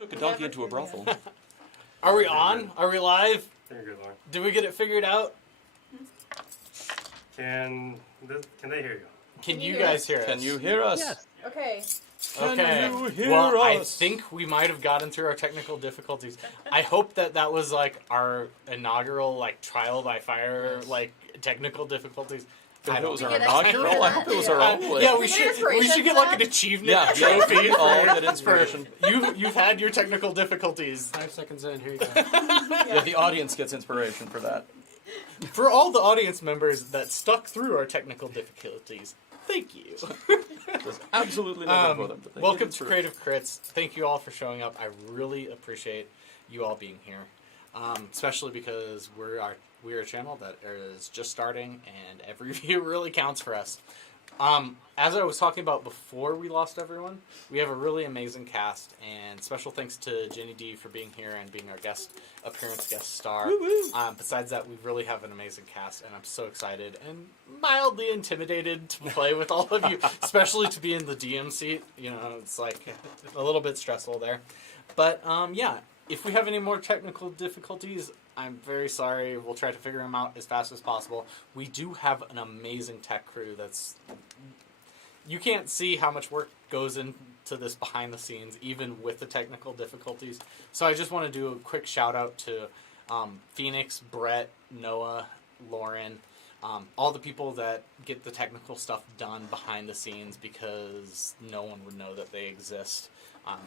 Took a donkey into a brothel. Are we on? Are we live? You're good, Lauren. Did we get it figured out? Can they hear you? Can you guys hear us? Can you hear us? Yes. Okay. Okay. Can you hear Well, I us? think we might have gotten through our technical difficulties. I hope that was like our inaugural like trial by fire like technical difficulties. I hope it was our get inaugural. extra I hope it was our credit. own. Yeah, Can we we get should inspiration get for like that? an achievement Yeah, trophy. we all get inspiration. You've had your technical difficulties. 5 seconds in, here you go. Yeah, the audience gets inspiration for that. For all the audience members that stuck through our technical difficulties, thank you. There's absolutely nothing for them. But they Welcome get to inspiration. Creative Crits. Thank you all for showing up. I really appreciate you all being here, especially because we're a channel that is just starting, and every view really counts for us. As I was talking about before we lost everyone, we have a really amazing cast, and special thanks to Ginny D for being here and being our guest star. Besides that, we really have an amazing cast, and I'm so excited and mildly intimidated to play with all of you, especially to be in the DM seat. You know, it's like a little bit stressful there. But yeah, if we have any more technical difficulties, I'm very sorry. We'll try to figure them out as fast as possible. We do have an amazing tech crew that's... You can't see how much work goes into this behind the scenes, even with the technical difficulties. So I just want to do a quick shout out to Phoenix, Brett, Noah, Lauren, all the people that get the technical stuff done behind the scenes, because no one would know that they exist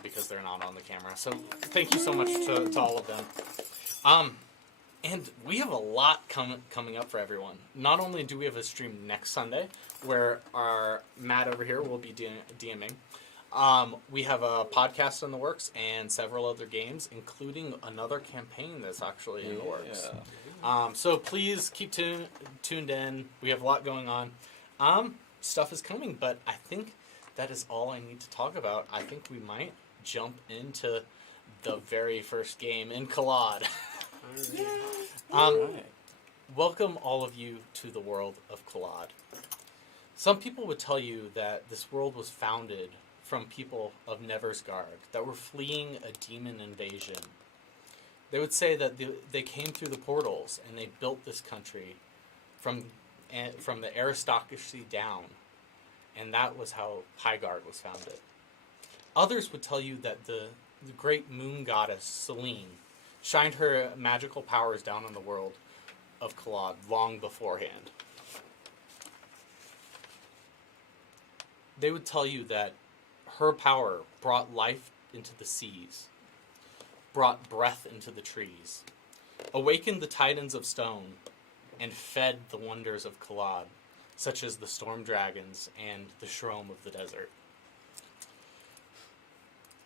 because they're not on the camera. So thank you so much to all of them. And we have a lot coming up for everyone. Not only do we have a stream next Sunday, where our Matt over here will be DMing, we have a podcast in the works and several other games, including another campaign that's actually in the works. So please keep tuned in. We have a lot going on. Stuff is coming, but I think that is all I need to talk about. I think we might jump into the very first game in Kal'add. Welcome all of you to the world of Kal'add. Some people would tell you that this world was founded from people of Neversgard that were fleeing a demon invasion. They would say that they came through the portals and they built this country from the aristocracy down, and that was how Highgard was founded. Others would tell you that the great moon goddess Selene shined her magical powers down on the world of Kal'add long beforehand. They would tell you that her power brought life into the seas, brought breath into the trees, awakened the titans of stone, and fed the wonders of Kal'add, such as the storm dragons and the shroom of the desert.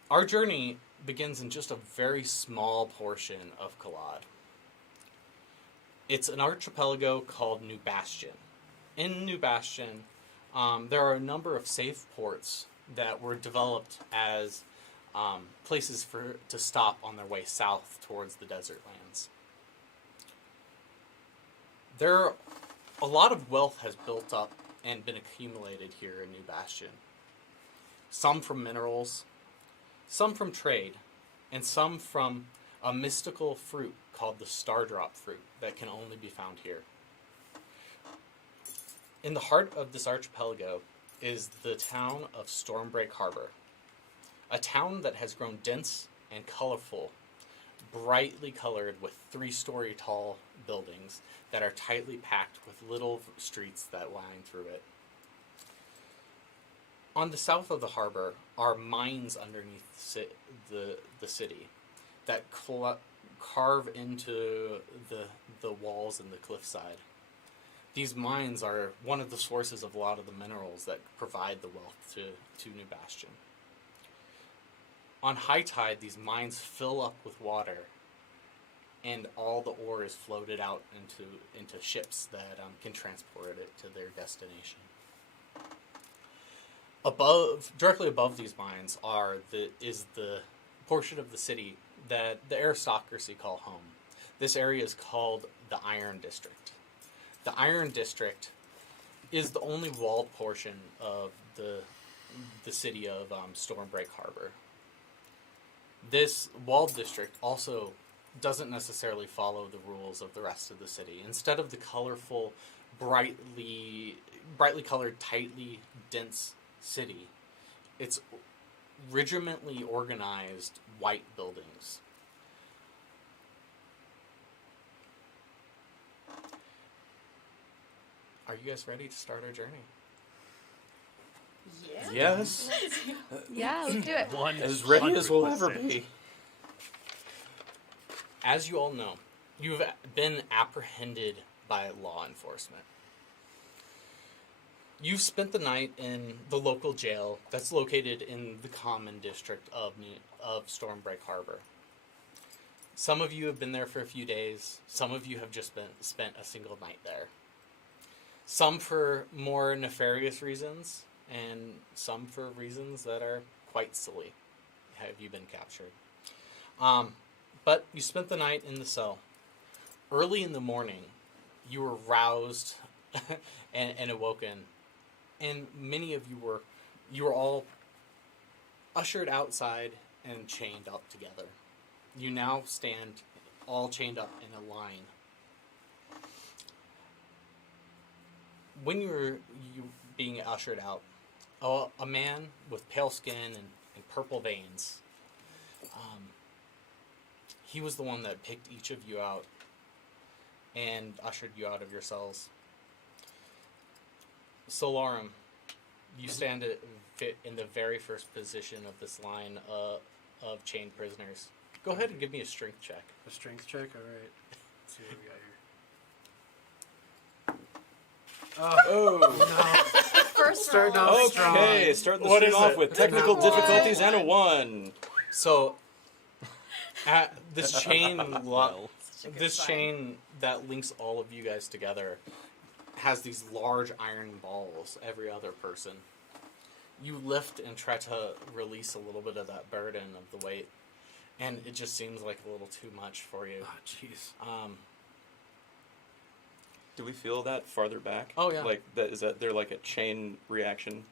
Our journey begins in just a very small portion of Kal'add. It's an archipelago called New Bastion. In New Bastion, there are a number of safe ports that were developed as places to stop on their way south towards the desert lands. A lot of wealth has built up and been accumulated here in New Bastion. Some from minerals, some from trade, and some from a mystical fruit called the Stardrop fruit that can only be found here. In the heart of this archipelago is the town of Stormbreak Harbor, a town that has grown dense and colorful, brightly colored with 3-story tall buildings that are tightly packed with little streets that wind through it. On the south of the harbor are mines underneath the city that carve into the walls and the cliffside. These mines are one of the sources of a lot of the minerals that provide the wealth to New Bastion. On high tide, these mines fill up with water, and all the ore is floated out into ships that can transport it to their destination. Directly above these mines is the portion of the city that the aristocracy call home. This area is called the Iron District. The Iron District is the only walled portion of the city of Stormbreak Harbor. This walled district also doesn't necessarily follow the rules of the rest of the city. Instead of the colorful, brightly colored, tightly dense city, it's regimentally organized white buildings. Are you guys ready to start our journey? Yeah. Yes. Yeah, let's do it. As ready as we'll ever be. As you all know, you've been apprehended by law enforcement. You've spent the night in the local jail that's located in the common district of Stormbreak Harbor. Some of you have been there for a few days. Some of you have just spent a single night there. Some for more nefarious reasons, and some for reasons that are quite silly. Have you been captured? But you spent the night in the cell. Early in the morning, you were roused and awoken, and many of you were all ushered outside and chained up together. You now stand all chained up in a line. When you being ushered out, a man with pale skin and purple veins, he was the one that picked each of you out and ushered you out of your cells. Solarum, you stand in the very first position of this line of chained prisoners. Go ahead and give me a strength check. A strength check? Alright. Let's see what we got here. No. First Starting roll. off strong. Okay, starting the What stream is off it? with technical One. difficulties and a 1. So, this chain, Such a good this sign. chain that links all of you guys together has these large iron balls. Every other person, you lift and try to release a little bit of that burden of the weight, and it just seems like a little too much for you. Oh, jeez. Do we feel that farther back? Oh, yeah. Like that is that there like a chain reaction?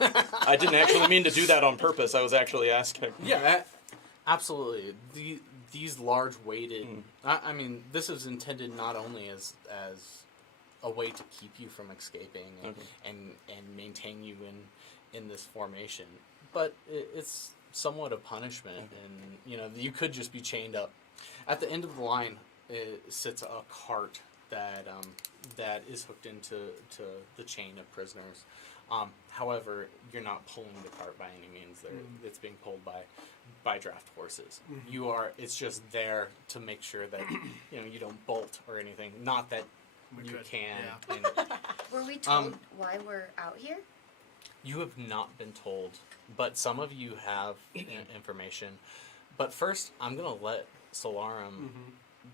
I didn't actually mean to do that on purpose. I was actually asking. Yeah, absolutely. These large weighted. I mean, this is intended not only as a way to keep you from escaping and maintain you in this formation, but it's somewhat a punishment. And you could just be chained up. At the end of the line sits a cart that is hooked into the chain of prisoners. However, you're not pulling the cart by any means. It's being pulled by draft horses. It's just there to make sure that you don't bolt or anything. Not that you can. Yeah. And Were we told why we're out here? you have not been told, but some of you have information. But first, I'm gonna let Solarum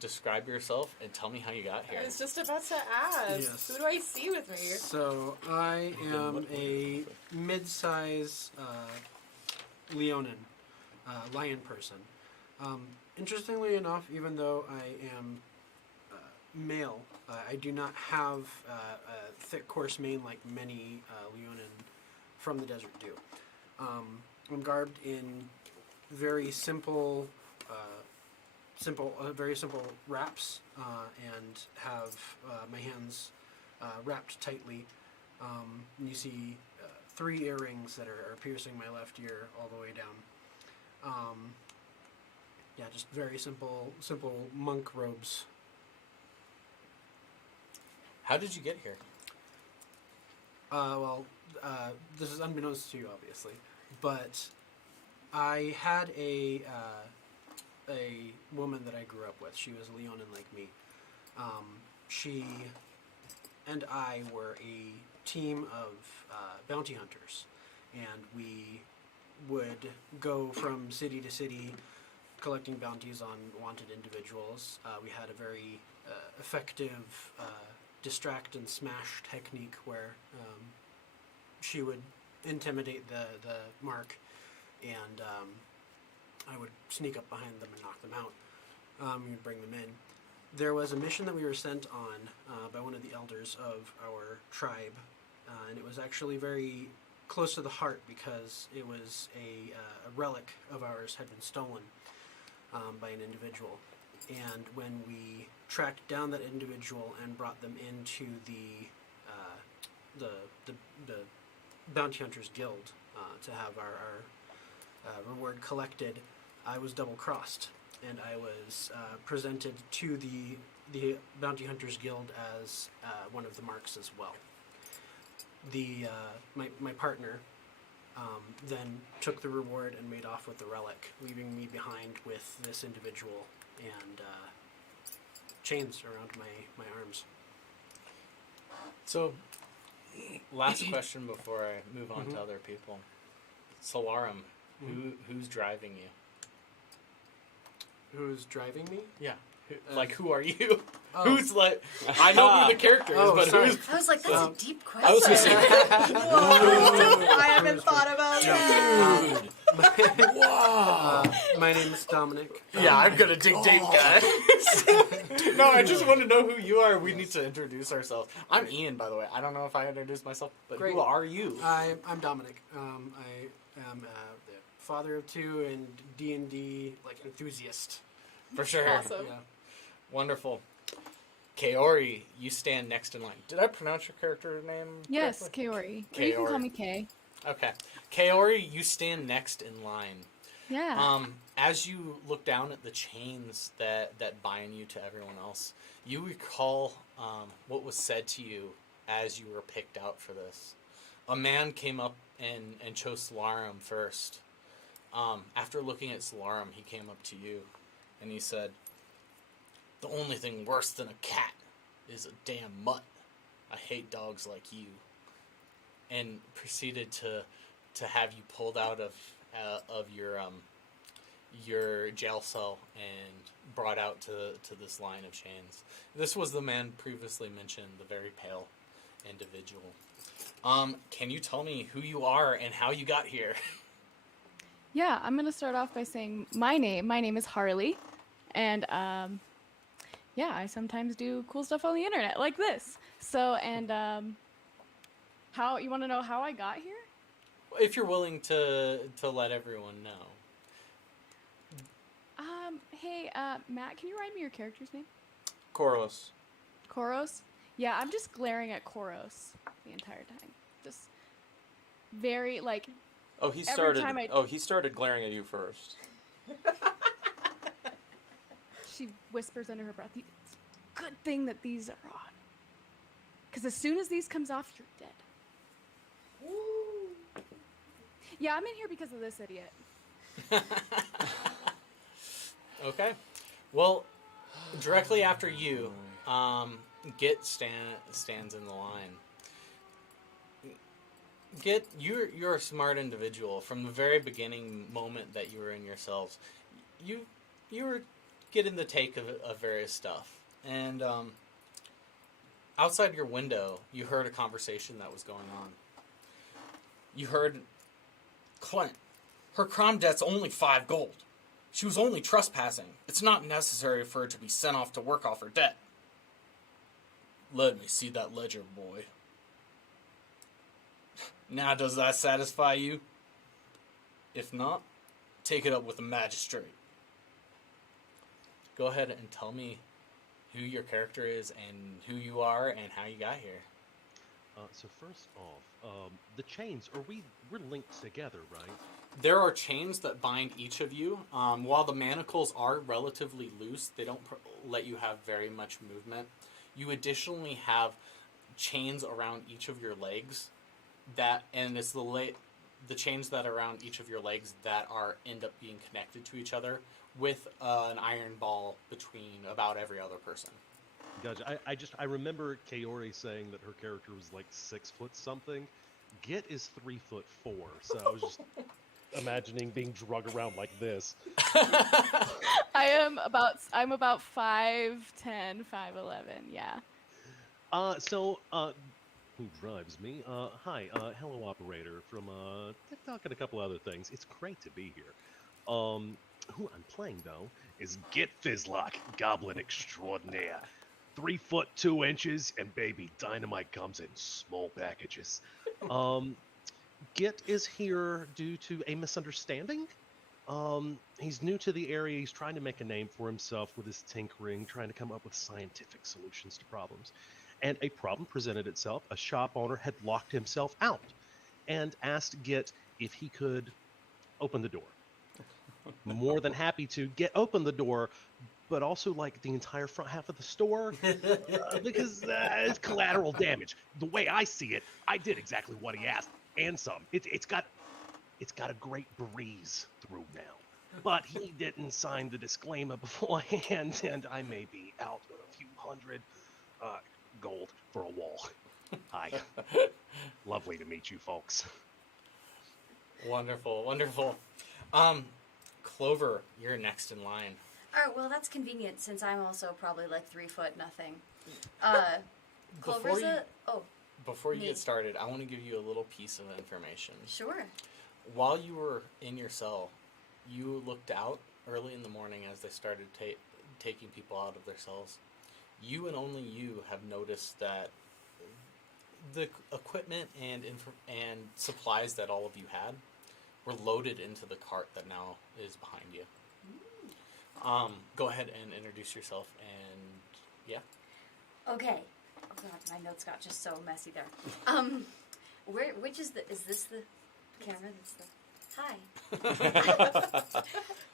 describe yourself and tell me how you got here. I was just about to ask. Yes. Who do I see with me? So, I am a mid-size Leonin, lion person. Interestingly enough, even though I am male, I do not have a thick, coarse mane like many Leonin from the desert do. I'm garbed in very simple, very simple wraps, and have my hands wrapped tightly. And you see 3 earrings that are piercing my left ear all the way down. Yeah, just very simple monk robes. How did you get here? This is unbeknownst to you, obviously, but I had a woman that I grew up with. She was a Leonin like me. She and I were a team of bounty hunters, and we would go from city to city collecting bounties on wanted individuals. We had a very effective distract and smash technique where she would intimidate the mark, and I would sneak up behind them and knock them out. We'd bring them in. There was a mission that we were sent on by one of the elders of our tribe, and it was actually very close to the heart because it was a relic of ours had been stolen by an individual. And when we tracked down that individual and brought them into the Bounty Hunters Guild to have our reward collected, I was double-crossed, and I was presented to the Bounty Hunters Guild as one of the marks as well. My partner then took the reward and made off with the relic, leaving me behind with this individual and chains around my arms. So, last question before I move on to other people. Solarum, who's driving you? Who's driving me? Yeah. Who are you? Oh. Who's like? I know who the character is, but sorry. who's? I was like, that's a deep question. I was gonna say, Whoa, I haven't thought about that. wow. My name is Dominic. Yeah, I'm gonna dig deep, guys. No, I just want to know who you are. We need to introduce ourselves. I'm Ian, by the way. I don't know if I introduced myself, but Great. who are you? I'm Dominic. I am the father of two and D&D enthusiast. For sure. Awesome. Yeah. Wonderful. Kaori, you stand next in line. Did I pronounce your character name Yes, correctly? Kaori. Or you can call me Kay. Okay. Kaori, you stand next in line. Yeah. As you look down at the chains that bind you to everyone else, you recall what was said to you as you were picked out for this. A man came up and chose Solarum first. After looking at Solarum, he came up to you and he said, "The only thing worse than a cat is a damn mutt. I hate dogs like you." And proceeded to have you pulled out of your jail cell and brought out to this line of chains. This was the man previously mentioned, the very pale individual. Can you tell me who you are and how you got here? Yeah, I'm going to start off by saying my name. My name is Harley. And, yeah, I sometimes do cool stuff on the internet like this. So, and, how, you want to know how I got here? If you're willing to let everyone know. Hey, Matt, can you write me your character's name? Koros. Koros? Yeah, I'm just glaring at Koros the entire time. Just very, Oh, he Every started. time I- Oh, he started glaring at you first. she whispers under her breath, "It's a good thing that these are on. Because as soon as these comes off, you're dead." Yeah, I'm in here because of this idiot. Okay. Well, directly after you, Git stands in the line. Git, you're a smart individual. From the very beginning moment that you were in yourselves, you were getting the take of various stuff. And outside your window, you heard a conversation that was going on. You heard, "Clint, her crime debt's only 5 gold. She was only trespassing. It's not necessary for her to be sent off to work off her debt." "Let me see that ledger, boy." "Now does that satisfy you? If not, take it up with the magistrate." Go ahead and tell me who your character is and who you are and how you got here. So first off, the chains, we're linked together, right? There are chains that bind each of you. While the manacles are relatively loose, they don't let you have very much movement. You additionally have chains around each of your legs and it's the chains that are around each of your legs that end up being connected to each other with an iron ball between about every other person. Gotcha. I remember Kaori saying that her character was like 6 foot something. Git is 3'4", so I was just imagining being drug around like this. I'm about 5'10", 5'11", yeah. Who drives me? Hi, hello operator from TikTok and a couple other things. It's great to be here. Who I'm playing though is Git Fizzlock, Goblin Extraordinaire. 3 foot 2 inches, and baby, dynamite comes in small packages. Git is here due to a misunderstanding. He's new to the area. He's trying to make a name for himself with his tinkering, trying to come up with scientific solutions to problems. And a problem presented itself. A shop owner had locked himself out and asked Git if he could open the door. More than happy to open the door, but also like the entire front half of the store because it's collateral damage. The way I see it, I did exactly what he asked and some. It's got a great breeze through now, but he didn't sign the disclaimer beforehand, and I may be out a few hundred gold for a wall. Hi, lovely to meet you folks. Wonderful, wonderful. Clover, you're next in line. Alright, well that's convenient since I'm also probably like 3 foot nothing. Clover's Before you neat. get started, I want to give you a little piece of information. Sure. While you were in your cell, you looked out early in the morning as they started taking people out of their cells. You and only you have noticed that the equipment and supplies that all of you had were loaded into the cart that now is behind you. Go ahead and introduce yourself and yeah. Okay. Oh god, my notes got just so messy there. Which is this the camera that's the... Hi.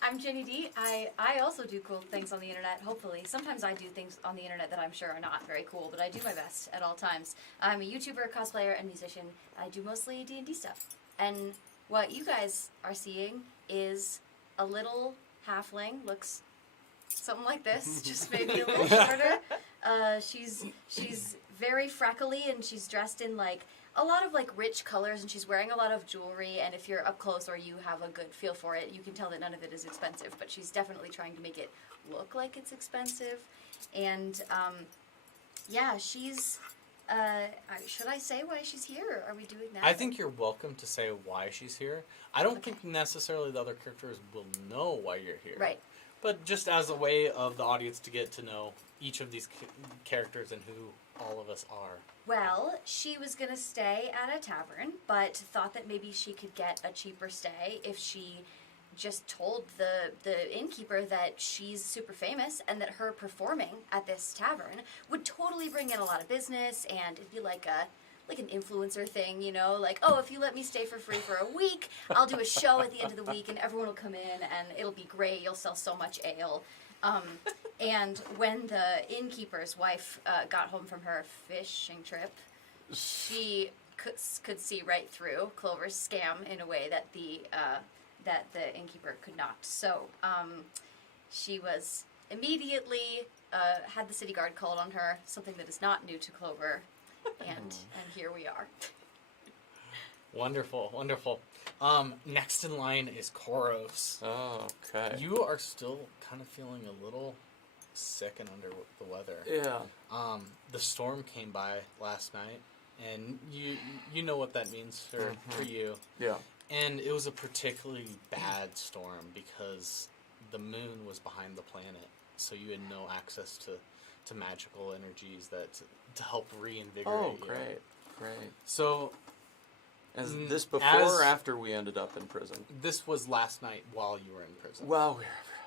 I'm Ginny D. I also do cool things on the internet, hopefully. Sometimes I do things on the internet that I'm sure are not very cool, but I do my best at all times. I'm a YouTuber, cosplayer, and musician. I do mostly D&D stuff. And what you guys are seeing is a little halfling, looks something like this, just maybe a little shorter. She's very freckly, and she's dressed in like a lot of like rich colors, and she's wearing a lot of jewelry, and if you're up close or you have a good feel for it, you can tell that none of it is expensive, but she's definitely trying to make it look like it's expensive. And yeah, she's should I say why she's here, or are we doing that? I think you're welcome to say why she's here. I don't think necessarily the other characters will know why you're here. Right. But just as a way of the audience to get to know each of these characters and who all of us are. Well, she was going to stay at a tavern, but thought that maybe she could get a cheaper stay if she just told the innkeeper that she's super famous and that her performing at this tavern would totally bring in a lot of business, and it'd be like an influencer thing, you know, like, oh, if you let me stay for free for a week, I'll do a show at the end of the week and everyone will come in and it'll be great. You'll sell so much ale. And when the innkeeper's wife got home from her fishing trip, she could see right through Clover's scam in a way that the innkeeper could not. So she was immediately had the city guard called on her, something that is not new to Clover, and here we are. Wonderful, wonderful. Next in line is Koros. Oh, okay. You are still kind of feeling a little sick and under the weather. Yeah. The storm came by last night, and you know what that means for you. Yeah. And it was a particularly bad storm because the moon was behind the planet, so you had no access to magical energies to help reinvigorate you. Oh, great. Great. So... Is this before or after we ended up in prison? This was last night while you were in prison. Well,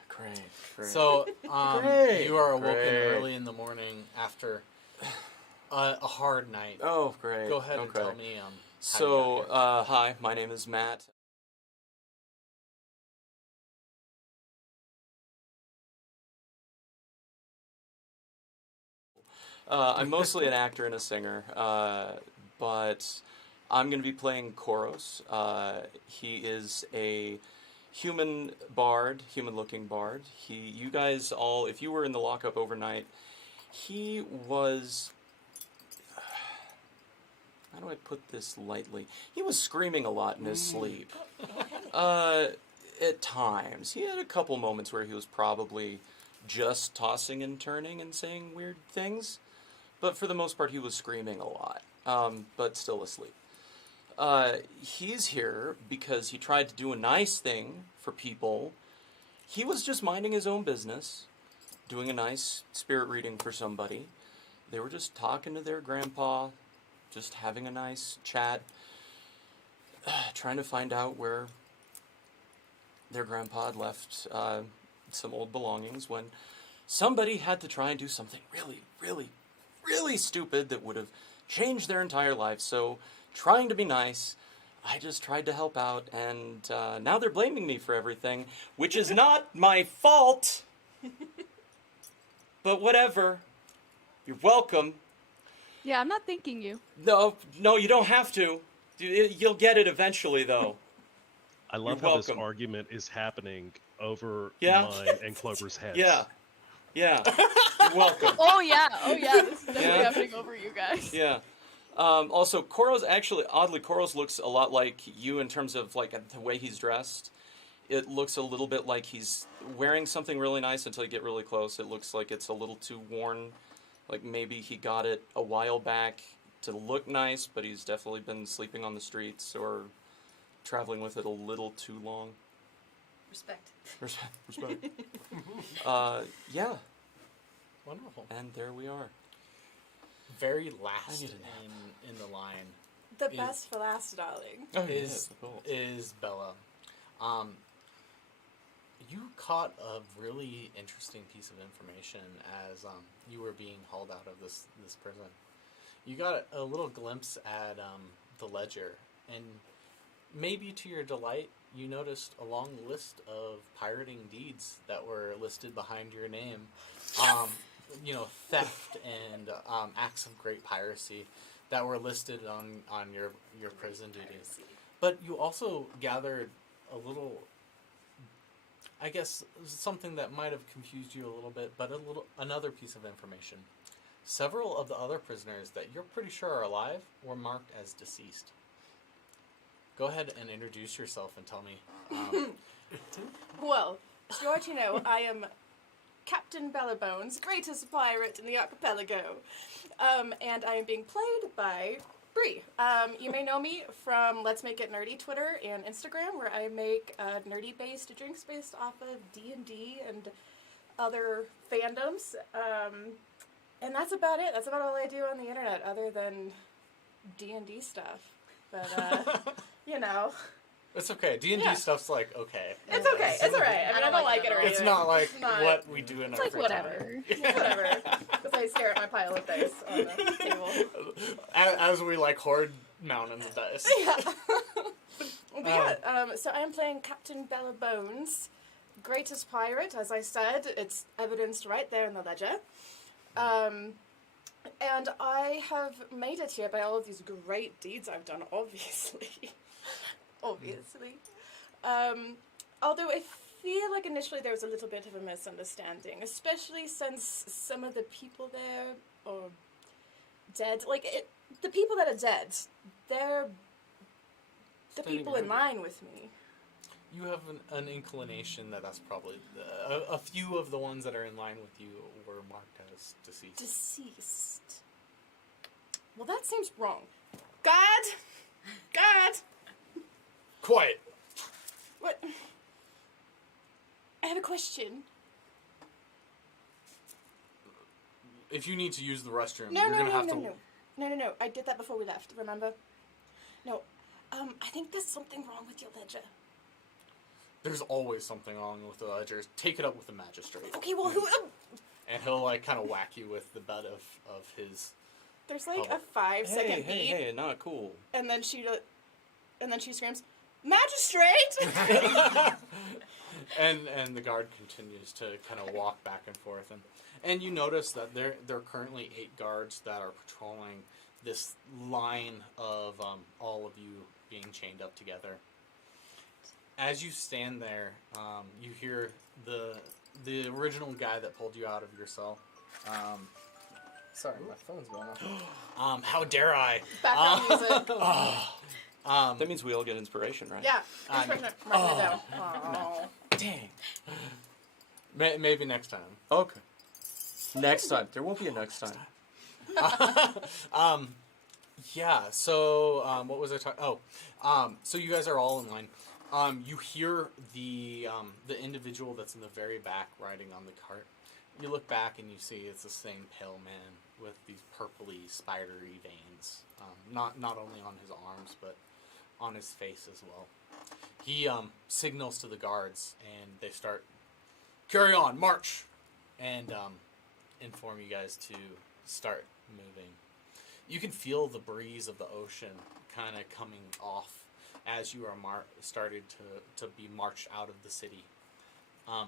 great. So, Great. you are awoken Great. early in the morning after a hard night. Oh, great. Go ahead and Okay. tell me. So, hi, my name is Matt. I'm mostly an actor and a singer, but I'm going to be playing Koros. He is a human bard, human-looking bard. You guys all, if you were in the lockup overnight, he was... How do I put this lightly? He was screaming a lot in his sleep. At times. He had a couple moments where he was probably just tossing and turning and saying weird things. But for the most part, he was screaming a lot, but still asleep. He's here because he tried to do a nice thing for people. He was just minding his own business, doing a nice spirit reading for somebody. They were just talking to their grandpa, just having a nice chat. trying to find out where their grandpa had left some old belongings when somebody had to try and do something really, really, really stupid that would have changed their entire life. So, trying to be nice, I just tried to help out, and now they're blaming me for everything, which is not my fault. But whatever. You're welcome. Yeah, I'm not thanking you. No, you don't have to. You'll get it eventually, though. I love You're how this welcome. argument is happening over Yeah? mine and Clover's heads. Yeah. You're welcome. Oh yeah, this is definitely Yeah. happening over you guys. Yeah. Also, Koros actually, oddly, Koros looks a lot like you in terms of like the way he's dressed. It looks a little bit like he's wearing something really nice until you get really close. It looks like it's a little too worn. Like maybe he got it a while back to look nice, but he's definitely been sleeping on the streets or traveling with it a little too long. Respect. Respect. Yeah. Wonderful. And there we are. Very last need a nap. in the line The Is- best for last, darling. is Bella. You caught a really interesting piece of information as you were being hauled out of this prison. You got a little glimpse at the ledger, and maybe to your delight, you noticed a long list of pirating deeds that were listed behind your name. Theft and acts of great piracy that were listed on your prison duties. But you also gathered a little, I guess, something that might have confused you a little bit, but another piece of information. Several of the other prisoners that you're pretty sure are alive were marked as deceased. Go ahead and introduce yourself and tell me. Well, George, I am Captain Bellybones, greatest pirate in the archipelago. And I am being played by Bree. You may know me from Let's Make It Nerdy Twitter and Instagram, where I make nerdy-based drinks based off of D&D and other fandoms. And that's about it. That's about all I do on the internet, other than D&D stuff. But, It's okay. D&D Yeah. stuff's like, okay. It's okay. It's all right. I mean, I don't like it or anything. It's not like not- what we do in It's our like free whatever. Yeah, whatever. Because I stare at my pile of dice on the table. time. As we hoard mountains of dice. Yeah. But yeah, so I'm playing Captain Bellybones, greatest pirate, as I said. It's evidenced right there in the ledger. And I have made it here by all of these great deeds I've done, obviously. Obviously. Although I feel like initially there was a little bit of a misunderstanding, especially since some of the people there are dead. The people that are dead, they're the Standing people in around line with me. You have an inclination that that's probably a few of the ones that are in line with you were marked as deceased. Deceased. Well, that seems wrong. God! Quiet. What? I have a question. If you need to use the restroom, No, you're gonna have to. No. I did that before we left, remember? No. I think there's something wrong with your ledger. There's always something wrong with the ledger. Take it up with the magistrate. Okay, well, who... And he'll kind of whack you with the butt of his. There's a Oh. 5-second beat, Hey, not cool. and then she screams, Magistrate! And the guard continues to kind of walk back and forth, and you notice that there are currently 8 guards that are patrolling this line of all of you being chained up together. As you stand there, you hear the original guy that pulled you out of your cell. Sorry, my phone's going off. How dare I? Background music. That means we all get inspiration, right? Yeah, inspiration. Marking it down. Aw. Dang. Maybe next time. Okay. Next time. There won't be a next time. Yeah, so, what was I talking... so you guys are all in line. You hear the individual that's in the very back riding on the cart. You look back and you see it's the same pale man with these purpley, spidery veins. Not only on his arms, but on his face as well. He signals to the guards, and they start, carry on, march, and inform you guys to start moving. You can feel the breeze of the ocean kind of coming off as you are started to be marched out of the city. On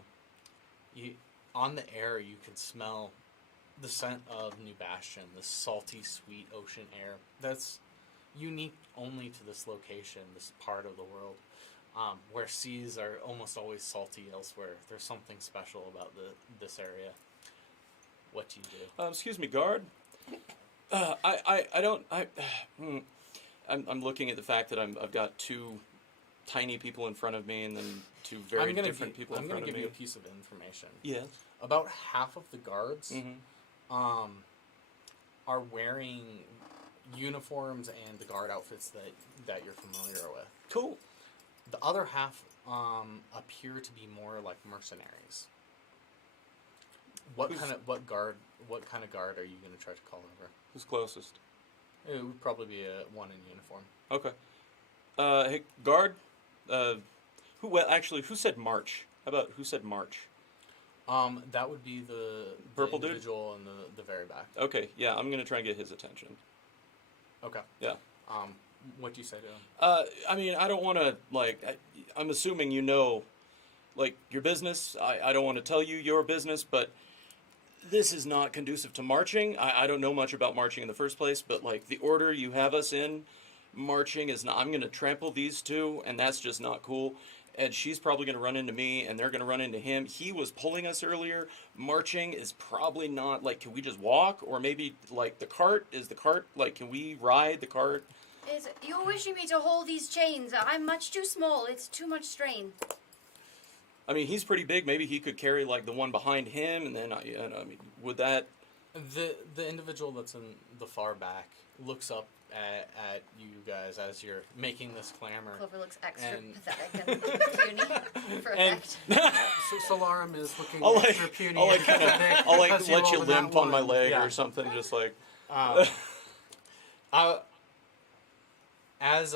the air, you can smell the scent of New Bastion, the salty, sweet ocean air that's unique only to this location, this part of the world, where seas are almost always salty elsewhere. There's something special about this area. What do you do? Excuse me, guard. I'm looking at the fact that I've got two tiny people in front of me and then two very different people in front of me. I'm going to give you a piece of information. Yes. About half of the guards Mm-hmm. are wearing uniforms and the guard outfits that you're familiar with. Cool. The other half appear to be more like mercenaries. What kind of guard are you going to try to call over? Who's closest? It would probably be one in uniform. Okay. Hey, guard. Who said march? How about who said march? That would be the Purple dude? individual in the very back. Okay, yeah, I'm gonna try and get his attention. Okay. Yeah. What do you say to him? I mean, I don't want to I'm assuming you know, your business. I don't want to tell you your business, but this is not conducive to marching. I don't know much about marching in the first place, but the order you have us in, marching is not. I'm gonna trample these two, and that's just not cool. And she's probably going to run into me, and they're going to run into him. He was pulling us earlier. Marching is probably not, can we just walk? Or maybe, the cart? Is the cart, can we ride the cart? You're wishing me to hold these chains. I'm much too small. It's too much strain. I mean, he's pretty big. Maybe he could carry, the one behind him, and then, would that... The individual that's in the far back looks up at you guys as you're making this clamor. Clover looks extra pathetic and puny for effect. So Solarum is looking I'll extra puny. I'll and pathetic I'll because let you rolled that limp on my one. leg Yeah. or something, just as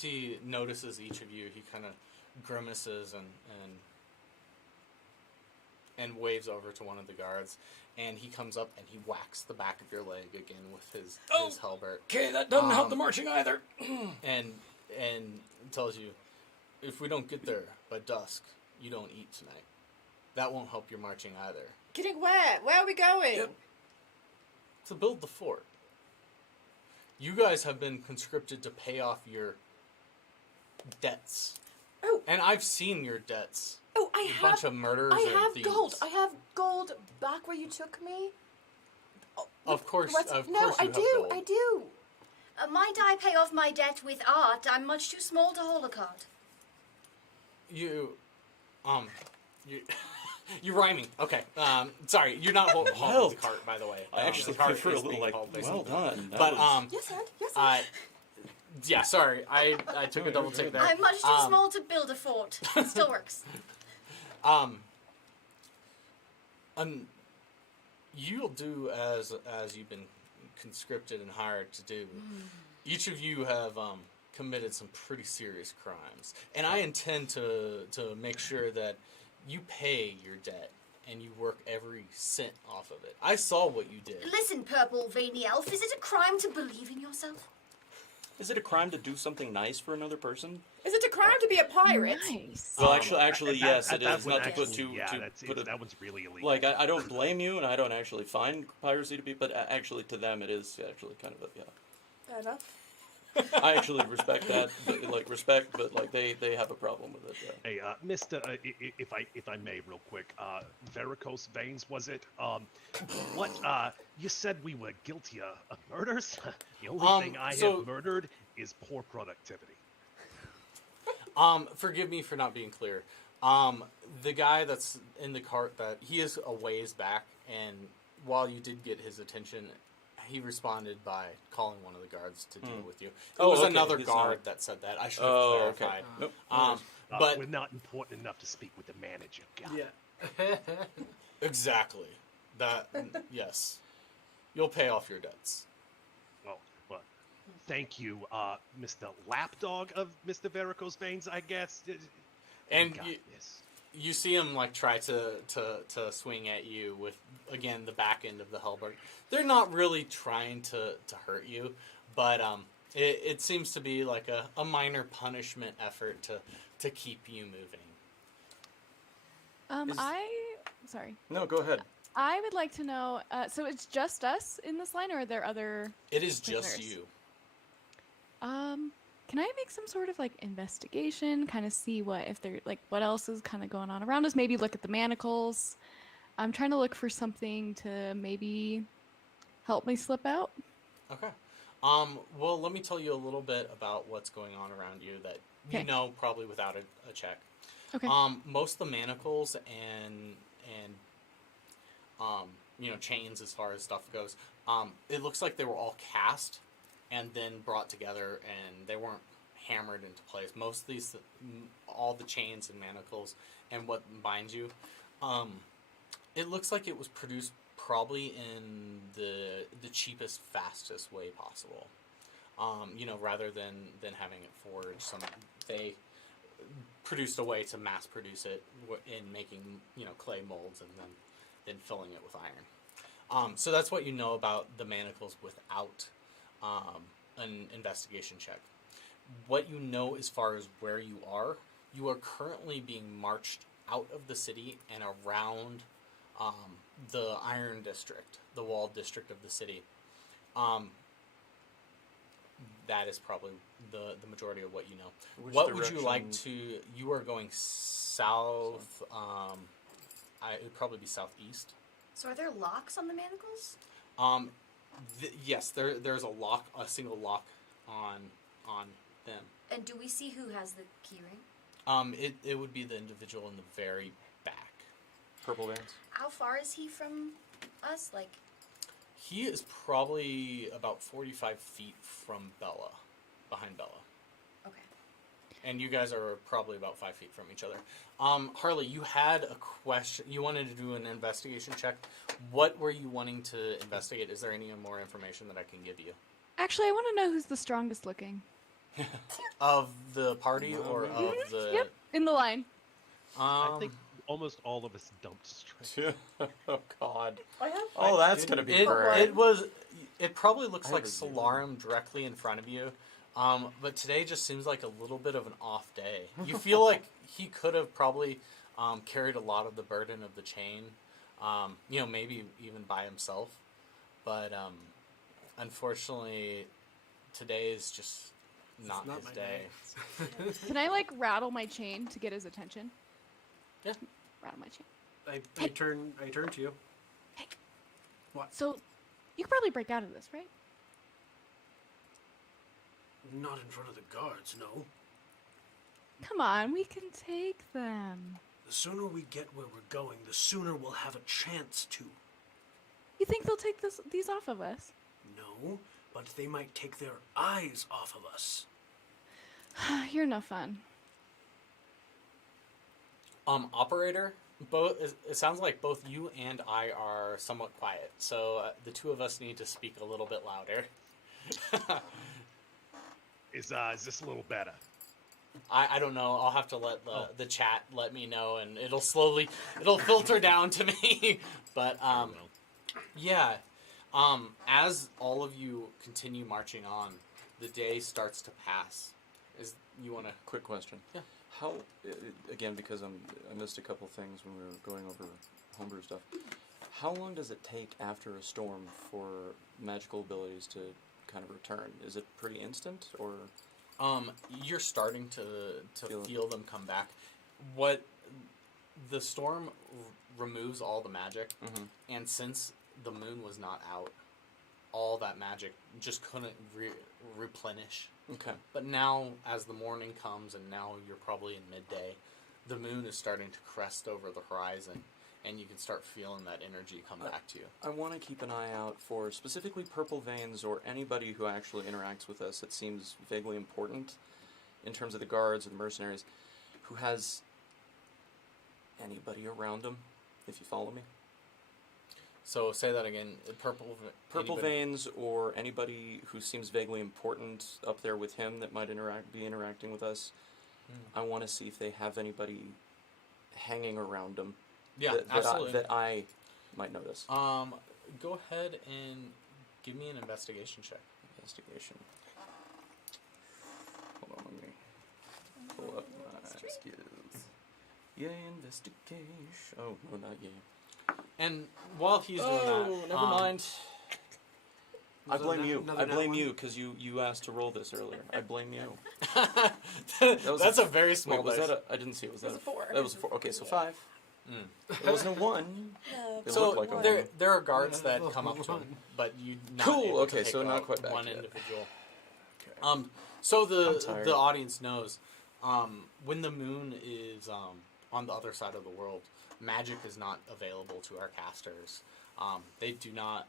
he notices each of you, he kind of grimaces and waves over to one of the guards, and he comes up and he whacks the back of your leg again with his halberd. Okay, that doesn't help the marching either. and tells you, if we don't get there by dusk, you don't eat tonight. That won't help your marching either. Getting where? Where are we going? Yep. To build the fort. You guys have been conscripted to pay off your debts. Oh. And I've seen your debts. Oh, I A have. bunch of murders I and have thieves. gold. I have gold back where you took me. Oh, Of course, what? of No, course I you have do. gold. I do. Might I pay off my debt with art? I'm much too small to hold a card. You're rhyming. Okay. Sorry, you're not holding Well, the cart, by the way. I actually the cart prefer a is being little, hauled by well somebody. done. That But was- Yes, and yes, and. yeah. Sorry, I took a double take there. I'm much too small to build a fort. It still works. You'll do as you've been conscripted and hired to do. Each of you have committed some pretty serious crimes, and I intend to make sure that you pay your debt and you work every cent off of it. I saw what you did. Listen, purple veiny elf, is it a crime to believe in yourself? Is it a crime to do something nice for another person? Is it a crime to be a pirate? Nice. Well, actually, yes, it That is. one Not to put actually- that one's really illegal. I don't blame you, and I don't actually find piracy to be, but actually to them it is actually kind of Fair enough. I actually respect that, but they have a problem with it. Yeah. Hey, Mister, if I may, real quick, varicose veins, was it? What? You said we were guilty of murders. The only thing I have murdered is poor productivity. Forgive me for not being clear. The guy that's in the cart, that he is a ways back, and while you did get his attention, he responded by calling one of the guards to deal with you. It was okay, another he's guard not- that said that. I should have clarified. Nope. But we're not important enough to speak with the manager. God. Yeah. exactly. That yes. You'll pay off your debts. Well, Thank you, Mr. Lapdog of Mr. Varicose Veins, I guess. And We got you, this. you see him like try to swing at you with again the back end of the halberd. They're not really trying to hurt you, but it seems to be like a minor punishment effort to keep you moving. Sorry. No, go ahead. I would like to know. So it's just us in this line, or are there other? It is just prisoners? you. Can I make some sort of like investigation? Kind of see what else is kind of going on around us. Maybe look at the manacles. I'm trying to look for something to maybe help me slip out. Okay. Well, let me tell you a little bit about what's going on around you that you Okay. know probably without a check. Okay. Most of the manacles and chains as far as stuff goes, it looks like they were all cast and then brought together, and they weren't hammered into place. Most of these, all the chains and manacles and what binds you, it looks like it was produced probably in the cheapest, fastest way possible. Rather than having it forged, they produced a way to mass produce it in making clay molds and then filling it with iron. So that's what you know about the manacles without an investigation check. What you know as far as where you are currently being marched out of the city and around the Iron District, the walled district of the city. That is probably the majority of what you know. Which What would you like direction- to... You are going south. It would probably be southeast. So are there locks on the manacles? Yes, there's a single lock on them. And do we see who has the keyring? It would be the individual in the very back. Purple Veins. How far is he from us? Like, He is probably about 45 feet from Bella, behind Bella. okay. And you guys are probably about 5 feet from each other. Harley, you had a question. You wanted to do an investigation check. What were you wanting to investigate? Is there any more information that I can give you? Actually, I want to know who's the strongest looking. Of the party or of the... Yep, in the line. I think almost all of us dumped straight. Oh God. I have. Oh, that's gonna be great. It probably looks I like have a zero. Solarum directly in front of you. But today just seems like a little bit of an off day. You feel like he could have probably carried a lot of the burden of the chain, maybe even by himself. But unfortunately, today is just not not his my day. Can I like rattle my chain to get his attention? Yeah. Rattle my chain. I turn to you. So, you could probably break out of this, right? Not in front of the guards, no. Come on, we can take them. The sooner we get where we're going, the sooner we'll have a chance to. You think they'll take these off of us? No, but they might take their eyes off of us. You're no fun. Operator, it sounds like both you and I are somewhat quiet, so the two of us need to speak a little bit louder. Is this a little better? I don't know. I'll have to let the chat let me know, and it'll filter down to me. But Well, yeah, as all of you continue marching on, the day starts to pass. You want to? Quick question. Yeah. How, again, because I missed a couple things when we were going over homebrew stuff. How long does it take after a storm for magical abilities to kind of return? Is it pretty instant, or? You're starting to Feel it. feel them come back. What the storm removes all the magic, and since the moon was not out, all that magic just couldn't replenish. Okay. But now, as the morning comes, and now you're probably in midday, the moon is starting to crest over the horizon, and you can start feeling that energy come back to you. I want to keep an eye out for specifically Purple Veins or anybody who actually interacts with us. It seems vaguely important in terms of the guards or the mercenaries who has anybody around them, if you follow me. So say that again. Purple Purple anybody- Veins or anybody who seems vaguely important up there with him that might be interacting with us. I want to see if they have anybody hanging around them. Yeah, absolutely. That I might notice. Go ahead and give me an investigation check. Investigation. Hold on, let me pull up my skills. Yay, investigation. Oh, no, not yay. And while he's doing that, never mind. I Another blame nat- you. another I nat blame one? you because you asked to roll this earlier. I blame you. was That's a very small Wait, was dice. that a? I didn't see it. Was that was a 4. That was a 4. Okay, so 5. Mm. It wasn't a 1. It So looked like a there, 1. there are guards that come up to him, but you not Cool, able to okay, take so not out quite back one yet. individual. Okay. So I'm tired. the audience knows when the moon is on the other side of the world, magic is not available to our casters. They do not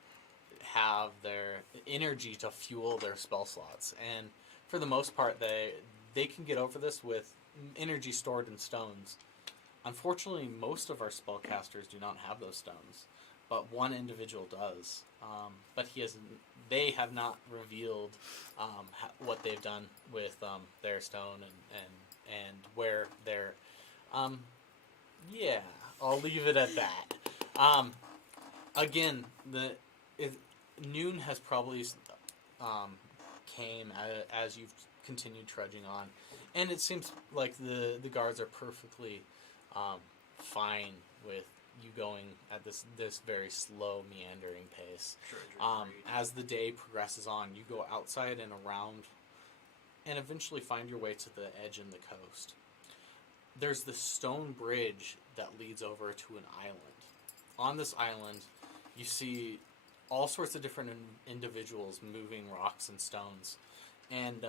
have their energy to fuel their spell slots, and for the most part, they can get over this with energy stored in stones. Unfortunately, most of our spellcasters do not have those stones, but one individual does. But they have not revealed what they've done with their stone and where they're. Yeah, I'll leave it at that. Again, noon has probably came as you've continued trudging on, and it seems like the guards are perfectly fine with you going at this very slow, meandering pace. As the day progresses on, you go outside and around, and eventually find your way to the edge and the coast. There's this stone bridge that leads over to an island. On this island, you see all sorts of different individuals moving rocks and stones, and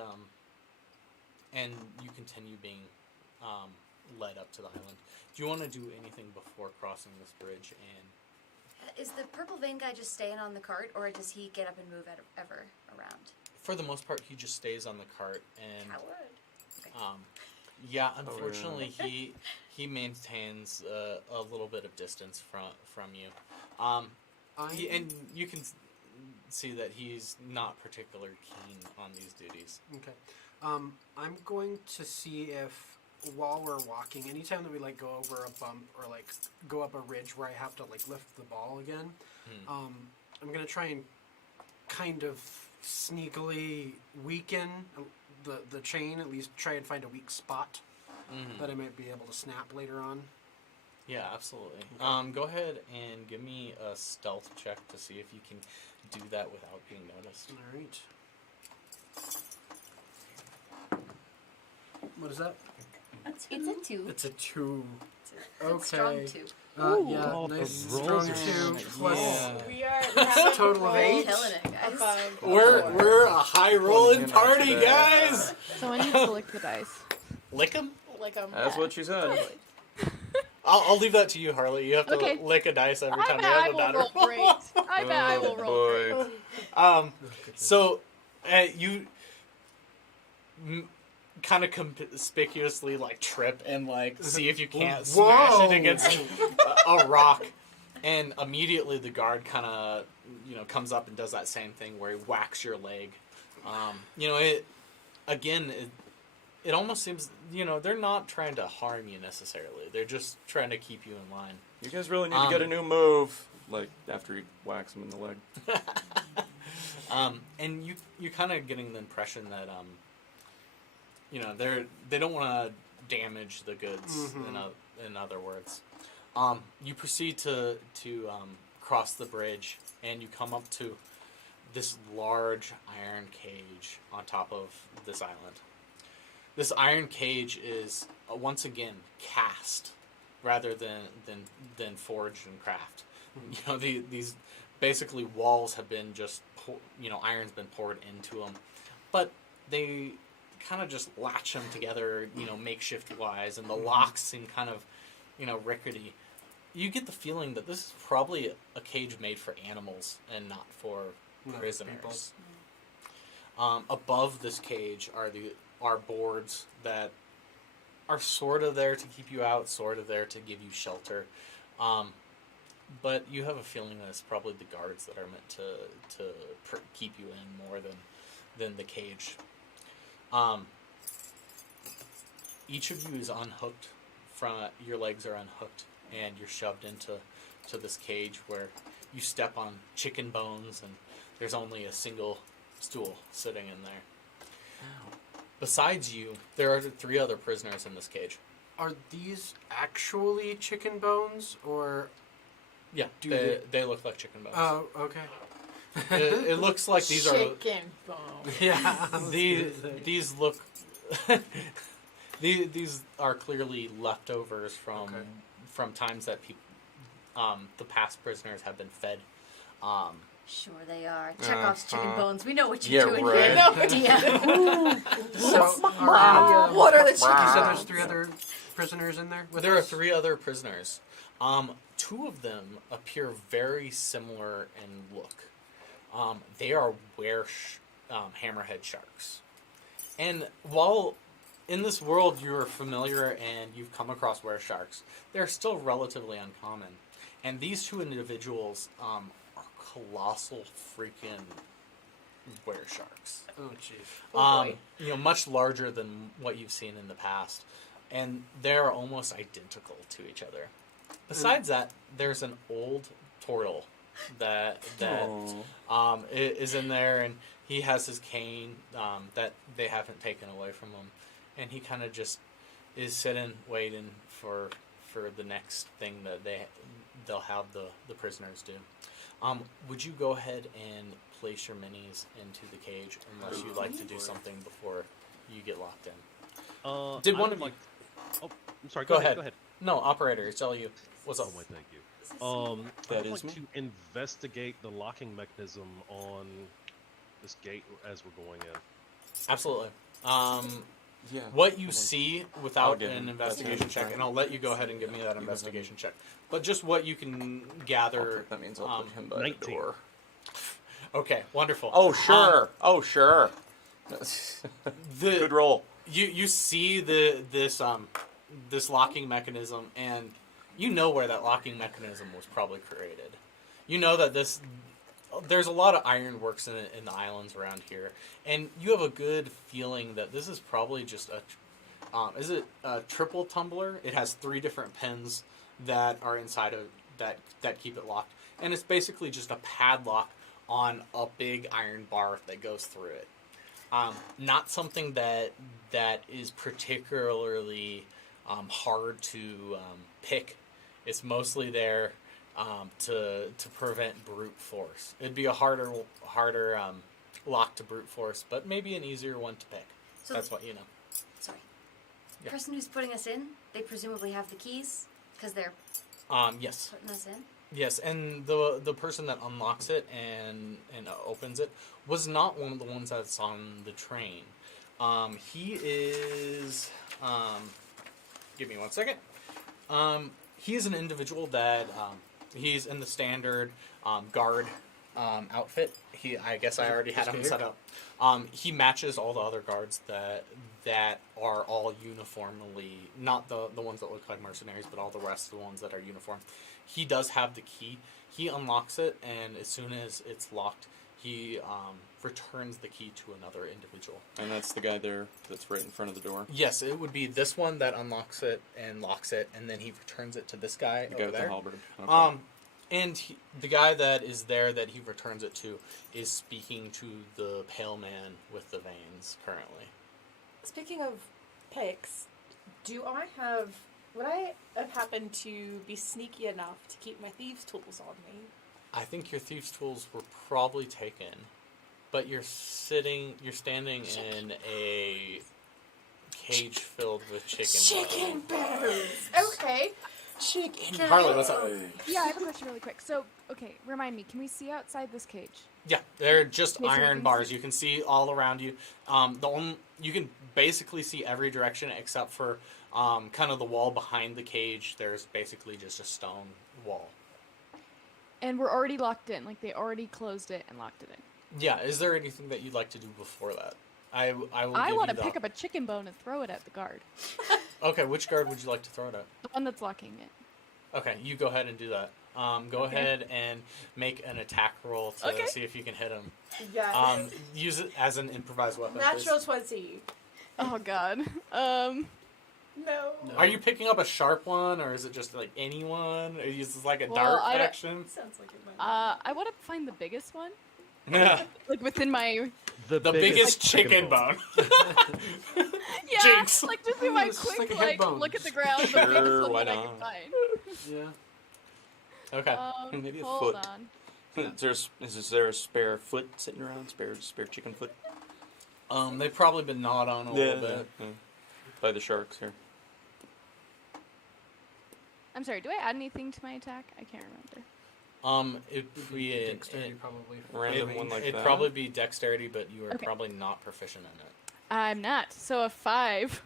you continue being led up to the island. Do you want to do anything before crossing this bridge? And Is the purple vein guy just staying on the cart, or does he get up and move ever around? for the most part, he just stays on the cart, and Coward. yeah, unfortunately, he maintains a little bit of distance from you. And you can see that he's not particularly keen on these duties. Okay. I'm going to see if while we're walking, anytime that we like go over a bump or like go up a ridge where I have to like lift the ball again, I'm gonna try and kind of sneakily weaken the chain, at least try and find a weak spot that I might be able to snap later on. Yeah, absolutely. Go ahead and give me a stealth check to see if you can do that without being noticed. All right. What is that? It's a 2. It's a 2. It's a strong 2. Yeah, Oh, nice the strong rolls are 2 so plus. Yeah. We are Total of 8. Killing it, guys. We're a high rolling party, guys. Someone needs to lick the dice. Lick them. Like That's what she said. I'll leave that to you, Harley. You have to Okay. lick a dice every I time bet they I have a will batter. roll great. I bet I will roll great. So you kind of conspicuously like trip and like see if you can't smash Whoa. it against a rock, and immediately the guard kind of comes up and does that same thing where he whacks your leg. It almost seems they're not trying to harm you necessarily. They're just trying to keep you in line. You guys really need to get a new move. Like after he whacks him in the leg. And you kind of getting the impression that they don't want to damage the goods. In other words, you proceed to cross the bridge, and you come up to this large iron cage on top of this island. This iron cage is once again cast rather than forged and craft. These basically walls have been just iron's been poured into them, but they kind of just latch them together, makeshift wise, and the locks seem kind of rickety. You get the feeling that this is probably a cage made for animals and not for prisoners. Above this cage are boards that are sort of there to keep you out, sort of there to give you shelter. but you have a feeling that it's probably the guards that are meant to keep you in more than the cage. Each of you is unhooked. Your legs are unhooked, and you're shoved into this cage where you step on chicken bones, and there's only a single stool sitting in there. Ow. Besides you, there are 3 other prisoners in this cage. Are these actually chicken bones, or... Yeah, Do they look like chicken bones. Oh, okay. It looks like these are... Chicken bone. Yeah. These look... these are clearly leftovers from times that the past prisoners have been fed. Sure they are. Chekhov's chicken bones. We know what Yeah, you're doing right. here. No, So, are What are the you chicken said bones? there's 3 other prisoners in there with There are us? 3 other prisoners. 2 of them appear very similar in look. They are hammerhead sharks. And while in this world you're familiar and you've come across were sharks, they're still relatively uncommon. And these 2 individuals are colossal freaking were sharks. Oh, jeez. Oh, boy. Much larger than what you've seen in the past. And they're almost identical to each other. Besides that, there's an old turtle that is in there, and he has his cane that they haven't taken away from him, and he kind of just is sitting waiting for the next thing that they'll have the prisoners do. Would you go ahead and place your minis into the cage unless you'd like to do something before you get locked in? Did one of you... Oh, I'm sorry. Go Go ahead. Go ahead. No, operator, tell you. What's up? Oh, why, thank you. That I'd is like me. to investigate the locking mechanism on this gate as we're going in. Absolutely. Yeah. What you Hold on. see I'll without give an him- investigation that's check, fine. and I'll let you go ahead and give me that investigation check. But just what you can gather. That means I'll put him by 19. the door. Okay, wonderful. Oh, sure. Oh, sure. Good roll. You see this locking mechanism, and you know where that locking mechanism was probably created. You know that there's a lot of ironworks in the islands around here, and you have a good feeling that this is probably just is it a triple tumbler? It has 3 different pins that are inside of that keep it locked, and it's basically just a padlock on a big iron bar that goes through it. Not something that is particularly hard to pick. It's mostly there to prevent brute force. It'd be a harder lock to brute force, but maybe an easier one to pick. So That's what you know. sorry. Yeah. The person who's putting us in, they presumably have the keys because they're Yes. putting us in. Yes, and the person that unlocks it and opens it was not one of the ones that's on the train. He is... give me one second. He is an individual that... he's in the standard guard outfit. I guess I already had him set up. He matches all the other guards that are all uniformly... Not the ones that look like mercenaries, but all the rest of the ones that are uniform. He does have the key. He unlocks it, and as soon as it's locked, he returns the key to another individual. And that's the guy there that's right in front of the door. Yes, it would be this one that unlocks it and locks it, and then he returns it to this guy The over guy with there. the halberd. Okay. And the guy that is there that he returns it to is speaking to the pale man with the veins currently. Speaking of picks, would I have happened to be sneaky enough to keep my thieves' tools on me? I think your thieves' tools were probably taken, but you're standing in a cage filled with chicken bones. Okay. Can Harley, I- what's up? Yeah, I have a question really quick. So, okay, remind me, can we see outside this cage? Yeah, they're just Okay, so you iron can bars. see- You can see all around you. You can basically see every direction except for kind of the wall behind the cage. There's basically just a stone wall. And we're already locked in. Like, they already closed it and locked it in. Yeah, is there anything that you'd like to do before that? I will. I give want you to pick up a chicken bone and throw it at the guard. Okay, which guard would you like to throw it at? The one that's locking it. Okay, you go ahead and do that. Go ahead and make an attack roll to Okay. see if you can hit him. Yeah. Use it as an improvised weapon. Natural please. 20. Oh God. No. Are you picking up a sharp one, or is it just like any one? Or is this like a Well, dart I don't- action? Sounds like it might. I want to find the biggest one, Yeah. like within my. The biggest chicken bone. Yeah, Jinx. like just in my It's just quick like a head bone. look at the ground, the Sure, biggest one why that I can not? find. Yeah. Okay. Maybe a Hold foot. on. Is there a spare foot sitting around? Spare chicken foot? They've probably been gnawed on a little bit. yeah. By the sharks here. I'm sorry. Do I add anything to my attack? I can't remember. It'd be Dexterity probably. Random one like it'd that. probably be dexterity, but you are Okay. probably not proficient in it. I'm not. So a 5.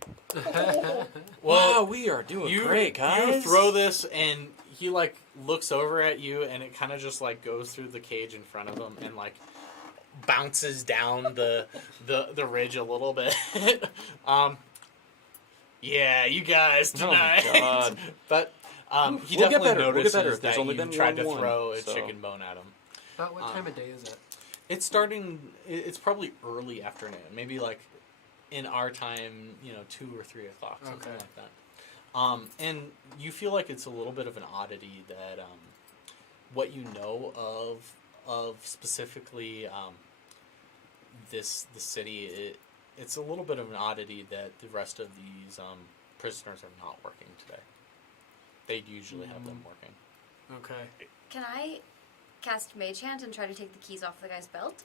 Wow, we are doing great, guys. You throw this, and he like looks over at you, and it kind of just like goes through the cage in front of him, and like bounces down the ridge a little bit. Yeah, you guys Oh my tonight. God. But he We'll get definitely better, we'll get notices better. that There's only you been tried to 1-1, throw a so- chicken bone at him. About what time of day is it? It's starting. It's probably early afternoon, maybe like in our time, 2 or 3 o'clock, something Okay. like that. And you feel like it's a little bit of an oddity that what you know of specifically the city. It's a little bit of an oddity that the rest of these prisoners are not working today. They usually have them working. Okay. Can I cast Mage Hand and try to take the keys off the guy's belt?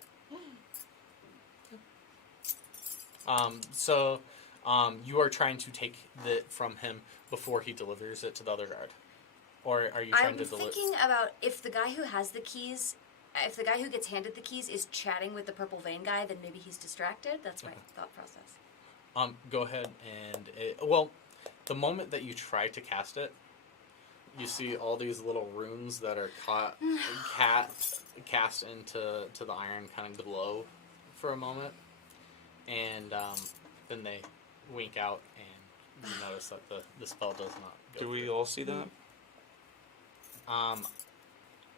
So you are trying to take it from him before he delivers it to the other guard, or are you trying I'm to deliver? thinking about if the guy who has the keys, if the guy who gets handed the keys is chatting with the purple vein guy, then maybe he's distracted. That's my thought process. Go ahead and the moment that you try to cast it, you see all these little runes that are cast into the iron kind of glow for a moment, and then they wink out, and you notice that the spell does not go Do we through. all see that?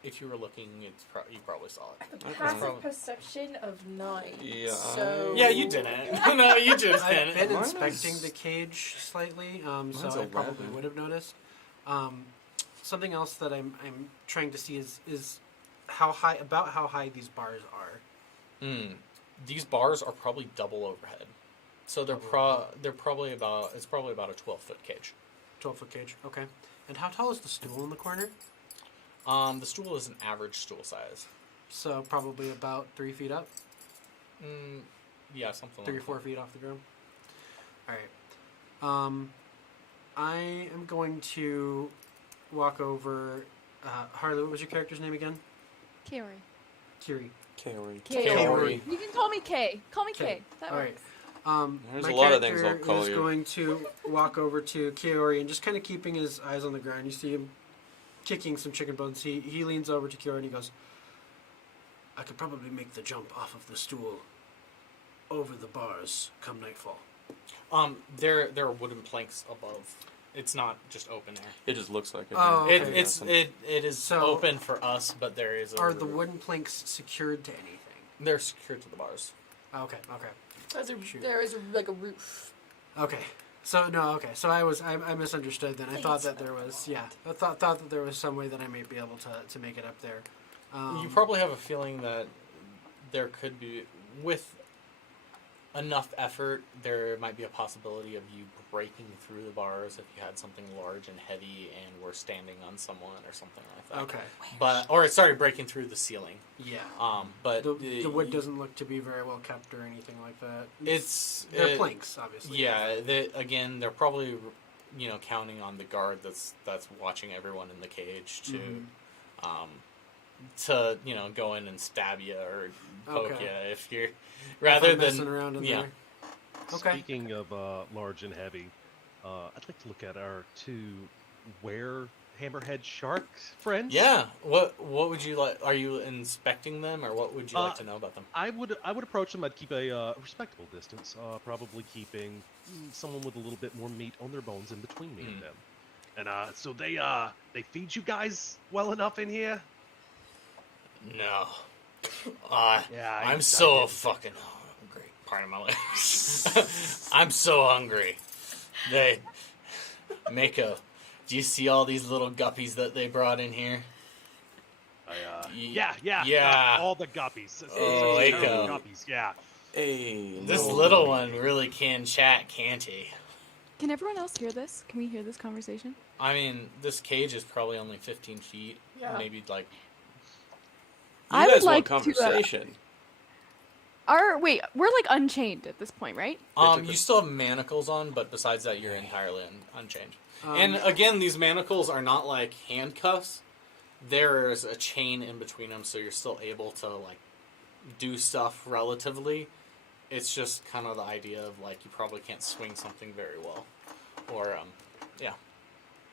If you were looking, you probably saw it. Okay. Passive perception of 9. Yeah, So. Yeah, you didn't. No, you just I've didn't. been Mine inspecting is- the cage slightly, so Mine's I probably 11. would have noticed. Something else that I'm trying to see is how high these bars are. These bars are probably double overhead, so they're probably about a 12-foot cage. 12-foot cage. Okay. And how tall is the stool in the corner? The stool is an average stool size. So probably about 3 feet up, Yeah, something 3 or like 4 feet off the ground. All right. I am going to walk over. Harley, what was your character's name again? Kaori. Kiri. Kaori. Kaori. You can call me K. Call me K. That All right. works. There's my a lot of things I'll character call is you. going to walk over to Kiori and just kind of keeping his eyes on the ground. You see him kicking some chicken bones. He leans over to Kiori and he goes, "I could probably make the jump off of the stool over the bars come nightfall." There are wooden planks above. It's not just open air. It just looks like it. Oh, yeah. okay. It is So- open for us, but there is a Are the roof. wooden planks secured to anything? They're secured to the bars. Okay. Shoot. There is like a roof. Okay. So I misunderstood then. I thought that there was I thought that there was some way that I might be able to make it up there. You probably have a feeling that there could be, with enough effort, there might be a possibility of you breaking through the bars if you had something large and heavy and were standing on someone or something like that. Okay. Breaking through the ceiling. Yeah. But The wood doesn't look to be very well kept or anything like that. They're planks, obviously. Yeah. They're probably counting on the guard that's watching everyone in the cage to go in and stab you or poke Okay. you if you're If rather I'm than messing around in yeah. there. Okay. Speaking of large and heavy, I'd like to look at our two hammerhead shark friends. Yeah. What would you like? Are you inspecting them, or what would you like to know about them? I would approach them. I'd keep a respectable distance, probably keeping someone with a little bit more meat on their bones in between me and them. And so they feed you guys well enough in here? No. Yeah, I'm I so did. fucking hungry. Pardon my language. I'm so hungry. Mako, do you see all these little guppies that they brought in here? Yeah. All the guppies. Oh, Such Echo. terrible guppies. Yeah. Hey, This no. little one really can chat, can't he? Can everyone else hear this? Can we hear this conversation? I mean, this cage is probably only 15 feet. Yeah. Maybe like... You I guys would like want to. conversation. Wait, we're like unchained at this point, right? You still have manacles on, but besides that, you're entirely unchanged. Um, And again, these manacles are not like handcuffs. There's a chain in between them, so you're still able to like do stuff relatively. It's just kind of the idea of like you probably can't swing something very well, or yeah.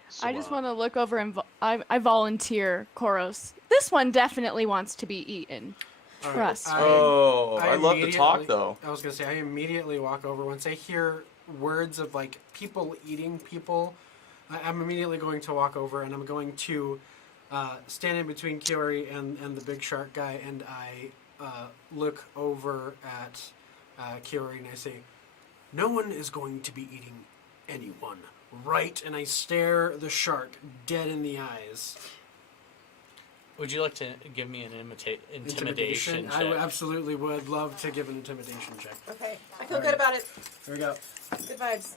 So, I just want to look over and I volunteer Koros. This one definitely wants to be eaten. all right, Trust. I love to talk immediately- though. I was gonna say I immediately walk over once I hear words of like people eating people. I'm immediately going to walk over and I'm going to stand in between Kiori and the big shark guy, and I look over at Kiori and I say, "No one is going to be eating anyone, right?" And I stare the shark dead in the eyes. Would you like to give me an intimidation I check? absolutely would love to give an intimidation check. Okay, I feel good about it. Here we go. Good vibes.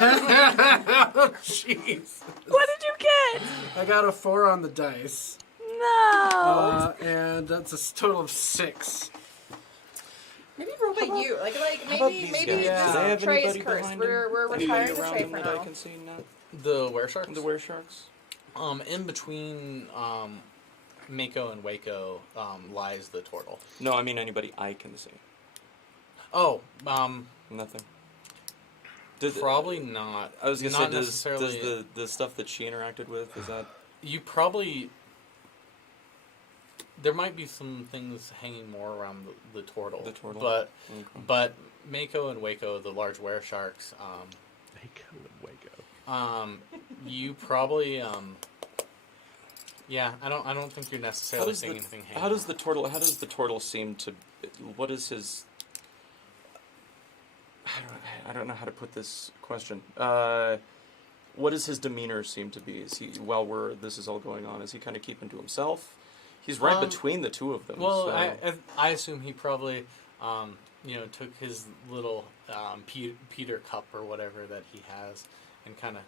Oh, jeez. What did you get? I got a 4 on the dice. No. And that's a total of 6. Maybe roll by you. Like about maybe these maybe guys? Yeah. this Do they have tray is anybody cursed. behind We're Anybody retiring the around tray them for that I now. can see now? The weresharks? The weresharks? In between Mako and Waco lies the turtle. No, I mean anybody I can see. Oh, Nothing. probably not. I was gonna not say, does necessarily. the stuff that she interacted with, is that... You probably. There might be some things hanging more around the turtle. The turtle? But Okay. but Mako and Waco, the large weresharks, Waco and Waco. you probably yeah, I don't think you're necessarily seeing anything hanging. How does the turtle seem to... What is his... I don't know how to put this question. What does his demeanor seem to be? Is he, while this is all going on, is he kind of keeping to himself? He's right between the two of them. Well, so. I assume he probably took his little Peter cup or whatever that he has and kind of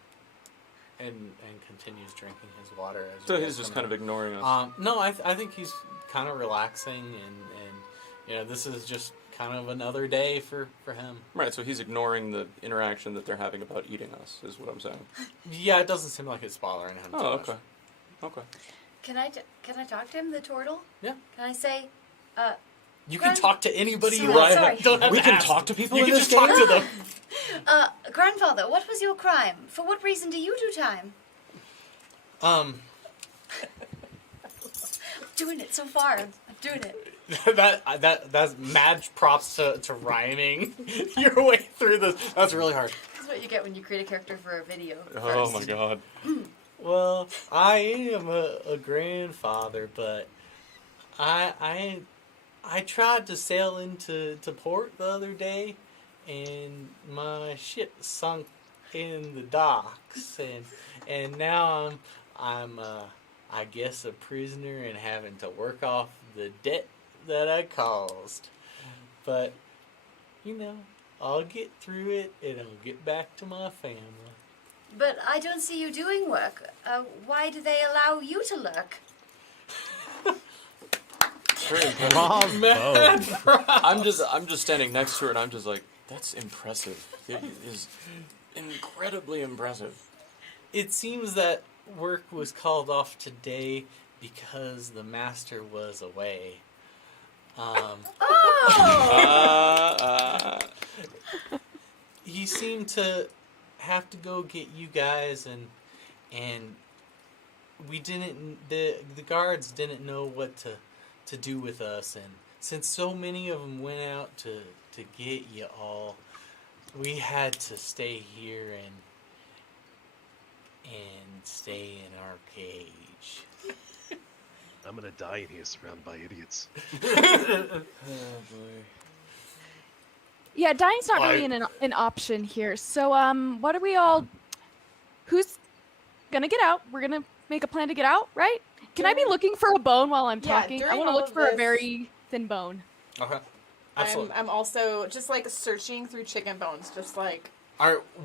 and continues drinking his water. As So you he's guys just come kind of in. ignoring us. No, I think he's kind of relaxing and this is just kind of another day for him. Right, so he's ignoring the interaction that they're having about eating us, is what I'm saying. Yeah, it doesn't seem like it's bothering him. Oh, too much. okay. Okay. Can I talk to him, the turtle? Yeah. Can I say, You can talk to anybody you Sorry, want. sorry. Don't have We to can ask. talk to people You in can this just talk game? to them. Grandfather, what was your crime? For what reason do you do time? Doing it so far. I'm doing it. that's mad props to rhyming your way through this. That's really hard. That's what you get when you create a character for a video. Oh first. my god. Well, I am a grandfather, but I tried to sail into port the other day, and my ship sunk in the docks, and now I'm I guess a prisoner and having to work off the debt that I caused. But I'll get through it and I'll get back to my family. But I don't see you doing work. Why do they allow you to lurk? Bravo. I'm just standing next to her and I'm just like, that's impressive. It is incredibly impressive. It seems that work was called off today because the master was away. He seemed to have to go get you guys, and we didn't. The guards didn't know what to do with us, and since so many of them went out to get you all, we had to stay here and stay in our cage. I'm gonna die in here surrounded by idiots. Oh boy. Yeah, dying's not really I- an option here. So, what are we all? Who's gonna get out? We're gonna make a plan to get out, right? Can I be looking for a bone while I'm Yeah, talking? I during want to all look of for a this- very thin bone. Okay. Absolutely. I'm also just like searching through chicken bones, just like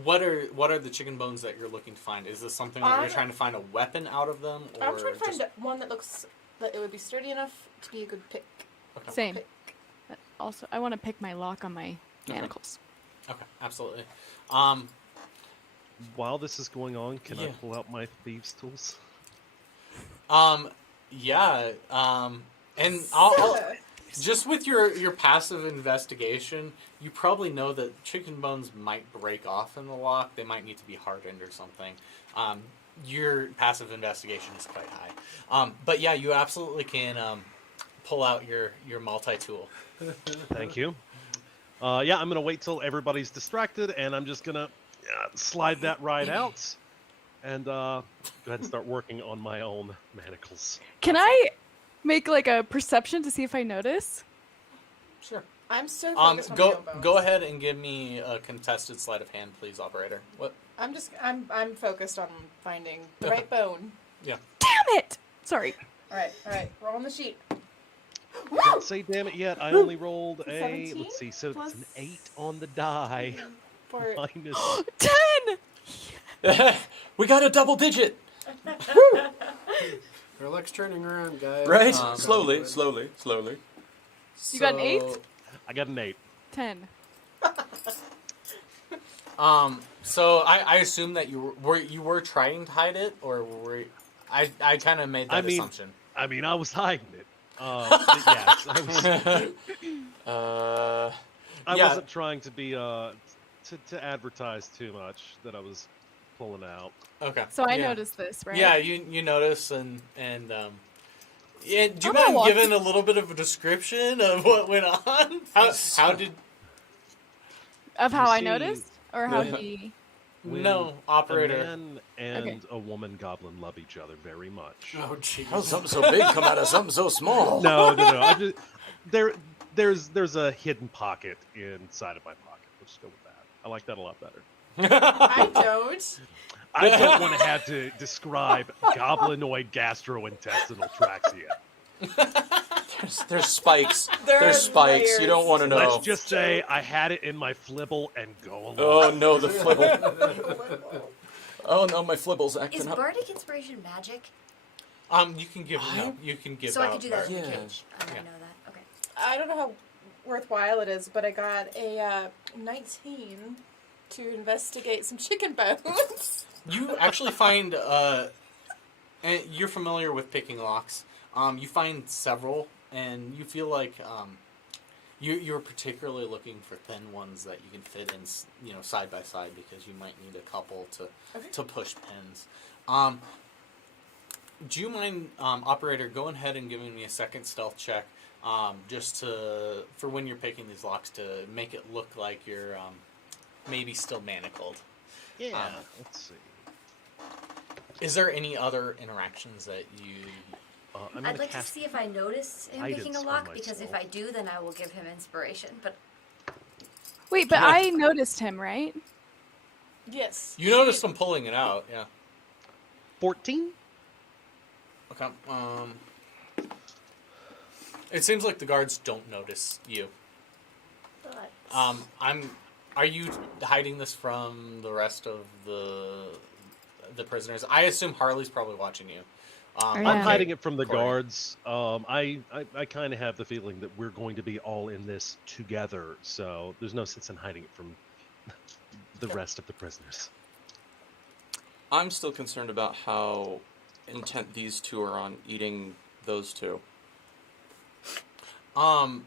What are the chicken bones that you're looking to find? Is this something that you're trying to find a weapon out of them, or I'm trying to find just... one that looks that it would be sturdy enough to be a good pick. Okay. Same. Pick. Also, I want to pick my lock on my manacles. Okay, absolutely. While this is going on, can I Yeah. pull out my thieves' tools? Yeah. And I'll just with your passive investigation, you probably know that chicken bones might break off in the lock. They might need to be hardened or something. Your passive investigation is quite high. But yeah, you absolutely can pull out your multi-tool. Thank you. Yeah, I'm gonna wait till everybody's distracted, and I'm just gonna slide that right out, and go ahead and start working on my own manacles. Can I make like a perception to see if I notice? Sure. I'm so focused on my own bones. Go ahead and give me a contested sleight of hand, please, operator. What? I'm focused on finding the Okay. right bone. Yeah. Damn it! Sorry. All right. Roll on the sheet. Can't say damn it yet. I only rolled a 17 let's see, so plus- it's an 8 on the die. For Minus 10! We got a double digit, Our luck's turning around, guys. right? Um, slowly. You got an 8? So- I got an 8. 10. So I assume that you were trying to hide it, or were I kind of made that assumption. I mean, I was hiding it. Yes, I Yeah. wasn't trying to be to advertise too much that I was pulling out. Okay. So I yeah. noticed this, right? Yeah, you notice and yeah. Do you I'm gonna mind walk- giving a little bit of a description of what went on? How did Of how You I see- noticed? Or how Yeah. he... When no operator? A man and Okay. a woman goblin love each other very much. Oh, jeez. How's something so big come out of something so small? No. I just, there's a hidden pocket inside of my pocket. Let's just go with that. I like that a lot better. I don't. I don't want to have to describe goblinoid gastrointestinal traxia. There's spikes. There There's are spikes. You layers. don't want to know. Let's just say I had it in my flibble and go along. Oh no, the flibble. Oh no, my flibble's acting Is up. bardic inspiration magic? You can give no. You can give So I out. could do that in the Yeah. cage. I Yeah. know that. Okay. I don't know how worthwhile it is, but I got a 19 to investigate some chicken bones. You actually find, and you're familiar with picking locks. You find several, and you feel like you're particularly looking for thin ones that you can fit in, side by side, because you might need a couple to push pins. Do you mind, operator, going ahead and giving me a second stealth check, just for when you're picking these locks to make it look like you're maybe still manacled. Yeah, let's see. Is there any other interactions that you... I'm gonna I'd like to cast see if I notice him guidance picking a on lock, because if myself. I do, then I will give him inspiration. But Wait, but I noticed him, right? Yes. You noticed them pulling it out, yeah. 14? Okay. It seems like the guards don't notice you. Are you hiding this from the rest of the prisoners? I assume Harley's probably watching you. Yeah. I'm hiding it from the Corey. guards. I kind of have the feeling that we're going to be all in this together, so there's no sense in hiding it from the rest of the prisoners. I'm still concerned about how intent these two are on eating those two. I'm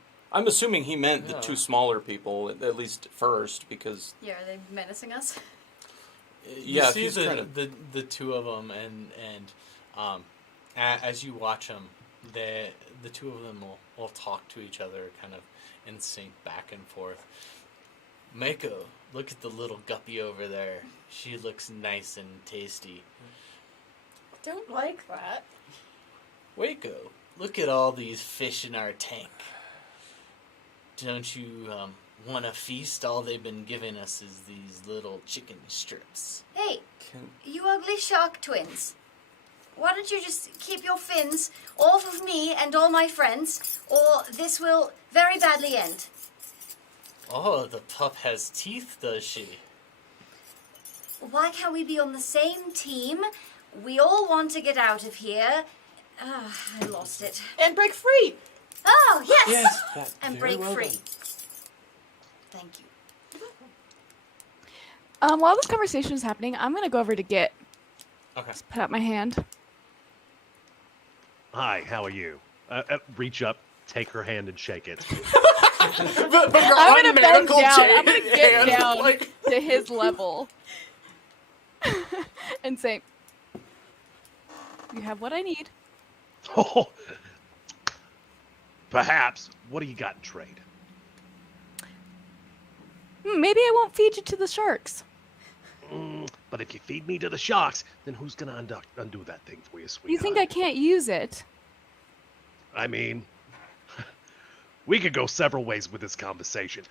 assuming he meant the Yeah. two smaller people, at least at first, because yeah, are they menacing us? You yeah, see he's trying to... the two of them, and as you watch them, the two of them will talk to each other, kind of in sync, back and forth. Mako, look at the little guppy over there. She looks nice and tasty. Don't like that. Waco, look at all these fish in our tank. Don't you want to feast? All they've been giving us is these little chicken strips. Hey, you ugly shark twins. Why don't you just keep your fins off of me and all my friends, or this will very badly end. Oh, the pup has teeth, does she? Why can't we be on the same team? We all want to get out of here. I lost it. And break free! Oh, yes! That And very break well free. done. Thank you. While this conversation is happening, I'm gonna go over to Git. Okay. Just put out my hand. Hi, how are you? Reach up, take her hand and shake it. but I'm gonna bend down. I'm gonna hand, get down like- to his level and say, "You have what I need." Oh, perhaps. What do you got in trade? Maybe I won't feed you to the sharks. But if you feed me to the sharks, then who's gonna undo that thing for you, sweetheart? You think I can't use it? I mean, we could go several ways with this conversation.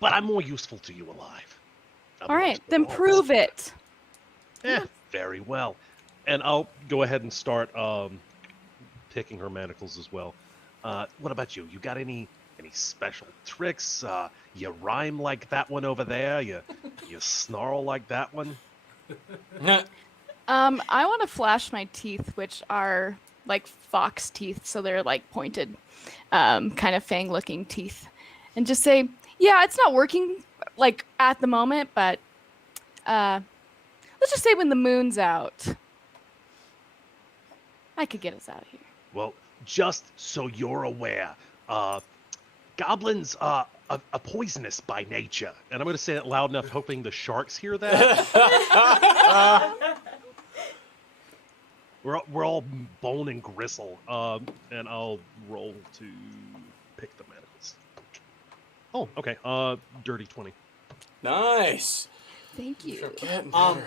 But I'm more useful to you alive. All right, then prove it. Very well. And I'll go ahead and start picking her manacles as well. What about you? You got any special tricks? You rhyme like that one over there? You snarl like that one? I want to flash my teeth, which are like fox teeth, so they're like pointed, kind of fang-looking teeth, and just say, "Yeah, it's not working like at the moment, but let's just say when the moon's out, I could get us out of here." Well, just so you're aware, goblins are poisonous by nature. And I'm going to say it loud enough, hoping the sharks hear that. We're all bone and gristle. And I'll roll to pick the manacles. Oh, okay. Dirty 20. Nice. Thank you. Getting better.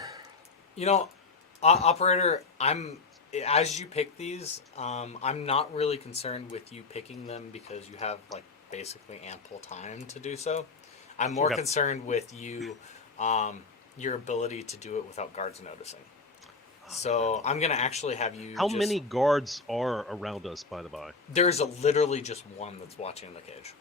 You know, operator, as you pick these, I'm not really concerned with you picking them because you have like basically ample time to do so. I'm more concerned with you, your ability to do it without guards noticing. So I'm gonna actually have you. How many guards are around us, by the by? There's literally just one that's watching the cage.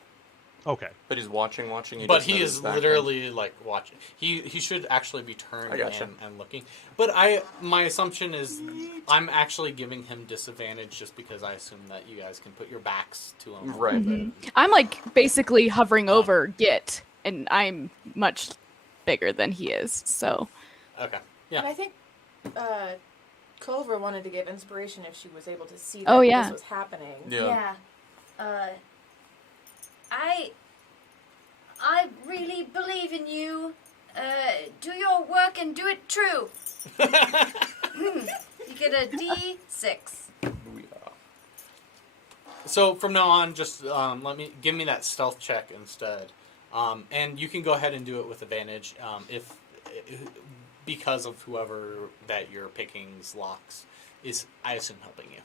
Okay. But he's watching. But he is literally like watching. He should actually be turned and looking. But my assumption is I'm actually giving him disadvantage just because I assume that you guys can put your backs to him. Right. I'm like basically hovering over Git, and I'm much bigger than he is, so. Okay. Yeah. And I think Clover wanted to give inspiration if she was able to see that this was happening. Yeah. I really believe in you. Do your work and do it true. You get a D6. So from now on, just give me that stealth check instead, and you can go ahead and do it with advantage if because of whoever that you're picking's locks is, I assume, helping you.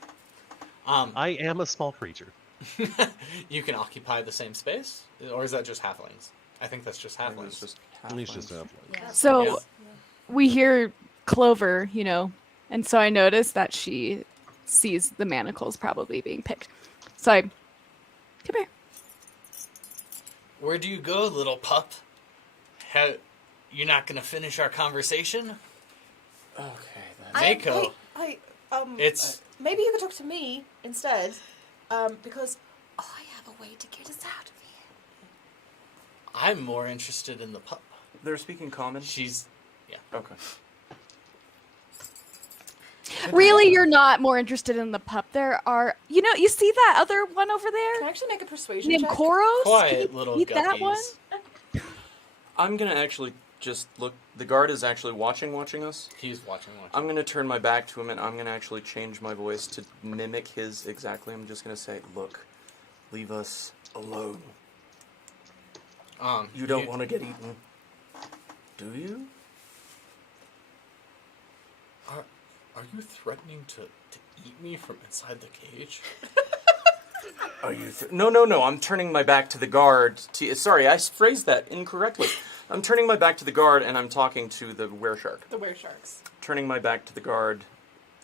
I am a small creature. You can occupy the same space, or is that just halflings? I think that's just halflings. At least just halflings. Yeah. So we hear Clover, and so I notice that she sees the manacles probably being picked. So I come here. Where do you go, little pup? You're not going to finish our conversation? Okay, then. Mako. It's... Maybe you could talk to me instead, because I have a way to get us out of here. I'm more interested in the pup. They're speaking common? She's... Yeah. Okay. Really, you're not more interested in the pup? There are, you see that other one over there? Can I actually make a persuasion Named check? Koros? Quiet Can you little eat that one? guppies. I'm going to actually just look. The guard is actually watching us. He's watching. I'm going to turn my back to him, and I'm going to actually change my voice to mimic his exactly. I'm just going to say, "Look, leave us alone." You don't want to get eaten, do you? Are you threatening to eat me from inside the cage? Are you? No. I'm turning my back to the guard. Sorry, I phrased that incorrectly. I'm turning my back to the guard, and I'm talking to the wereshark. The weresharks. Turning my back to the guard,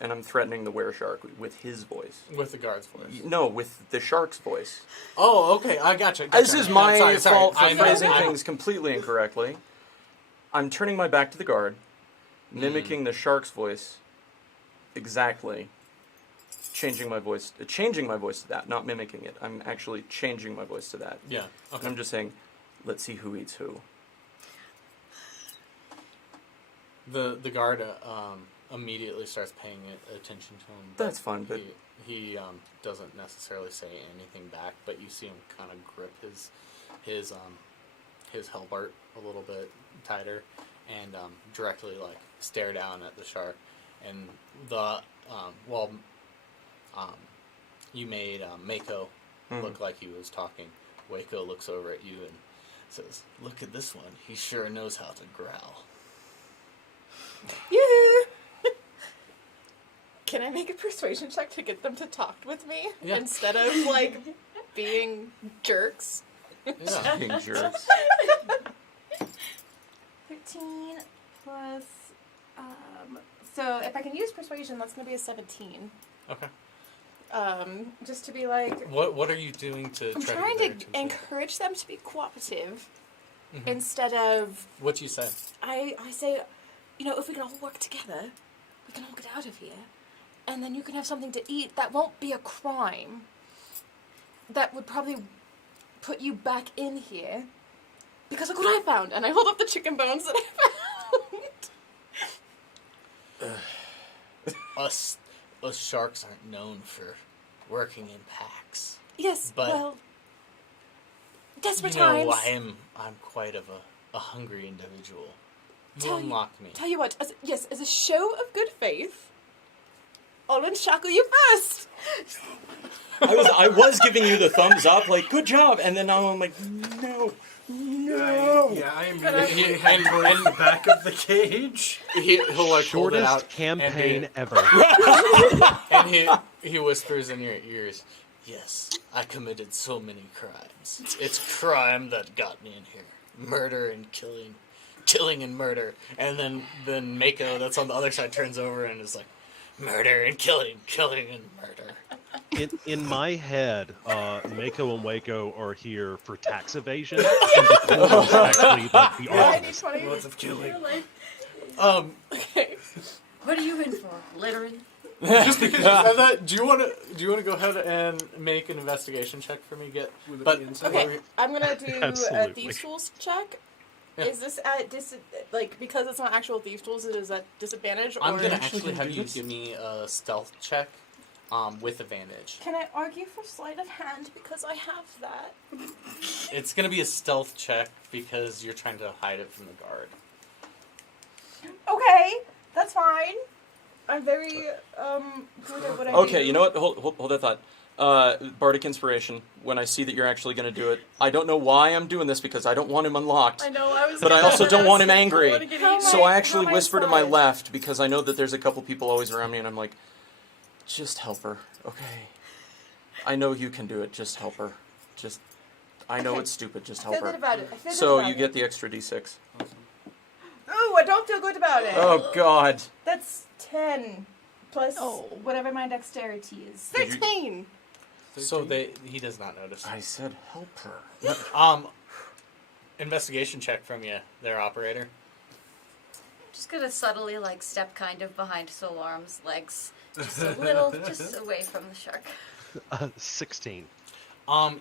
and I'm threatening the wereshark with his voice. With the guard's voice. No, with the shark's voice. Oh, okay. I gotcha. This is my fault for I know. phrasing things completely incorrectly. I'm turning my back to the guard, mimicking the shark's voice exactly. Changing my voice to that, not mimicking it. I'm actually changing my voice to that. Yeah. Okay. And I'm just saying, let's see who eats who. The guard immediately starts paying attention to him. That's fine, but he doesn't necessarily say anything back. But you see him kind of grip his halberd a little bit tighter, and directly like stare down at the shark. And you made Mako look like he was talking. Waco looks over at you and says, "Look at this one. He sure knows how to growl." Yeah. Can I make a persuasion check to get them to talk with me instead of like being jerks? Yeah. being jerks. 13 plus. So if I can use persuasion, that's gonna be a 17. Okay. Just to be like. What are you doing to I'm try trying to to get their attention? encourage them to be cooperative Mhm. instead of. What you say? I say, if we can all work together, we can all get out of here. And then you can have something to eat that won't be a crime. That would probably put you back in here. Because look what I found. And I hold up the chicken bones that I found. Us sharks aren't known for working in packs. Yes, But well, desperate You know, times. I'm quite of a hungry individual. You Tell you- unlock me. Tell you what, as a show of good faith, I'll unshackle you first. I was giving you the thumbs up, like, good job, and then now I'm like, no. I immediately head towards the back of the cage. He'll like hold it Shortest out campaign and ever. he whispers in your ears, "Yes, I committed so many crimes. It's crime that got me in here. Murder and killing and murder." And then Mako, that's on the other side, turns over and is like, "Murder and killing and murder." In my head, Mako and Waco are here for tax evasion, and the cool is actually like the artist. Lots of killing. What are you in for? Littering? Just because you said that, do you want to go ahead and make an investigation check for me? Okay, I'm gonna do a Absolutely. Thieves Tools check. Yeah. Is this at because it's not actual Thieves Tools, it is at disadvantage? Or I'm gonna actually actually have do you this? give me a stealth check, with advantage. Can I argue for sleight of hand because I have that? It's gonna be a stealth check because you're trying to hide it from the guard. Okay, that's fine. I'm very good at what I do. Okay, you know what? Hold that thought. Bardic Inspiration, when I see that you're actually going to do it. I don't know why I'm doing this because I don't want him unlocked. I know, I was. But I also don't want him angry. How am So I how actually am I whisper to my inside? left because I know that there's a couple people always around me and I'm like, just help her, okay? I know you can do it, just help her. I know Okay. it's stupid, just I help feel good her. about it. I feel So good about you it. get the extra d6. Ooh, I don't feel good about it. Oh, God. That's 10 plus Oh. whatever my dexterity is. Did you- 13. So he does not notice. I said help her. Investigation check from you, there, operator. Just gonna subtly step kind of behind Solarm's legs, just a little, just away from the shark. 16.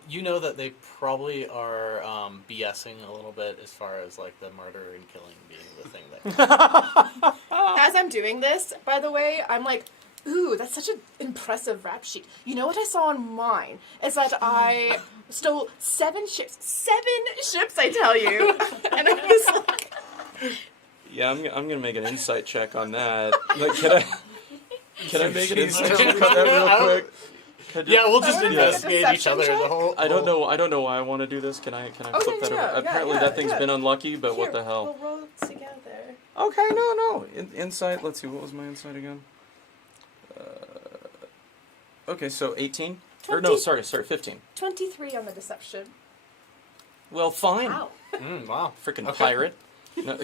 You know that they probably are BSing a little bit as far as the murder and killing being the thing that. As I'm doing this, by the way, I'm like, ooh, that's such an impressive rap sheet. You know what I saw on mine? Is that I stole 7 ships. 7 ships, I tell you. And I was like... Yeah, I'm gonna make an insight check on that. Can I make an insight check on that real quick? Could Yeah, we'll just Everyone investigate make a each other. deception The whole. I don't know. I don't know why I want to do this. Can I flip that over? Apparently, that thing's been unlucky. But what the hell? We'll roll together. Okay, no. Insight. Let's see. What was my insight again? Okay, so 18. Or no, 20. sorry, 15. 23 on the deception. Well, fine. Wow. Wow. Freaking Okay. pirate. No,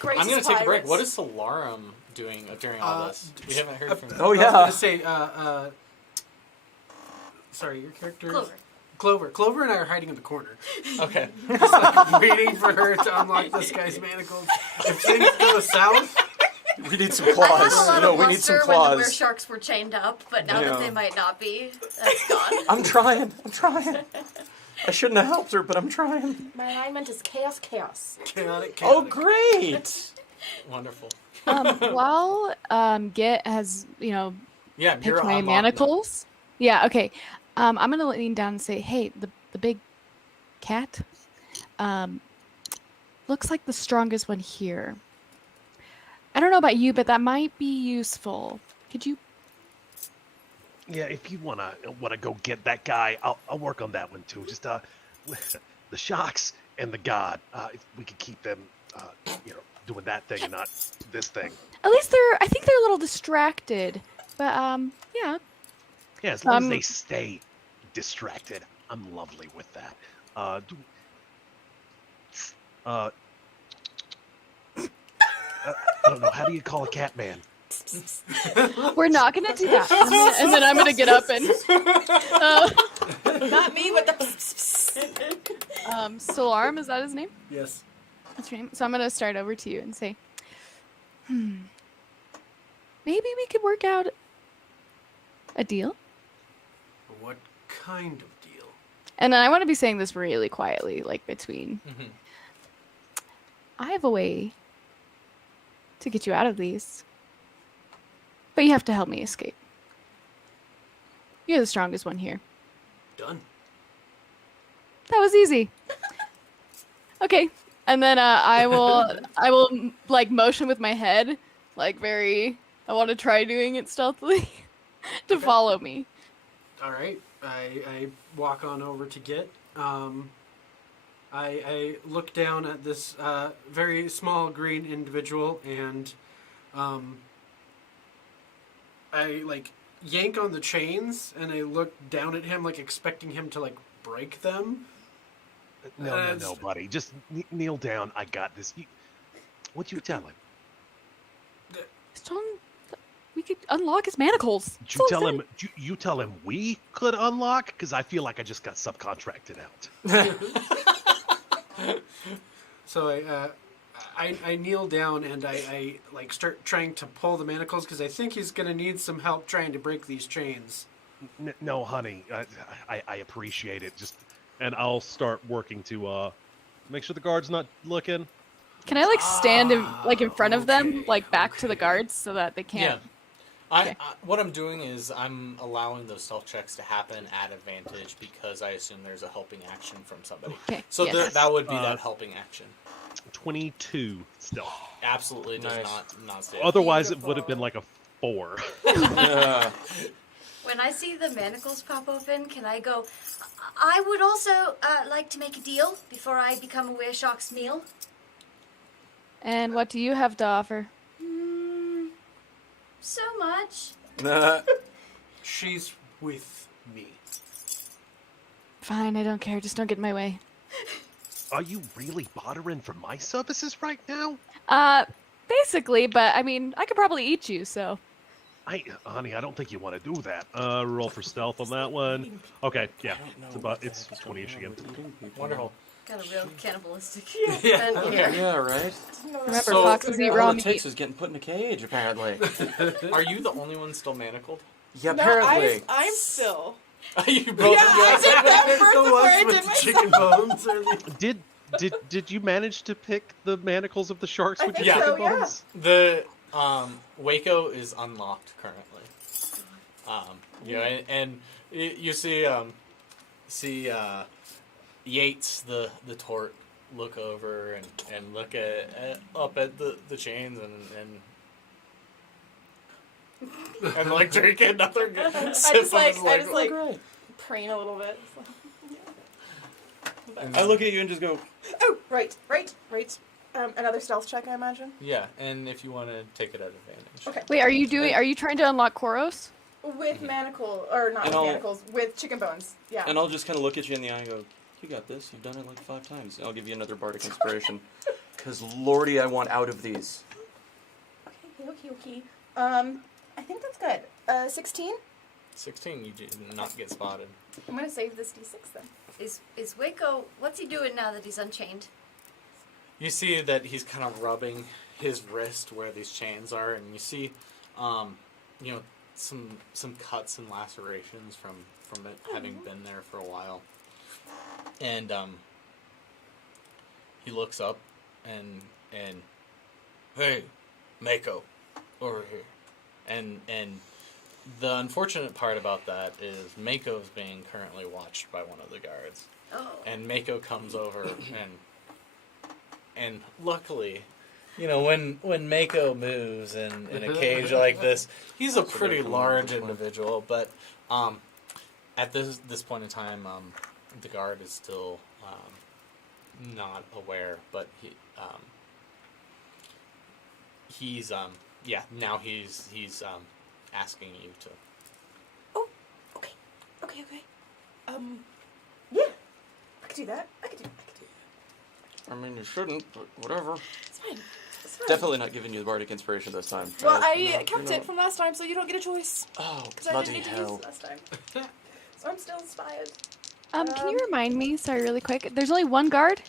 Great. I'm gonna take a break. What is Solarum doing during all this? We haven't heard from. Oh, I was yeah. gonna say, sorry, your character. Clover. Clover and I are hiding in the corner, Okay. just like waiting for her to unlock this guy's manacles. If things go south, we need some I had a claws. lot No, of we need some bluster when the claws. weresharks were chained up, but now Yeah. that they might not be, that's gone. I'm trying. I shouldn't have helped her, but I'm trying. My alignment is chaos. chaotic. Oh, great. Wonderful. While Git has, Yeah, you're picked my unlocked now. manacles. Yeah, okay. I'm gonna lean down and say, hey, the big cat, looks like the strongest one here. I don't know about you, but that might be useful. Could you? Yeah, if you wanna go get that guy, I'll work on that one too. Just the shocks and the god. If we could keep them, doing that thing and not this thing. At least I think they're a little distracted. But yeah. Yeah, as long as they stay distracted, I'm lovely with that. I don't know. How do you call a cat man? We're not gonna do that. And then I'm gonna get up and Not me with the. Solarm, is that his name? Yes. That's your name. So I'm gonna start over to you and say, maybe we could work out a deal. What kind of deal? And then I want to be saying this really quietly, like between. Mhm. I have a way to get you out of these, but you have to help me escape. You're the strongest one here. Done. That was easy. Okay, and then I will like motion with my head, like very. I want to try doing it stealthily to follow me. All right. I walk on over to Git. I look down at this very small green individual and I like yank on the chains and I look down at him like expecting him to like break them. No, buddy. Just kneel down. I got this. What'd you tell him? Just tell him that we could unlock his manacles. Did you tell him? You tell him we could unlock? Because I feel like I just got subcontracted out. So I kneel down and I like start trying to pull the manacles because I think he's gonna need some help trying to break these chains. No, honey. I appreciate it. And I'll start working to make sure the guard's not looking. Can I like stand in front of them, like back to the guards, so that they can't? Yeah. Okay. What I'm doing is I'm allowing those stealth checks to happen at advantage because I assume there's a helping action from somebody. Okay. So yes. that would be that helping action. 22 stealth. Absolutely does Nice. not stay. Otherwise, it would have been like a 4. Yeah. When I see the manacles pop open, can I go, I would also like to make a deal before I become a Wereshark's meal? And what do you have to offer? So much. She's with me. Fine, I don't care. Just don't get in my way. Are you really bartering for my services right now? Basically, but I mean, I could probably eat you, so. Honey, I don't think you want to do that. Roll for stealth on that one. Okay, yeah, it's 20ish again. Wonderful. Got a real cannibalistic Yeah. bent here. Yeah, right. Remember, So- foxes eat All raw it takes meat. is getting put in a cage, apparently. Are you the only one still manacled? Yeah, No, apparently. I'm still. You both. Yeah, I did that There's first the before I ones did with my chicken bones. Or the... Did you manage to pick the manacles of the sharks I with think your so, chicken yeah. bones? The Waco is unlocked currently. And you see Yates the tort look over and look up at the chains and and like drink another I sip just of like, his I just like Great. preen a little bit. And I look at you and just go, Oh, right. Another stealth check, I imagine. yeah, and if you want to take it at advantage. Okay. Wait, are you trying to unlock Koros? With manacle, or not And with I'll- manacles, with chicken bones. Yeah. and I'll just kind of look at you in the eye and go, you got this. You've done it like 5 times. And I'll give you another bardic inspiration. Because, lordy, I want out of these. Okay. I think that's good. 16? 16, you did not get spotted. I'm gonna save this d6 then. Is Waco, what's he doing now that he's unchained? You see that he's kind of rubbing his wrist where these chains are, and you see, some cuts and lacerations from it having been there for a while. And he looks up and hey, Mako, over here. And the unfortunate part about that is Mako's being currently watched by one of the guards. Oh. And Mako comes over and luckily, when Mako moves in a cage like this, he's a pretty large individual, but at this point in time, the guard is still not aware, but he's asking you to. Oh, okay. Yeah. I could do that. I mean, you shouldn't, but whatever. It's fine. Definitely not giving you the bardic inspiration this time. Well, No, I kept no. it from last time, so you don't get a choice. Oh, Because I bloody didn't need to use hell. it last time. So I'm still inspired. Can you remind me, sorry, really quick, there's only one guard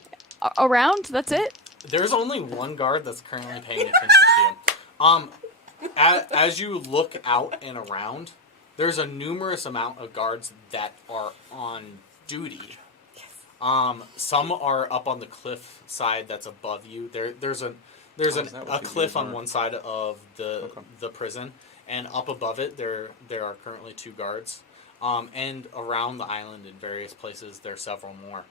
around? That's it? There's only one guard that's currently paying attention to you. As you look out and around, there's a numerous amount of guards that are on duty. Some are up on the cliff side that's above you. There's a cliff on one side of the prison, and up above it there are currently 2 guards. And around the island in various places there are several more.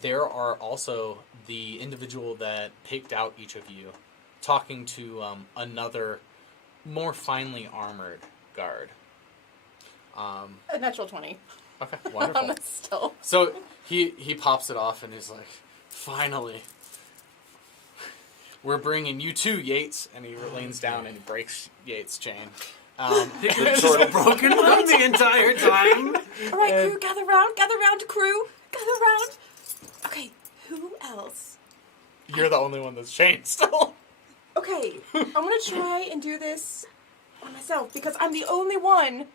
There are also the individual that picked out each of you, talking to another more finely armored guard. A natural 20. Okay, wonderful. Still. So he pops it off and he's like, finally, we're bringing you too, Yates. And he leans down and breaks Yates' chain. It's just broken on the entire time. All right, crew, gather round, crew. Gather round. Okay, who else? You're the only one that's chained still. Okay, I'm gonna try and do this on myself because I'm the only one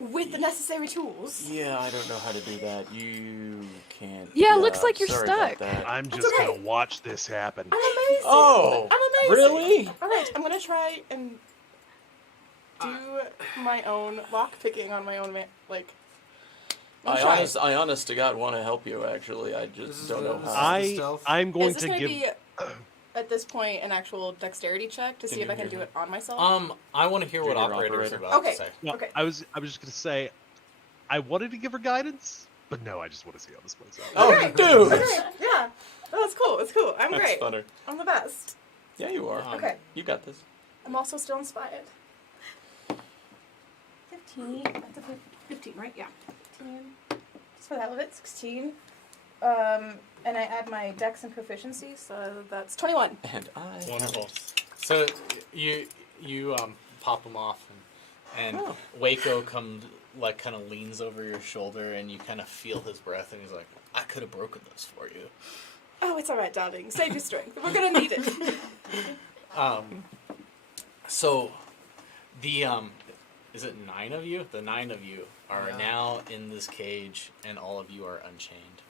with the necessary tools. Yeah, I don't know how to do that. You can't. Yeah, looks like you're sorry about stuck. that. I'm just okay. gonna watch this happen. I'm amazing. Oh, I'm amazing. really? All right, I'm gonna try and do my own lock picking on my own I honest to God want to help you. Actually, I just don't know how. I'm going Is this to gonna give. be at this point an actual dexterity check to see if I can do it on myself? I want to hear what Junior operator's operator. about Okay. to say. No, Okay. I was just gonna say, I wanted to give her guidance, but no, I just want to see how this plays out. Oh, Okay. dude! Okay, yeah. Oh, that's cool. It's cool. I'm That's great. funner. I'm the best. Yeah, you are. Okay. You got this. I'm also still inspired. 15. That's a 15, right? Yeah. 15. Just for the hell of it, 16. And I add my dex and proficiency, so that's 21. And I. Wonderful. So you pop him off, and Waco kind of leans over your shoulder, and you kind of feel his breath, and he's like, "I could have broken those for you." Oh, it's all right, darling. Save your strength. We're gonna need it. So the is it 9 of you? The 9 of you are now in this cage, and all of you are unchained.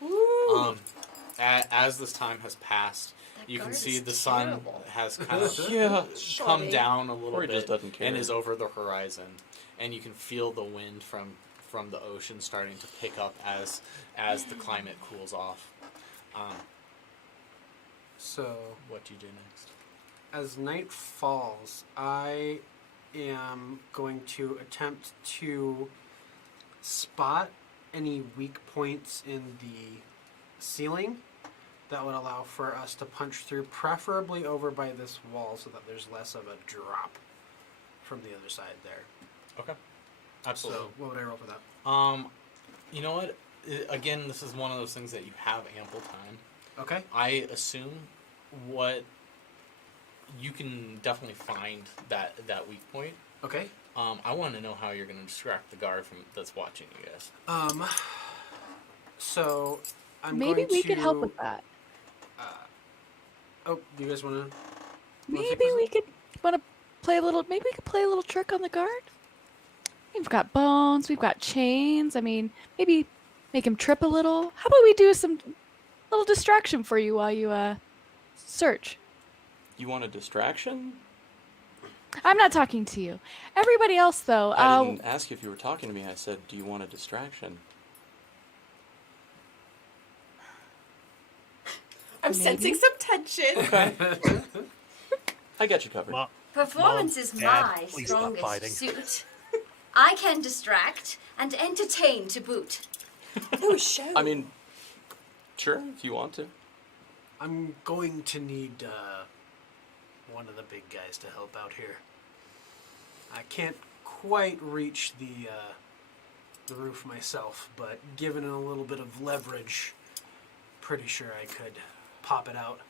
Woo! As this time has passed, That you can guard see is the sun terrible. has kind of Yeah. come down a little Or he bit just doesn't care. and is over the horizon, and you can feel the wind from the ocean starting to pick up as the climate cools off. So, What do you do next? as night falls, I am going to attempt to spot any weak points in the ceiling that would allow for us to punch through, preferably over by this wall so that there's less of a drop. from the other side there. Okay. Absolutely. So what would I roll for that? You know what? Again, this is one of those things that you have ample time. Okay. I assume what you can definitely find that weak point. Okay. I want to know how you're going to distract the guard that's watching you guys. So I'm Maybe going we to, could help with that. Oh, do you guys want to? Maybe we could want to play a little. Maybe we could play a little trick on the guard. We've got bones. We've got chains. I mean, maybe make him trip a little. How about we do some little distraction for you while you search? You want a distraction? I'm not talking to you. Everybody else, though. I didn't ask you if you were talking to me. I said, do you want a distraction? I'm sensing some tension. Okay. I got you covered. Mom, Performance is Dad, my please stop fighting. strongest suit. I can distract and entertain to boot. Oh, show. I mean, sure, if you want to. I'm going to need one of the big guys to help out here. I can't quite reach the roof myself, but given a little bit of leverage, pretty sure I could pop it out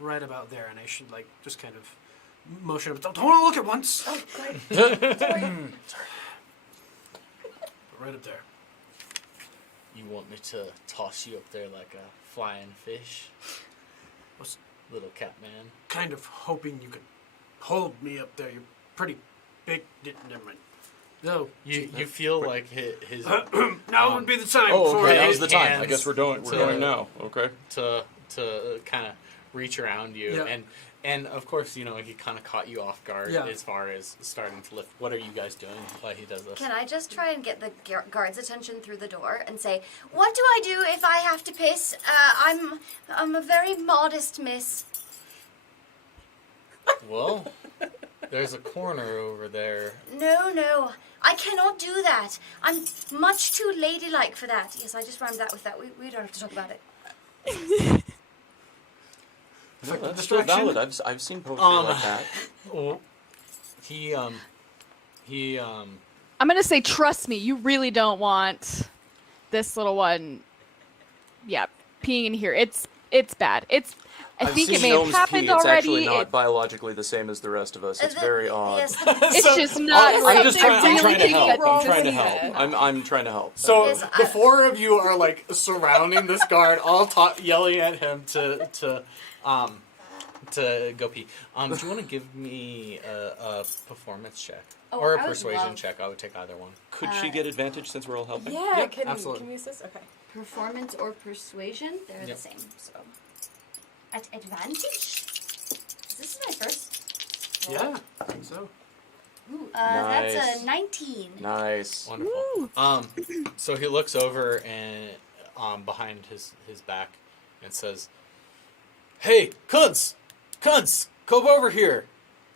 right about there, and I should just kind of motion up. Don't want to look at once. Oh, great. Sorry. Right up there. You want me to toss you up there like a flying fish? Was Little cat man. kind of hoping you could hold me up there. You're pretty big. Never mind. No. You feel like his Now would be the time. Oh, for okay, it. now's the time. I hands guess we're going now. Okay. to kind of reach around you, Yeah. and of course, he kind of caught you off guard Yeah. as far as starting to lift. What are you guys doing while he does this? Can I just try and get the guard's attention through the door and say, "What do I do if I have to piss? I'm a very modest miss." Well, there's a corner over there. No, I cannot do that. I'm much too ladylike for that. Yes, I just rhymed that with that. We don't have to talk about it. No, that's still distraction? valid. I've seen poetry like that. Oh, he I'm gonna say, trust me. You really don't want this little one. Yeah, peeing in here. It's bad. I I've think seen it may have gnomes happened pee. It's already. actually not biologically the same as the rest of us. It's very odd. Yes, It's So- just not. I'm just trying. I'm really trying to think help. that's I'm trying to wrong. help. I'm trying to help. So Yes, the four of you are surrounding this guard, all yelling at him to go pee. Do you want to give me a performance check Oh, or a I would persuasion love- check? I would take either one. Could she get advantage since we're all helping? Yeah, Yep, can absolutely. we assist? Okay. performance or persuasion, they're Yep. the same. So, at advantage. This is my first. roll. Yeah, I think so. Ooh, Nice. that's a 19. Nice. Wonderful. So he looks over and behind his back and says, "Hey, Kunz, come over here.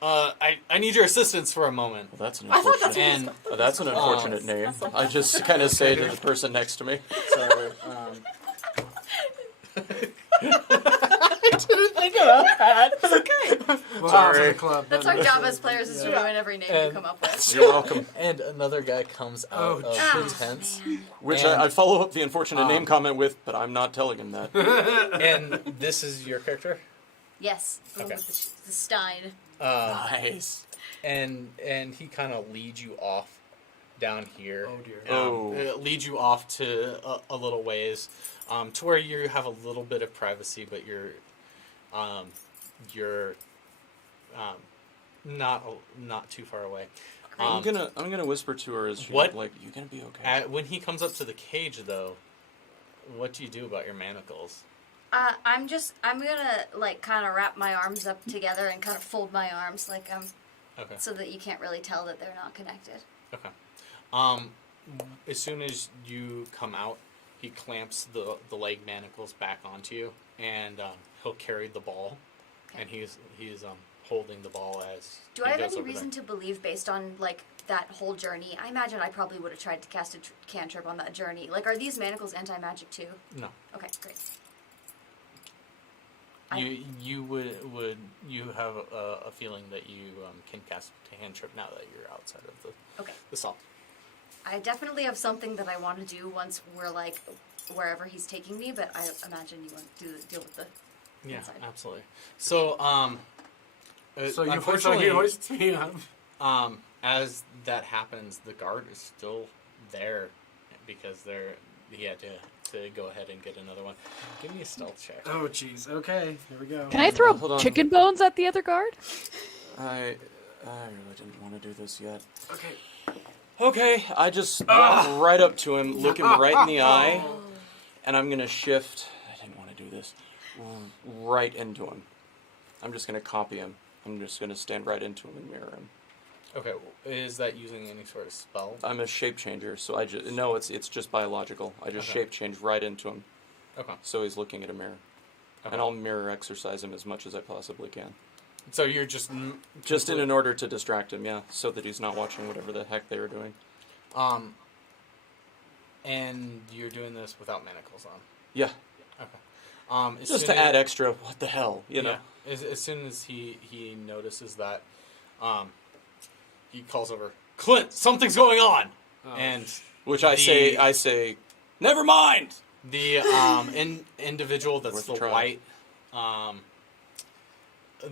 I need your assistance for a moment." Well, that's an I thought unfortunate. that's And That's an unfortunate name. I just kind of say to the person next to me. Sorry. I didn't think about that. Welcome Sorry. to the club. That's our job as players is to ruin every name you And- come up with. You're welcome. And another guy comes out Oh, of Oh, the tents. man. Which And- I follow up the unfortunate name comment with, but I'm not telling him that. And this is your character? Yes. The one Okay. with the Stein. Nice. And he kind of leads you off down here. Oh, dear. Oh. It leads you off to a little ways, to where you have a little bit of privacy, but you're not too far away. I'm gonna whisper to her as she What? you gonna be okay? When he comes up to the cage, though, what do you do about your manacles? I'm gonna kind of wrap my arms up together and kind of fold my arms Okay. so that you can't really tell that they're not connected. Okay. As soon as you come out, he clamps the leg manacles back onto you, and he'll carry the ball, Okay. and he's holding the ball as. Do he I have goes any over reason there. to believe, based on that whole journey? I imagine I probably would have tried to cast a cantrip on that journey. Are these manacles anti-magic too? No. Okay, great. You have a feeling that you can cast a cantrip now that you're outside of the salt. I definitely have something that I want to do once we're like wherever he's taking me, but I imagine you want to deal with the inside. Absolutely. So So you unfortunately, hoist me up. as that happens, the guard is still there because he had to go ahead and get another one. Give me a stealth check. Oh, jeez. Okay, here we go. Can I throw Hold on. chicken bones at the other guard? I really didn't want to do this yet. Okay. Okay, I just walk right up to him, look him right in the eye, and I'm gonna shift. I didn't want to do this. Right into him. I'm just gonna copy him. I'm just gonna stand right into him and mirror him. Okay, is that using any sort of spell? I'm a shape changer, so it's just biological. I just Okay. shape change right into him, Okay. so he's looking at a mirror, Okay. and I'll mirror exercise him as much as I possibly can. So you're just In order to distract him, yeah, so that he's not watching whatever the heck they were doing. And you're doing this without manacles on. Yeah, Okay. just to add extra. What the hell, you know? Yeah. As soon as he notices that, he calls over, Clint, something's going on, and Which I say, never mind. the individual that's Worth a the try. white,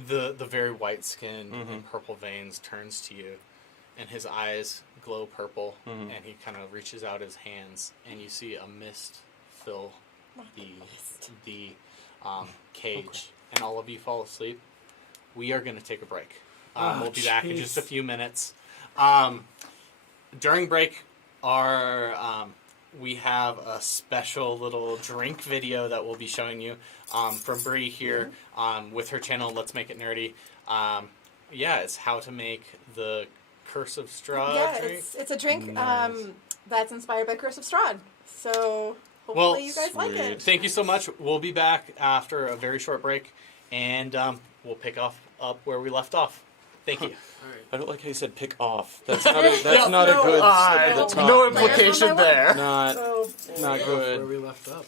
the very white skin and purple veins turns to you, and his eyes glow purple, and he kind of reaches out his hands, and you see a mist fill the cage, and all of you fall asleep. We are going to take a break. We'll be back in just a few minutes. During break, we have a special little drink video that we'll be showing you from Bree here with her channel, Let's Make It Nerdy. It's how to make the Curse of Strad drink. It's a drink Nice. that's inspired by Curse of Strad. So hopefully you guys like sweet. it. Thank you so much. We'll be back after a very short break, and we'll pick up where we left off. Thank you. I don't like how you said pick off. That's not a, that's not a good slip of the tongue. no implication there. Not Where good. we left up.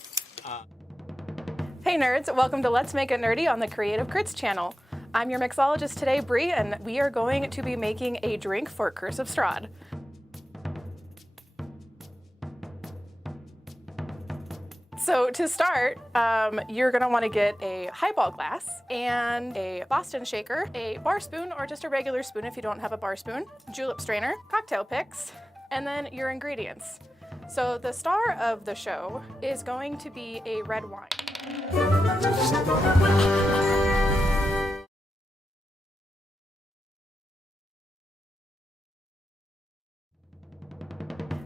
Hey nerds, welcome to Let's Make It Nerdy on the Creative Crits channel. I'm your mixologist today, Bree, and we are going to be making a drink for Curse of Strad. So to start, you're gonna wanna get a highball glass and a Boston shaker, a bar spoon or just a regular spoon if you don't have a bar spoon, julep strainer, cocktail picks, and then your ingredients. So the star of the show is going to be a red wine.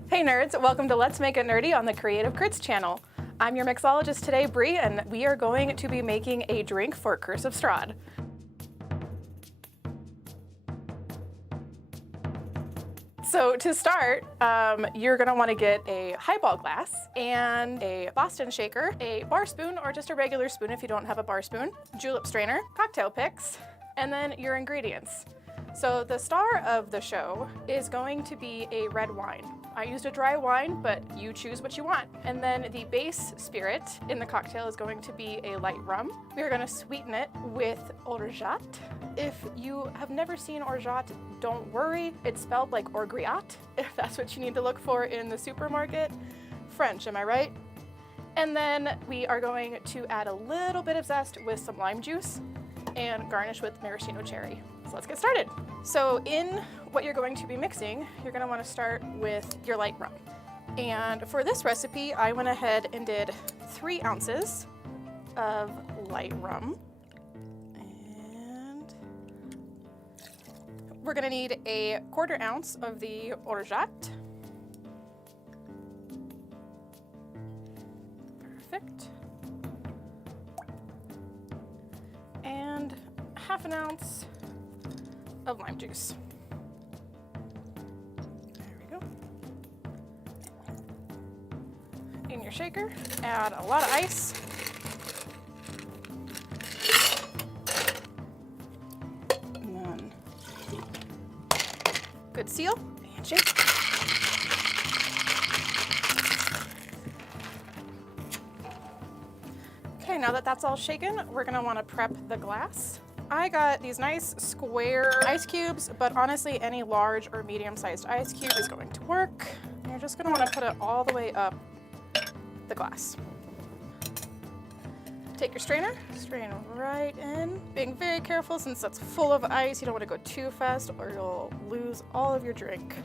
Hey nerds, welcome to Let's Make It Nerdy on the Creative Crits channel. I'm your mixologist today, Bree, and we are going to be making a drink for Curse of Strad. So to start, you're gonna wanna get a highball glass and a Boston shaker, a bar spoon or just a regular spoon if you don't have a bar spoon, julep strainer, cocktail picks, and then your ingredients. So the star of the show is going to be a red wine. I used a dry wine, but you choose what you want. And then the base spirit in the cocktail is going to be a light rum. We are gonna sweeten it with orgeat. If you have never seen orgeat, don't worry. It's spelled like orgeat, if that's what you need to look for in the supermarket. French, am I right? And then we are going to add a little bit of zest with some lime juice and garnish with maraschino cherry. So let's get started. So in what you're going to be mixing, you're gonna wanna start with your light rum. And for this recipe, I went ahead and did 3 ounces of light rum. And we're gonna need a 1/4 ounce of the orgeat. Perfect. And 1/2 ounce of lime juice. There we go. In your shaker, add a lot of ice. And then good seal and shake. Okay, Okay, now that that's all shaken, we're gonna wanna prep the glass. I got these nice square ice cubes, but honestly, any large or medium-sized ice cube is going to work. And you're just gonna wanna put it all the way up the glass. Take your strainer, strain right in, being very careful since that's full of ice. You don't want to go too fast or you'll lose all of your drink.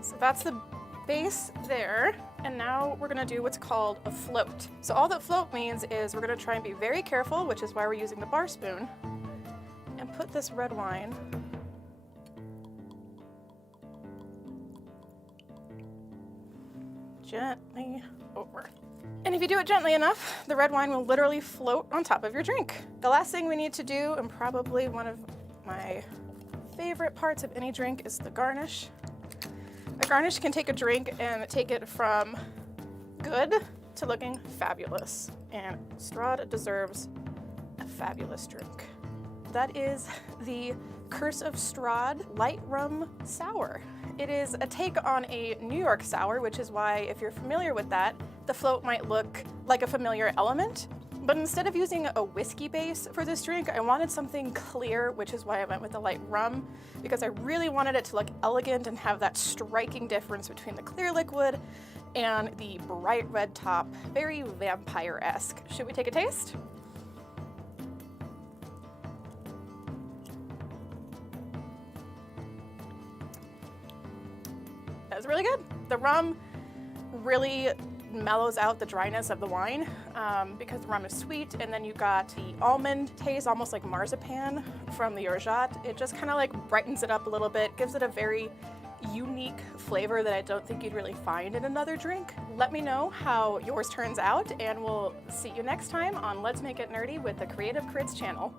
So that's the base there. And now we're gonna do what's called a float. So all that float means is we're gonna try and be very careful, which is why we're using the bar spoon, and put this red wine gently over. And if you do it gently enough, the red wine will literally float on top of your drink. The last thing we need to do, and probably one of my favorite parts of any drink, is the garnish. A garnish can take a drink and take it from good to looking fabulous. And Strad deserves a fabulous drink. That is the Curse of Strad Light Rum Sour. It is a take on a New York sour, which is why, if you're familiar with that, the float might look like a familiar element. But instead of using a whiskey base for this drink, I wanted something clear, which is why I went with the light rum, because I really wanted it to look elegant and have that striking difference between the clear liquid and the bright red top, very vampire-esque. Should we take a taste? That's really good. The rum really mellows out the dryness of the wine because the rum is sweet, and then you got the almond taste, almost like marzipan from the orgeat. It just kind of like brightens it up a little bit, gives it a very unique flavor that I don't think you'd really find in another drink. Let me know how yours turns out, and we'll see you next time on Let's Make It Nerdy with the Creative Crits channel.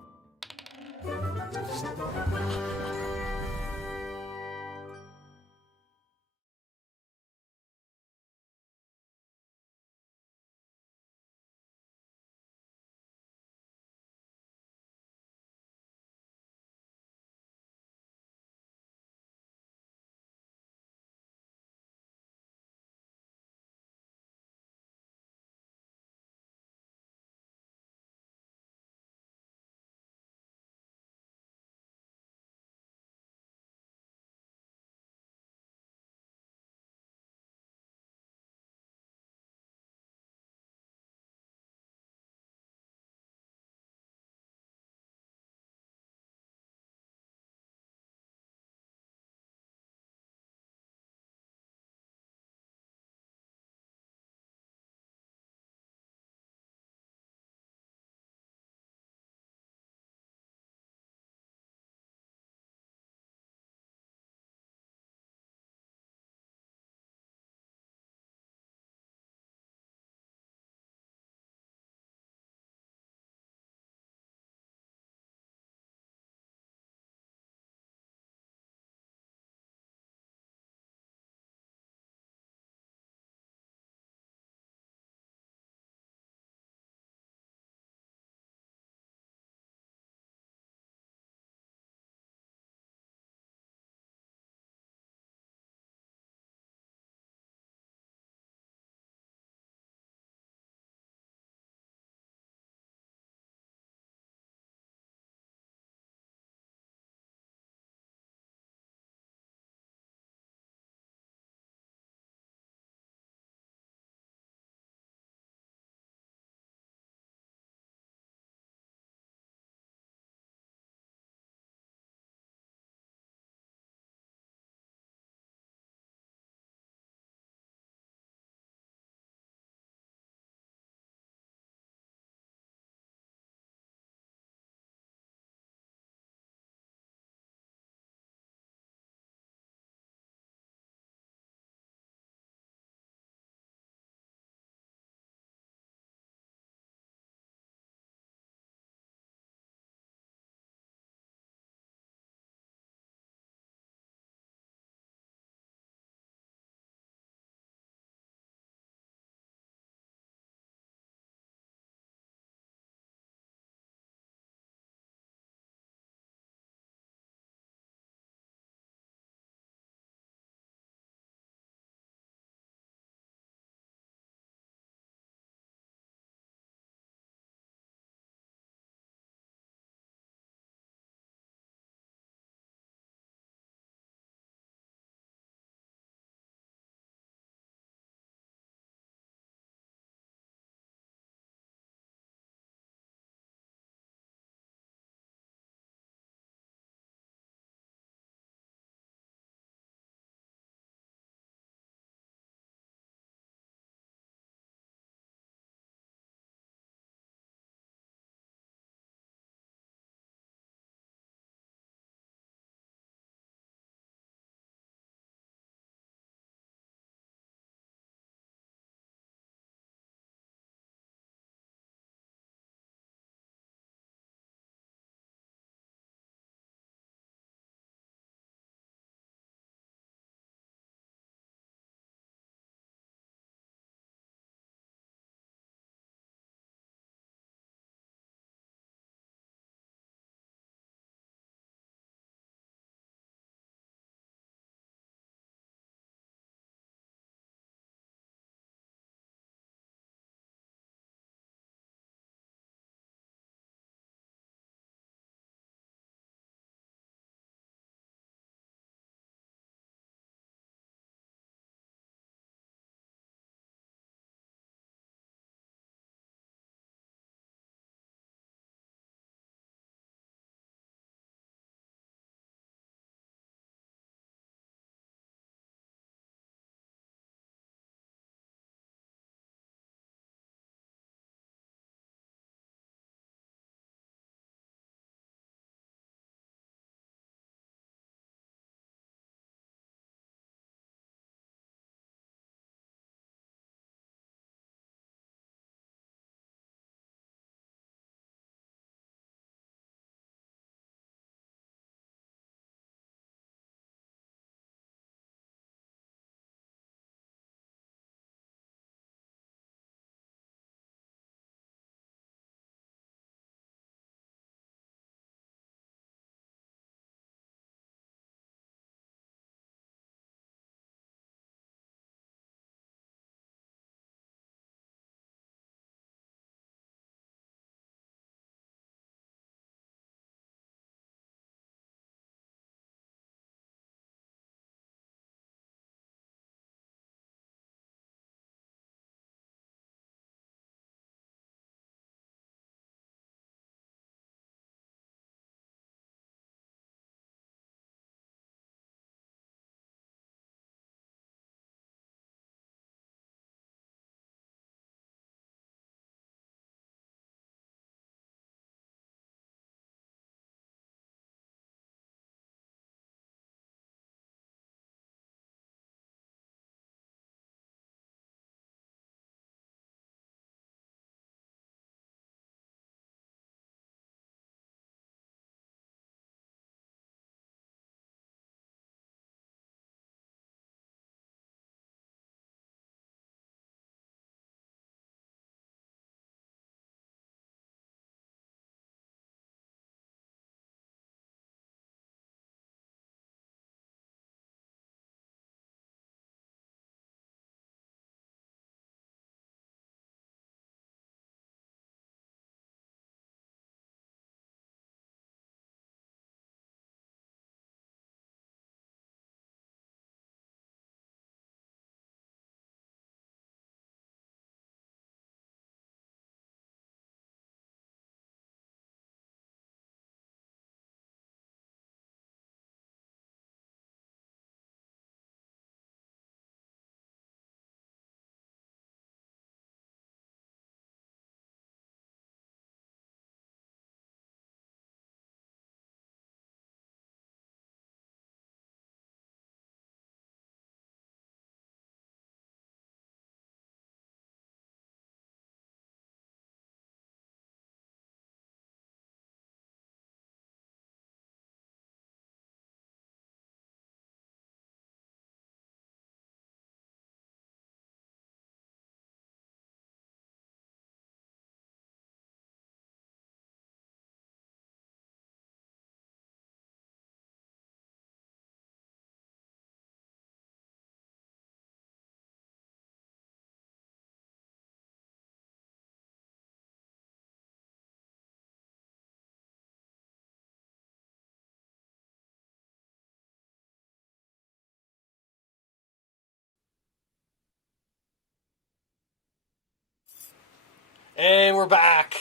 Hey, we're back.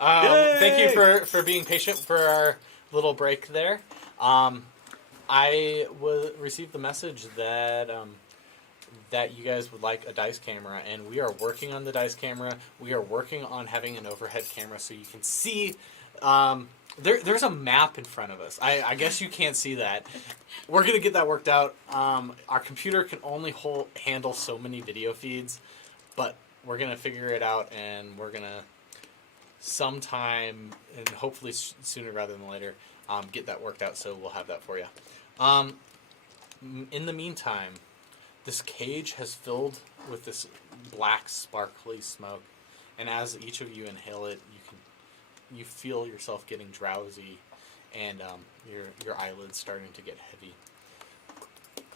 Thank you Yay! for being patient for our little break there. I received the message that that you guys would like a dice camera, and we are working on the dice camera. We are working on having an overhead camera so you can see. There's a map in front of us. I guess you can't see that. We're going to get that worked out. Our computer can only handle so many video feeds, but we're going to figure it out, and we're going to sometime, and hopefully sooner rather than later, get that worked out, so we'll have that for you. In the meantime, this cage has filled with this black, sparkly smoke, and as each of you inhale it, you feel yourself getting drowsy, and your eyelids starting to get heavy.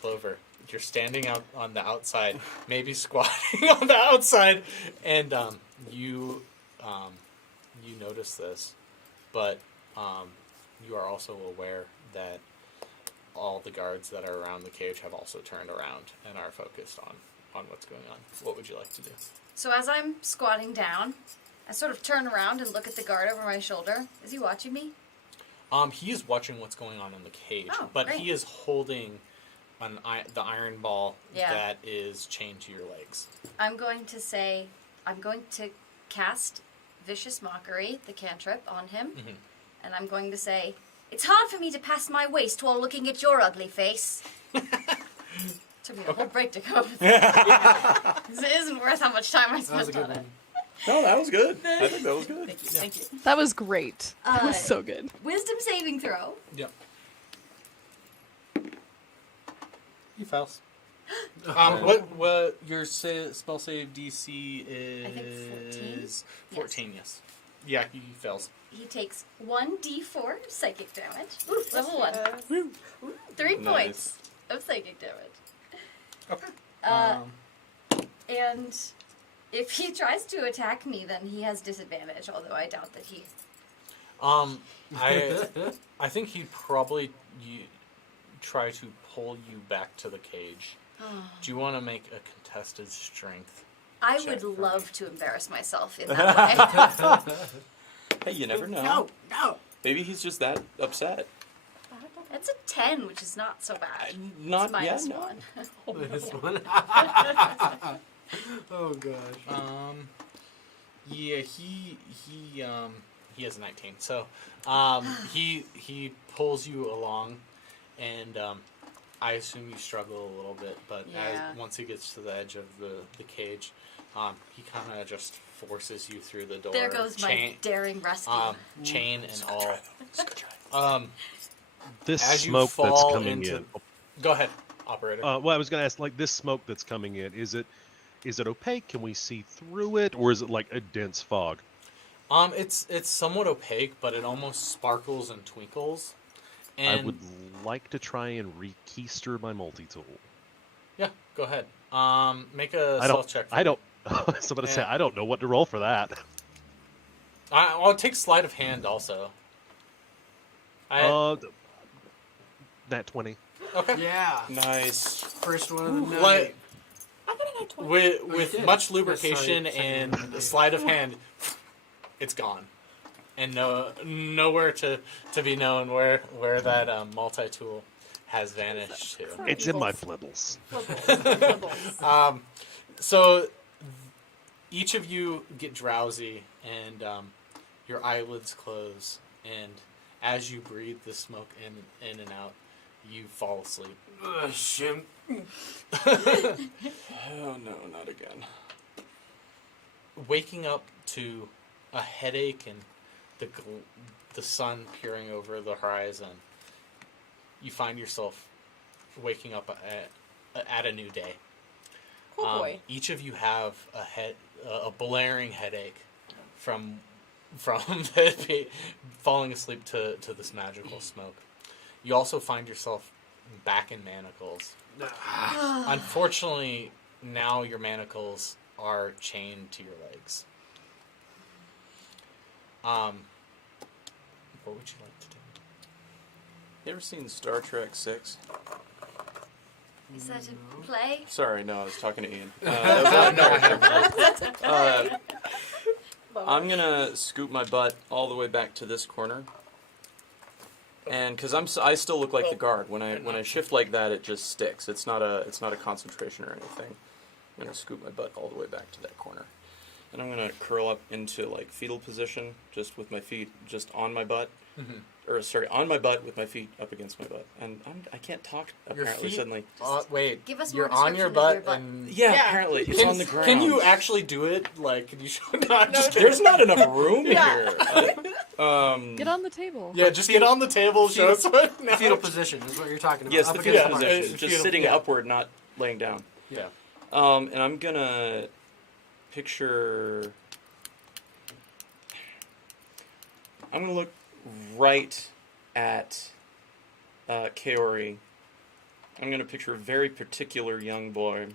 Clover, you're standing out on the outside, maybe squatting on the outside, and you notice this, but you are also aware that all the guards that are around the cage have also turned around and are focused on what's going on. What would you like to do? So as I'm squatting down, I sort of turn around and look at the guard over my shoulder. Is he watching me? He is watching what's going on in the cage, Oh, but great. he is holding the iron ball Yeah. that is chained to your legs. I'm going to cast Vicious Mockery, the cantrip, on him. Mm-hmm. And I'm going to say, it's hard for me to pass my waist while looking at your ugly face. Took me a whole break to come up with that. It isn't worth how much time I That was a spent good on it. one. No, that was good. I think that was good. Thank you, thank you. That was great. That was Uh, so good. Wisdom saving throw. Yep. He fails. What your spell save DC is? I think 14. 14, yes. Yeah, he fails. He takes 1d4 psychic damage. Ooh, level 1. 3 Nice. points of psychic damage. Okay. And if he tries to attack me, then he has disadvantage, although I doubt that he... I think he'd probably try to pull you back to the cage. Do you want to make a contested strength? I Check would for me. love to embarrass myself in that way. Hey, you never know. No. Maybe he's just that upset. That's a 10, which is not so bad. Not It's minus yeah, 1. This one. Oh gosh. Yeah, he has a 19. So, he pulls you along, and I assume you struggle a little bit, but Yeah. once he gets to the edge of the cage, he kind of just forces you through the door. There goes my daring rescue. Chain and all. This As you smoke that's fall coming into- in. Go ahead, operator. Well, I was going to ask, like, this smoke that's coming in, is it opaque? Can we see through it, or is it like a dense fog? It's somewhat opaque, but it almost sparkles and twinkles. And I would like to try and rekeister my multi-tool. yeah, go ahead. Make a I stealth check. I don't. I was about to say Yeah. I don't know what to roll for that. I'll take sleight of hand also. That 20. Okay. Yeah. Nice. First one of the night. Like, I got a nat 20. with did. much That's lubrication right, and second one. a sleight of hand, it's gone, and nowhere to be known where that multi tool has vanished to. It's in my flibbles. Flibbles. So each of you get drowsy, and your eyelids close, and as you breathe the smoke in and out, you fall asleep. Shit. Oh no, not again. Waking up to a headache and the sun peering over the horizon, you find yourself waking up at a new day. Cool boy. Each of you have a blaring headache from falling asleep to this magical smoke. You also find yourself back in manacles. Unfortunately, now your manacles are chained to your legs. What would you like to do? You ever seen Star Trek 6? Is that a play? Sorry, no, I was talking to Ian. No, I haven't. I'm gonna scoop my butt all the way back to this corner, and because I still look like the guard. When I shift like that, it just sticks. It's not a concentration or anything. I'm gonna scoop my butt all the way back to that corner, and I'm gonna curl up into like fetal position, just with my feet just on my butt, or sorry, on my butt with my feet up against my butt. And I can't talk apparently suddenly. Wait, Give us you're more on your description of butt, your butt. and Yeah, apparently it's on the ground. Can you actually do it? Like, can you show? No, I'm just There's not enough room Yeah. here. Get on the table. Yeah, just get on the table. Show us what. No. Fetal position is what you're talking about. Yes, Up the against fetal the position, bar. just fetal- sitting yeah. upward, not laying down. Yeah. And I'm gonna picture. I'm gonna look right at Kaori. I'm gonna picture a very particular young boy.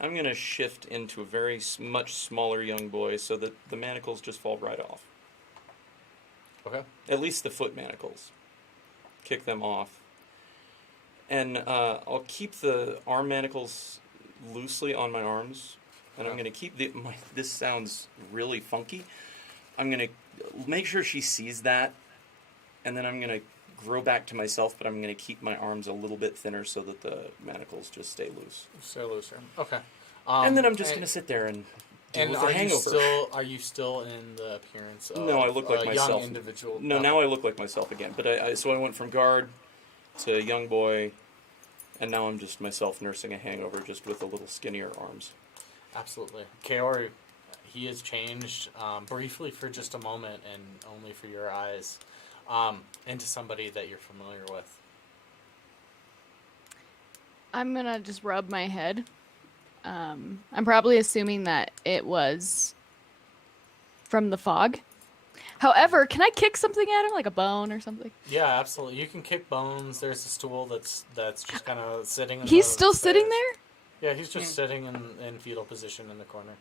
I'm gonna shift into a very much smaller young boy so that the manacles just fall right off. Okay. At least the foot manacles. Kick them off. And I'll keep the arm manacles loosely on my arms. And I'm going to keep this sounds really funky. I'm going to make sure she sees that. And then I'm going to grow back to myself, but I'm going to keep my arms a little bit thinner so that the manacles just stay loose. Stay looser. Okay. And then I'm just going to sit there and deal And with the hangover. are you still in the appearance of No, I look like a myself. young individual? No, now I look like myself again. But so I went from guard to young boy, and now I'm just myself nursing a hangover, just with a little skinnier arms. Absolutely. Kaori, he has changed briefly for just a moment and only for your eyes into somebody that you're familiar with. I'm gonna just rub my head. I'm probably assuming that it was from the fog. However, can I kick something at him, like a bone or something? Yeah, absolutely. You can kick bones. There's a stool that's just kind of sitting. He's still sitting there? Yeah, he's just sitting in fetal position in the corner.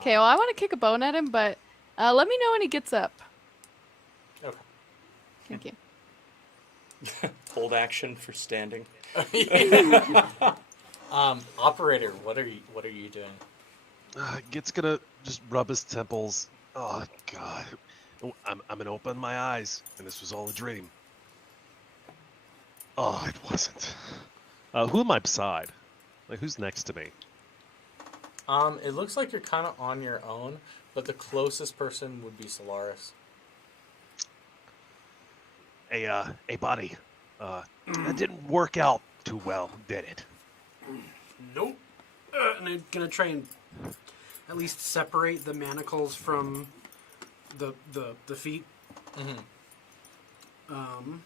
Okay, well, I want to kick a bone at him, but let me know when he gets up. Okay. Thank you. Hold action for standing. Operator, what are you doing? Git's gonna just rub his temples. Oh God, I'm gonna open my eyes, and this was all a dream. Oh, it wasn't. Who am I beside? Like, who's next to me? It looks like you're kind of on your own, but the closest person would be Solaris. Hey, buddy. That didn't work out too well, did it? Nope. And I'm gonna try and at least separate the manacles from the feet. Mm-hmm. What would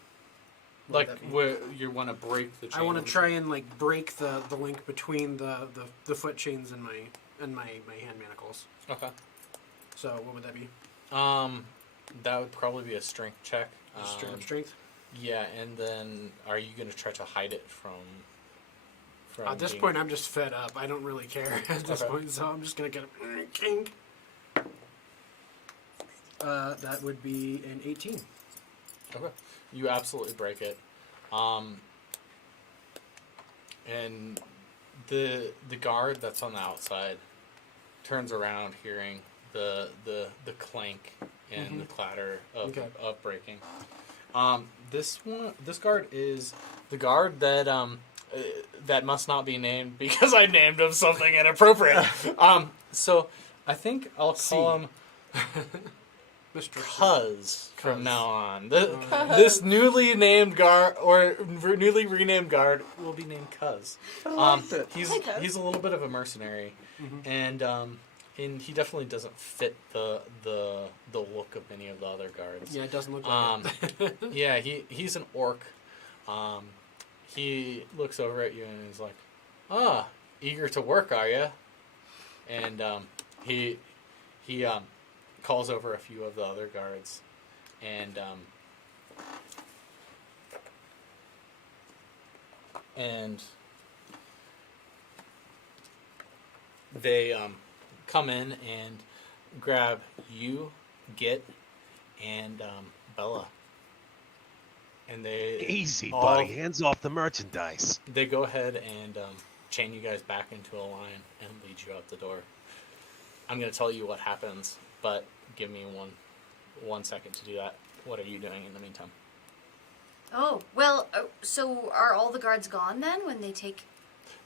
Like that be? where you want to break the chain. I want to try and like break the link between the foot chains and my hand manacles. Okay. So what would that be? That would probably be a strength check. Strength. Yeah, and then are you going to try to hide it from At this being- point, I'm just fed up. I don't really care at this Okay. point, so I'm just gonna get a kink. That would be an 18. Okay. You absolutely break it. And the guard that's on the outside turns around hearing the clank and the clatter of Okay. of breaking. This guard is the guard that that must not be named because I named him something inappropriate. So I think I'll call him Mr. Cuz from Cuz. now on. This newly named guard or newly renamed guard will be named Cuz. He's Hey, Cuz. he's a little bit of a mercenary, and he definitely doesn't fit the look of many of the other guards. Yeah, it doesn't look like it. Yeah, he's an orc. He looks over at you and he's like, "Ah, eager to work, are you?" And he calls over a few of the other guards, and they come in and grab you, Git, and Bella. And they Easy, all- buddy. Hands off the merchandise. They go ahead and chain you guys back into a line and lead you out the door. I'm going to tell you what happens, but give me one second to do that. What are you doing in the meantime? Oh, well, so are all the guards gone then when they take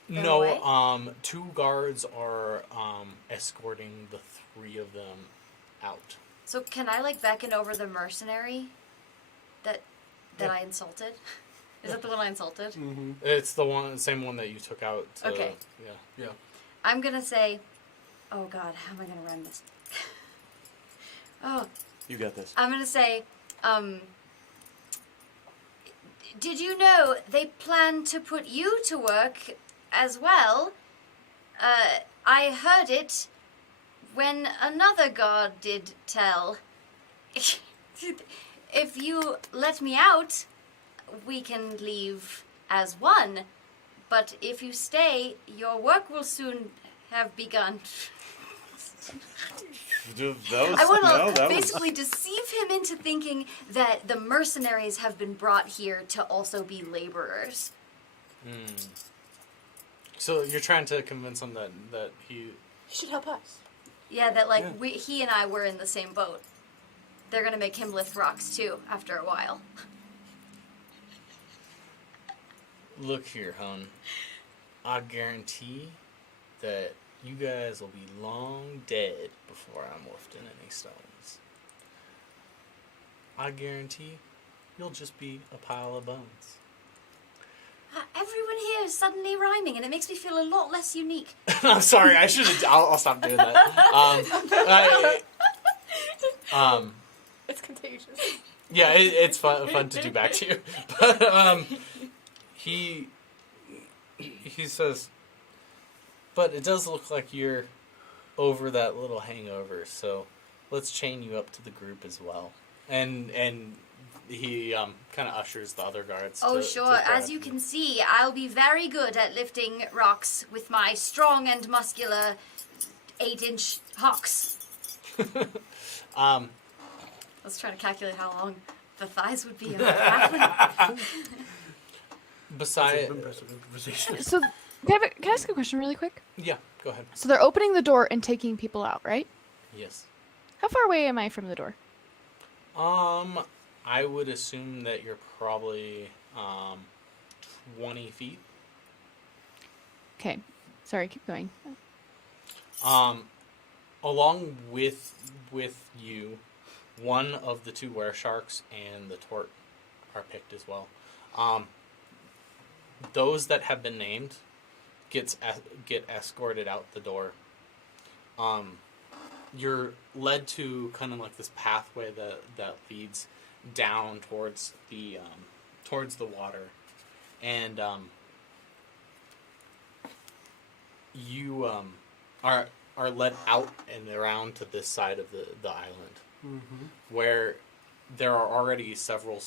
them No, away? 2 guards are escorting the 3 of them out. So can I, like, beckon over the mercenary that Yeah. I insulted? Is that the one I insulted? Mm-hmm. It's the same one that you took out. Okay. Yeah. I'm gonna say, oh God, how am I gonna run this? Oh, You got this. I'm gonna say, did you know they plan to put you to work as well? I heard it when another guard did tell. If you let me out, we can leave as one. But if you stay, your work will soon have begun. I want to basically deceive him into thinking that the mercenaries have been brought here to also be laborers. So you're trying to convince him that he... You should help us. Yeah, that he and I were in the same boat. They're gonna make him lift rocks too after a while. Look here, hon. I guarantee that you guys will be long dead before I'm lifting any stones. I guarantee you'll just be a pile of bones. Everyone here is suddenly rhyming, and it makes me feel a lot less unique. I'm sorry, I should have... I'll stop doing that. It's contagious. Yeah, it's fun to do back to you. But he says, but it does look like you're over that little hangover, so let's chain you up to the group as well. And he kind of ushers the other guards. Oh, to sure. grab As you can see, I'll be very good at lifting rocks with my strong and muscular 8-inch hocks. I was trying to calculate how long the thighs would be of a halfling. Beside, Impressive improvisation. So, can I ask a question really quick? yeah, go ahead. So they're opening the door and taking people out, right? Yes. How far away am I from the door? I would assume that you're probably 20 feet. Okay. Sorry, keep going. Along with you, one of the 2 were-sharks and the tort are picked as well. Those that have been named get escorted out the door. You're led to kind of like this pathway that leads down towards the water, and you are led out and around to this side of the island, where there are already several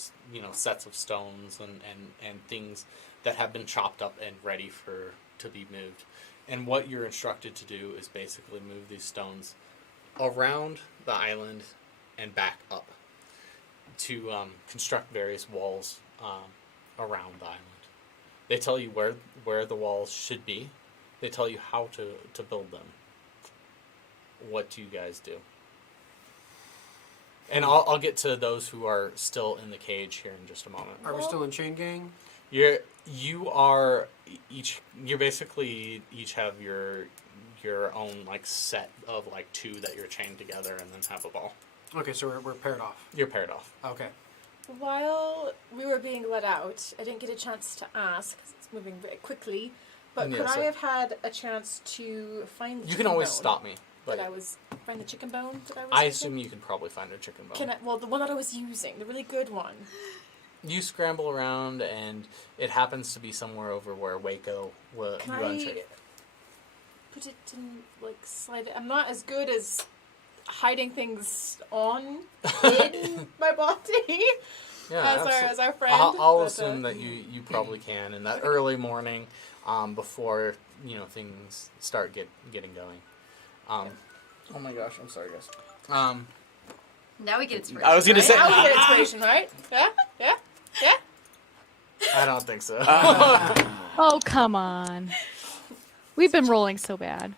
sets of stones and things that have been chopped up and ready to be moved. And what you're instructed to do is basically move these stones around the island and back up to construct various walls around the island. They tell you where the walls should be. They tell you how to build them. What do you guys do? And I'll get to those who are still in the cage here in just a moment. Are we still in chain gang? You basically each have your own like set of like 2 that you're chained together and then have a ball. Okay, so we're paired off. You're paired off. Okay. While we were being let out, I didn't get a chance to ask, 'cause it's moving very quickly, but Yeah, could so- I have had a chance to find the You chicken can always bone stop me, but find the chicken bone that I was I using? assume you can probably find a chicken bone. Well, the one that I was using, the really good one. You scramble around, and it happens to be somewhere over where Waco was. Can I put it in, like, slide it? I'm not as good as hiding things in my body as our friend. I'll but, assume that you probably can in that early morning, before things start getting going. Oh my gosh, I'm sorry, guys. Now we get inspiration. I was gonna right? say- Now we get inspiration, right? Yeah? I don't think so. Oh, come on. We've been rolling so bad.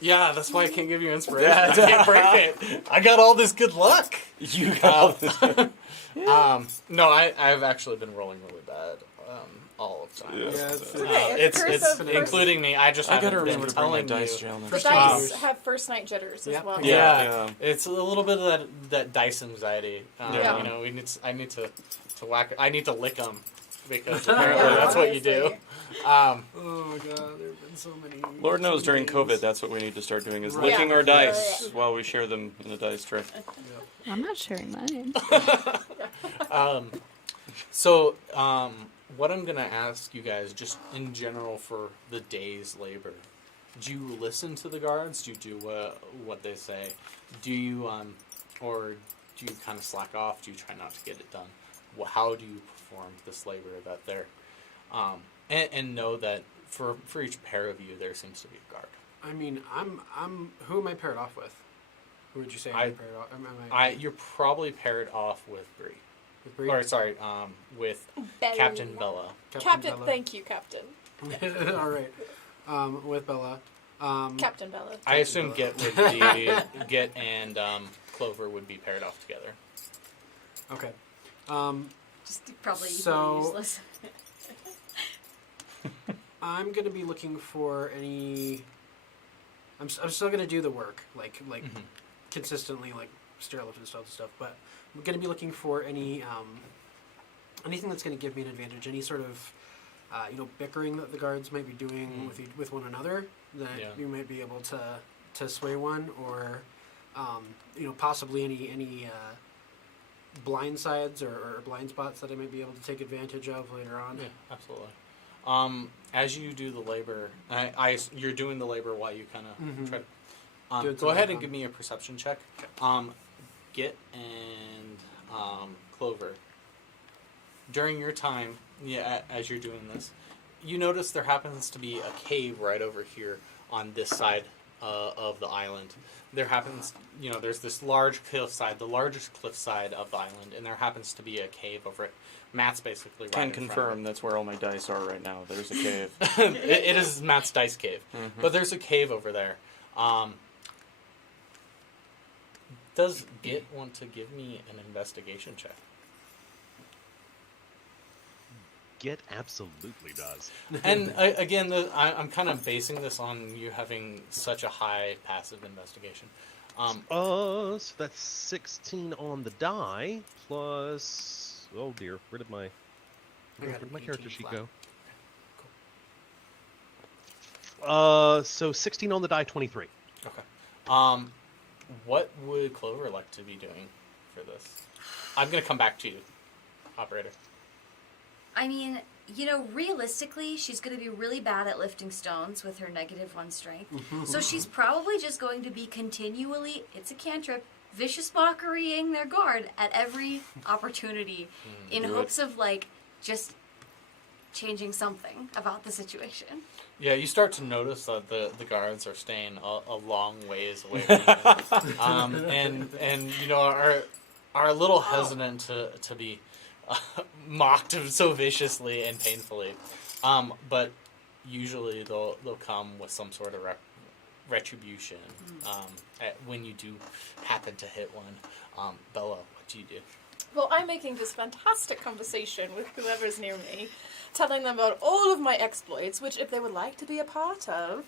Yeah, that's why I can't give you inspiration. I can't break it. I got all this good luck. You got this. No, I've actually been rolling really bad all of the time. Yeah. Yeah, It's It's curse of including me. I just I haven't gotta been remember to bring my telling dice, you. gentlemen. The First dice time. have first night jitters as Yep. well. Yeah, Yeah. it's a little bit of that dice anxiety. Yeah. You know, I need to whack. I need to lick them because apparently that's what you do. Oh my god, there have been so many. Lord knows so during many COVID, games. that's what we need to start doing is Right. licking Yeah. our dice while we share them in a dice tray. I'm not sharing mine. So, what I'm gonna ask you guys, just in general for the day's labor, do you listen to the guards? Do you do what they say? Do you or do you kind of slack off? Do you try not to get it done? How do you perform this labor that they're and know that for each pair of you there seems to be a guard. I mean, I'm. Who am I paired off with? Who would you say I- I'm paired off? You're probably paired off with Bree. with Bree? Or sorry, with Bella. Captain Bella. Captain, Bella. thank you, Captain. All right. With Bella. Captain Bella. I assume Get would be Get and Clover would be paired off together. Okay. Just probably So- useless. I'm gonna be looking for any. I'm still gonna do the work, like Mhm. consistently, like stairlift and stuff. But I'm gonna be looking for any anything that's gonna give me an advantage. Any sort of bickering that the guards might be doing with one another that Yeah. you might be able to sway one, or possibly any blind sides or blind spots that I might be able to take advantage of later on. Yeah, absolutely. As you do the labor, you're doing the labor while you kind of Mhm. try to. Do it Go ahead and some- give me a perception check. Get and Clover. During your time, as you're doing this, you notice there happens to be a cave right over here on this side of the island. There happens, there's this large cliffside, the largest cliffside of the island, and there happens to be a cave over it. Matt's basically right Can in front of confirm that's where all my dice are right now. There's a cave. it is Matt's dice cave, Mhm. but there's a cave over there. Does Git want to give me an investigation check? Get absolutely does. And again, I'm kind of basing this on you having such a high passive investigation. So that's 16 on the die plus. Oh dear, where did my character 18 sheet flat. go? So 16 on the die, 23. Okay. What would Clover like to be doing for this? I'm gonna come back to you, operator. I mean, realistically, she's going to be really bad at lifting stones with her -1 strength. So she's probably just going to be continually, it's a cantrip, vicious mockerying their guard at every opportunity in Do it. hopes of, just changing something about the situation. Yeah, you start to notice that the guards are staying a long ways away from you, and are a little hesitant to be mocked so viciously and painfully, but usually they'll come with some sort of retribution when you do happen to hit one. Bella, what do you do? Well, I'm making this fantastic conversation with whoever's near me, telling them about all of my exploits, which if they would like to be a part of,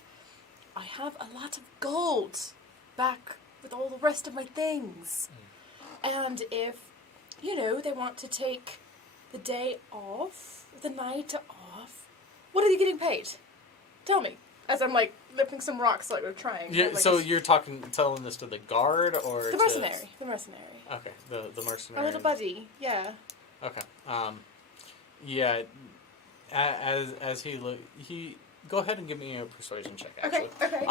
I have a lot of gold back with all the rest of my things. And if, they want to take the day off, the night off, what are they getting paid? Tell me. As I'm, lifting some rocks like we're trying. Yeah, so you're telling this to the guard or The mercenary. The mercenary. Okay, the mercenary. My little buddy, yeah. Okay. Yeah. As he go ahead and give me a persuasion check. Actually. Okay.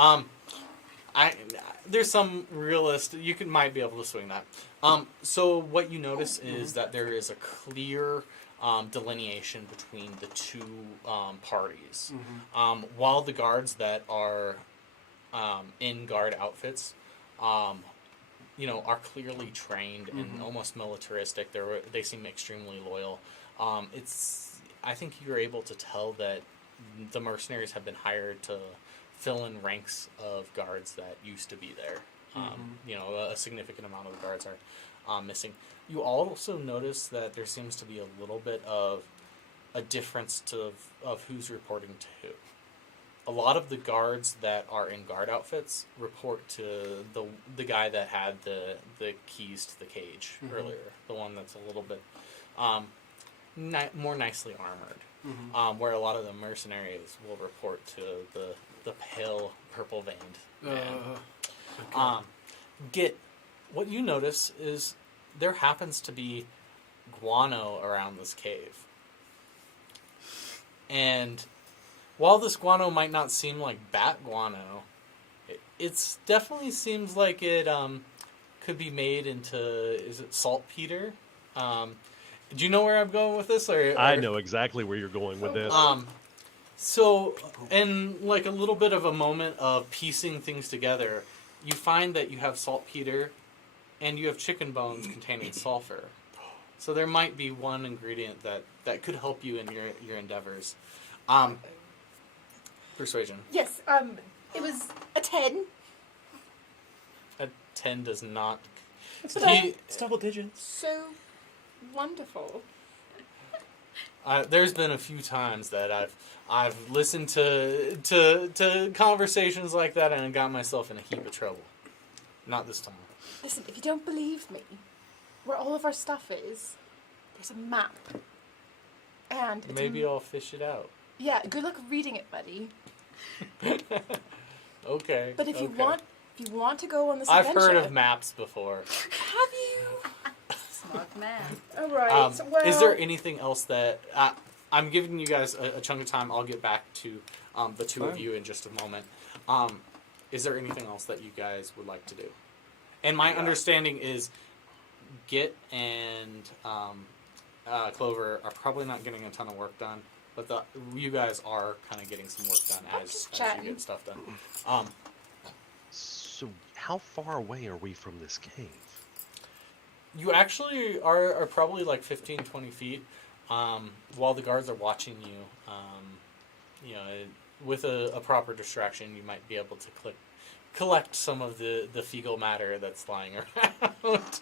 There's some realist. You might be able to swing that. So what you notice is that there is a clear delineation between the two parties. While the guards that are in guard outfits, are clearly trained and almost militaristic. They seem extremely loyal. I think you're able to tell that the mercenaries have been hired to fill-in ranks of guards that used to be there. You know, a significant amount of the guards are missing. You also notice that there seems to be a little bit of a difference of who's reporting to who. A lot of the guards that are in guard outfits report to the guy that had the keys to the cage earlier, the one that's a little bit more nicely armored. Where a lot of the mercenaries will report to the pale purple veined man. What you notice is there happens to be guano around this cave. And while this guano might not seem like bat guano, it definitely seems like it could be made into, is it saltpeter? Do you know where I'm going with this? Or I know exactly where you're going with this. So, in like a little bit of a moment of piecing things together, you find that you have saltpeter and you have chicken bones containing sulfur. So there might be one ingredient that could help you in your endeavors. Persuasion. Yes, it was a 10. A 10 does not... It's double digits. So wonderful. There's been a few times that I've listened to conversations like that and got myself in a heap of trouble. Not this time. Listen, if you don't believe me, where all of our stuff is, there's a map. And it's Maybe I'll fish it out. Yeah, good luck reading it, buddy. Okay. But if you want to go on this I've adventure... heard of maps before. Have you? Smart man. All right. Well, Is there anything else that... I'm giving you guys a chunk of time. I'll get back to the two of you in just a moment. Is there anything else that you guys would like to do? And my understanding is Git and Clover are probably not getting a ton of work done, but you guys are kind of getting some work done as you get stuff done. So, how far away are we from this cave? You actually are probably like 15, 20 feet. While the guards are watching you, with a proper distraction, you might be able to collect some of the fecal matter that's lying around.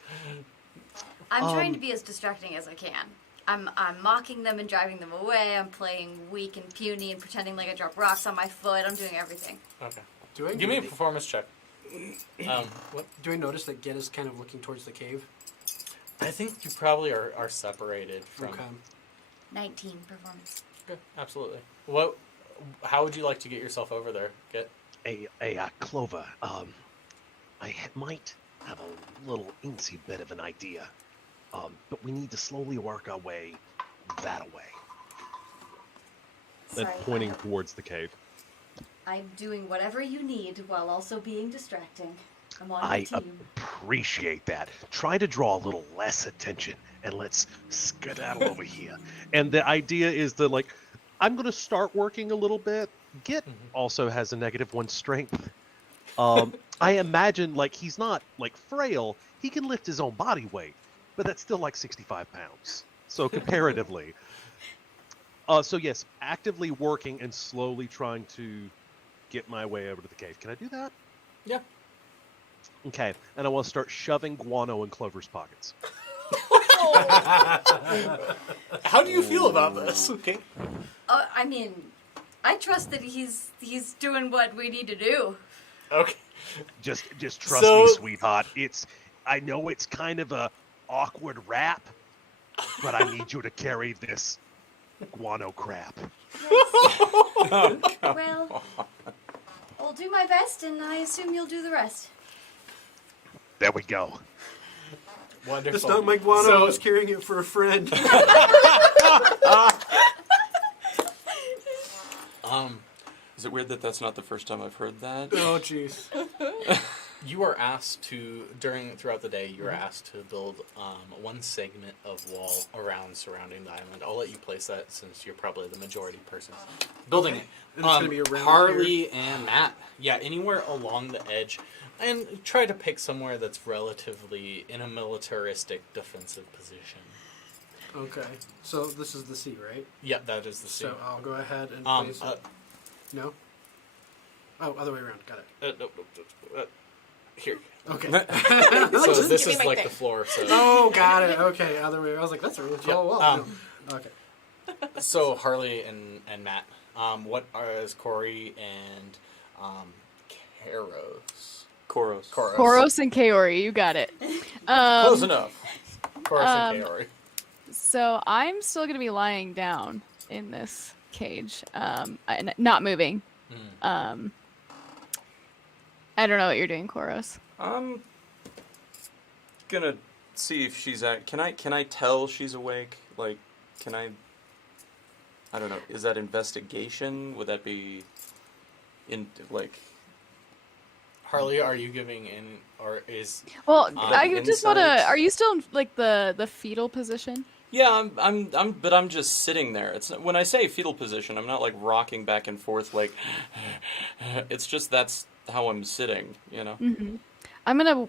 I'm trying to be as distracting as I can. I'm mocking them and driving them away. I'm playing weak and puny and pretending like I drop rocks on my foot. I'm doing everything. Okay. Give me a performance check. What? Do I notice that Get is kind of looking towards the cave? I think you probably are separated from... Okay. 19 performance. Okay, absolutely. How would you like to get yourself over there? Clover, I might have a little incy bit of an idea, but we need to slowly work our way that way. Sorry, Pointing towards the cave. I'm doing whatever you need while also being distracting. I'm on your team. Appreciate that. Try to draw a little less attention, and let's skedaddle over here. And the idea is that, like, I'm going to start working a little bit. Git also has a -1 strength. I imagine, like, he's not, like, frail. He can lift his own body weight, but that's still like 65 pounds. So comparatively. So yes, actively working and slowly trying to get my way over to the cave. Can I do that? Yeah. Okay, and I will start shoving guano in Clover's pockets. How do you feel about this? Okay. I mean, I trust that he's doing what we need to do. Okay. Just trust me, sweetheart. I know it's kind of a awkward rap, but I need you to carry this guano crap. Well, I'll do my best, and I assume you'll do the rest. There we go. Wonderful. It's not my guano. I was carrying it for a friend. Is it weird that that's not the first time I've heard that? Oh, jeez. You are asked throughout the day, you're asked to build one segment of wall surrounding the island. I'll let you place that since you're probably the majority person building it. And it's gonna be around Harley here? and Matt, yeah, anywhere along the edge. And try to pick somewhere that's relatively in a militaristic defensive position. Okay. So this is the sea, right? Yeah, that is the sea. So I'll go ahead and place it. No? Oh, other way around. Got it. Nope. Here. Okay. So Just this give me is my like thing. the floor. So, Oh, got it. Okay, other way. I was like, that's a really tall Yep, wall. Okay. so Harley and Matt, what is Corey and Koros. Koros and Kaori, you got it. Close enough. Koros and Kaori. So I'm still gonna be lying down in this cage, not moving. I don't know what you're doing, Koros. I'm gonna see if she's can I tell she's awake? Like, can I don't know. Is that investigation? Would that be Harley, are you giving in, or is? Well, Like I just wanna. insights? Are you still in like the fetal position? Yeah, but I'm just sitting there. It's when I say fetal position, I'm not like rocking back and forth like. It's just that's how I'm sitting, you know. Mm-hmm. I'm gonna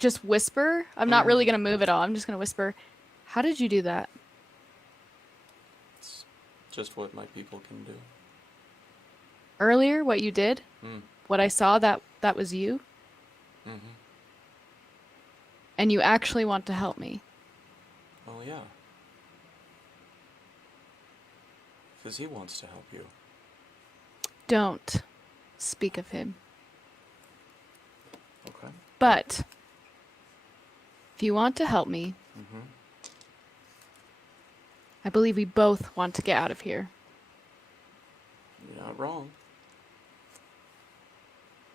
just whisper. I'm not really gonna move at all. I'm just gonna whisper. How did you do that? It's just what my people can do. Earlier, what you did, what I saw that was you, Mm-hmm. and you actually want to help me. Oh yeah. Because he wants to help you. Don't speak of him. Okay. But if you want to help me, Mm-hmm. I believe we both want to get out of here. You're not wrong.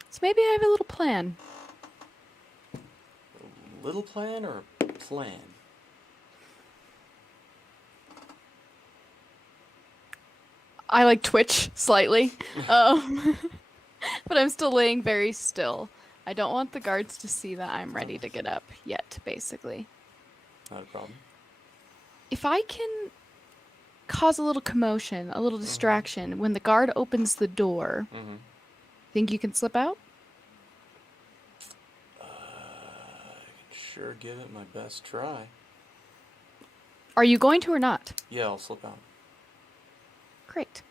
So maybe I have a little plan. A little plan or a plan? I like twitch slightly, but I'm still laying very still. I don't want the guards to see that I'm ready to get up yet, basically. Not a problem. If I can cause a little commotion, a little distraction, when the guard opens the door, Mm-hmm. think you can slip out? I can sure give it my best try. Are you going to or not? Yeah, I'll slip out. Great.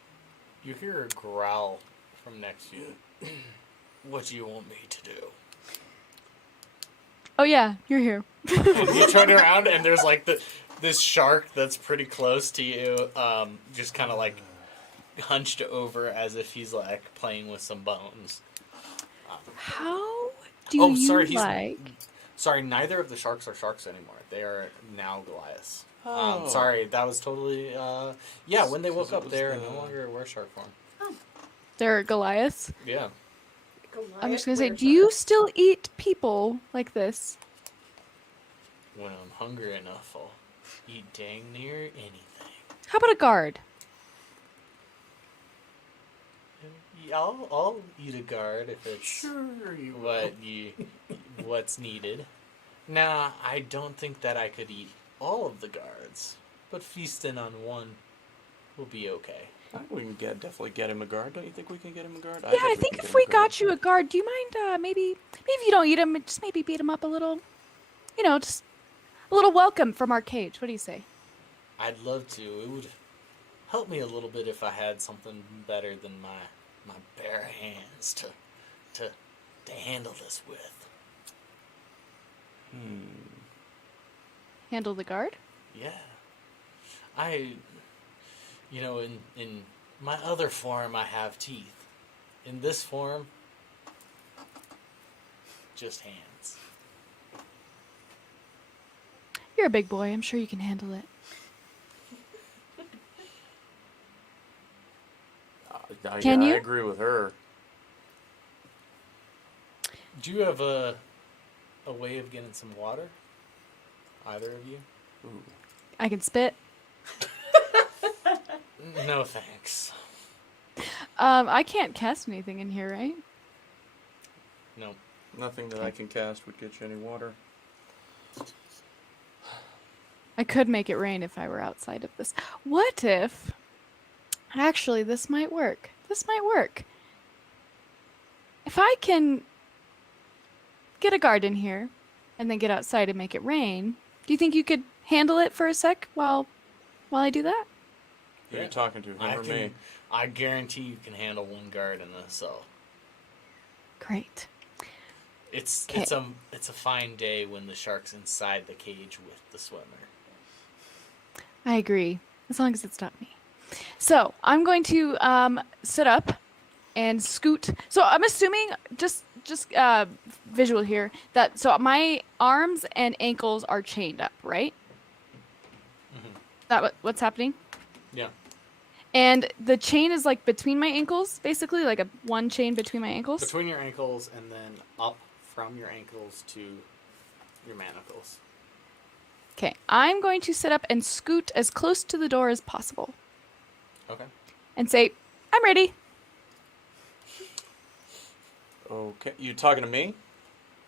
You hear a growl from next to you. What do you want me to do? Oh yeah, you're here. And you turn around and there's like this shark that's pretty close to you, just kind of like hunched over as if he's like playing with some bones. How do you sorry, like? Sorry, neither of the sharks are sharks anymore. They are now Goliaths. Oh. Sorry, that was totally. Yeah, when they woke 'Cause it up, was they're the- no longer were shark form. They're Goliaths. Yeah. I'm just gonna say, do you still eat people like this? When I'm hungry enough, I'll eat dang near anything. How about a guard? Yeah, I'll eat a guard if it's Sure you will. what's needed. Nah, I don't think that I could eat all of the guards, but feasting on one will be okay. I think we can definitely get him a guard. Don't you think we can get him a guard? Yeah, I definitely think can if get we him a guard. got you a guard, do you mind maybe if you don't eat him, just maybe beat him up a little? You know, just a little welcome from our cage. What do you say? I'd love to. It would help me a little bit if I had something better than my bare hands to handle this with. Handle the guard? Yeah. In my other form, I have teeth. In this form, just hands. You're a big boy. I'm sure you can handle it. Can I you? agree with her. Do you have a way of getting some water? Either of you? Ooh. I can spit. No thanks. I can't cast anything in here, right? No. Nothing that I can cast would get you any water. I could make it rain if I were outside of this. What if... Actually, this might work. This might work. If I can get a guard in here and then get outside and make it rain, do you think you could handle it for a sec while I do that? Who are you talking to, him or me? I guarantee you can handle one guard in this cell. Great. It's 'Kay. it's a fine day when the shark's inside the cage with the swimmer. I agree, as long as it's not me. So I'm going to sit up and scoot. So I'm assuming just visual here that so my arms and ankles are chained up, right? Mhm. That what's happening? Yeah. And the chain is like between my ankles, basically like a one chain between my ankles. Between your ankles and then up from your ankles to your manacles. Okay, I'm going to sit up and scoot as close to the door as possible Okay. and say, "I'm ready." Okay, you talking to me?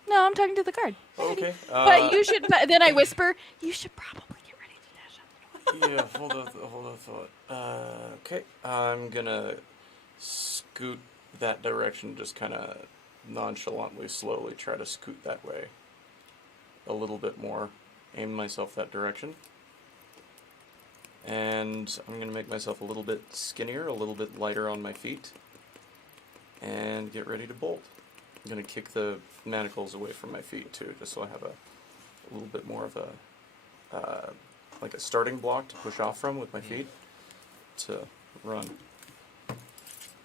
No, I'm talking to the guard. Okay. But you should. But then I whisper, "You should probably get ready to dash out the door." Yeah, hold on thought. Okay, I'm gonna scoot that direction, just kind of nonchalantly, slowly try to scoot that way. A little bit more. Aim myself that direction. And I'm gonna make myself a little bit skinnier, a little bit lighter on my feet. And get ready to bolt. I'm gonna kick the manacles away from my feet too, just so I have a little bit more of a like a starting block to push off from with my feet to run.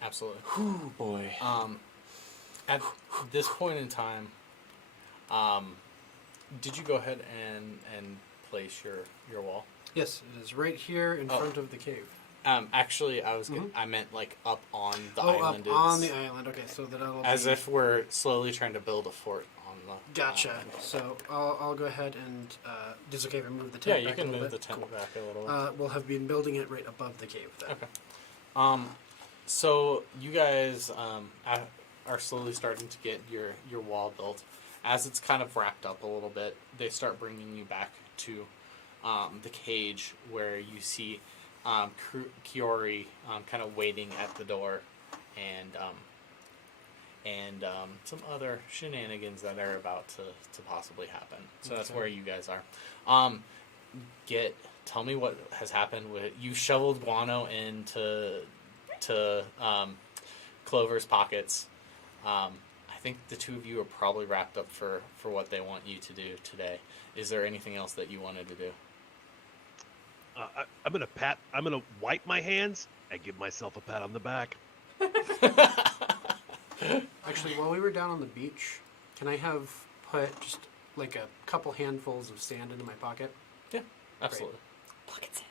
Absolutely. Whew, boy. At this point in time, did you go ahead and place your wall? Yes, it is right here in front of the cave. Actually, I meant like up on the Oh, island. up on the island. Okay, so that'll As be... if we're slowly trying to build a fort on the. Gotcha. So I'll go ahead and is it okay if I move the tent? Yeah, you back can a little move the bit? tent Cool. back a little bit. We'll have been building it right above the cave then. Okay. So you guys are slowly starting to get your wall built. As it's kind of wrapped up a little bit, they start bringing you back to the cage where you see Kiori kind of waiting at the door, and some other shenanigans that are about to possibly happen. So that's where you guys are. Tell me what has happened with you. Shoveled guano into Clover's pockets. I think the two of you are probably wrapped up for what they want you to do today. Is there anything else that you wanted to do? I'm gonna wipe my hands and give myself a pat on the back. Actually, while we were down on the beach, can I have put just like a couple handfuls of sand into my pocket? Yeah, absolutely. Pockets.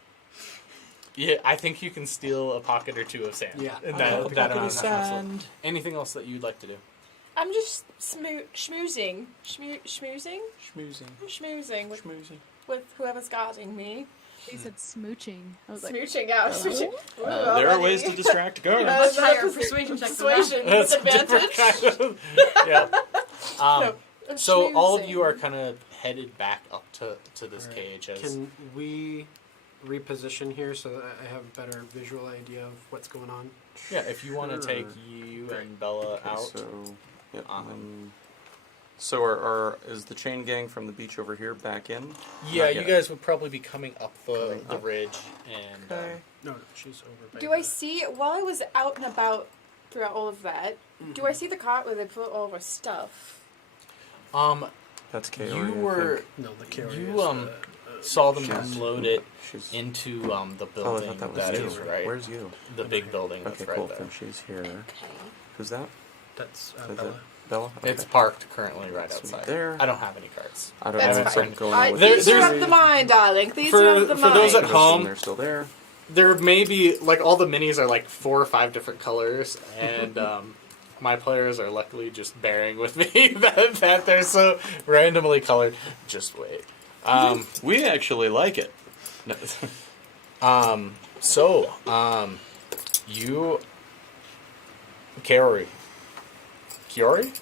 Yeah, I think you can steal a pocket or two of sand. Yeah. that Pocket amount of of sand. Anything else that you'd like to do? I'm just schmoozing. Schmoozing? Schmoozing. Schmoozing with whoever's guarding me. He said smooching. I was like, Smooching out. Smooching. Ooh, There are ways to already. distract guards. Much higher persuasion check than that. Persuasion with That's a different advantage. kind of- yeah. No, I'm So all of you schmoozing. are kind of headed back up to this Alright. cage. As Can we reposition here so that I have a better visual idea of what's going on? yeah, if you want to take Sure. you and Bella Okay, out. So, yep. Um, So is the chain gang from the beach over here back in? Yeah, Not you yet. guys would probably be coming up the up. ridge, and No, she's over by Do I see, while I was out and about throughout all of that, do I see the cart where they put all of our stuff? That's Kaori. you were No, the carrier you is, saw them She's- unload it She's. into the Oh, I building thought that was that you. is right. Where's you? The big building that's Okay, right cool. there. Then she's here. Who's that? That's Is that Bella. Bella? Okay. It's parked currently right Sweet. outside. There. I don't have any carts. I don't That's know fine. something going on with There- These there's- are up the mind, darling. These For- are up the for mind. those at Just home- they're still there. There may be like all the minis are like 4 or 5 different colors, and my players are luckily just bearing with me that they're so randomly colored. Just wait. We actually like it. No. You, Kaori. Kiori.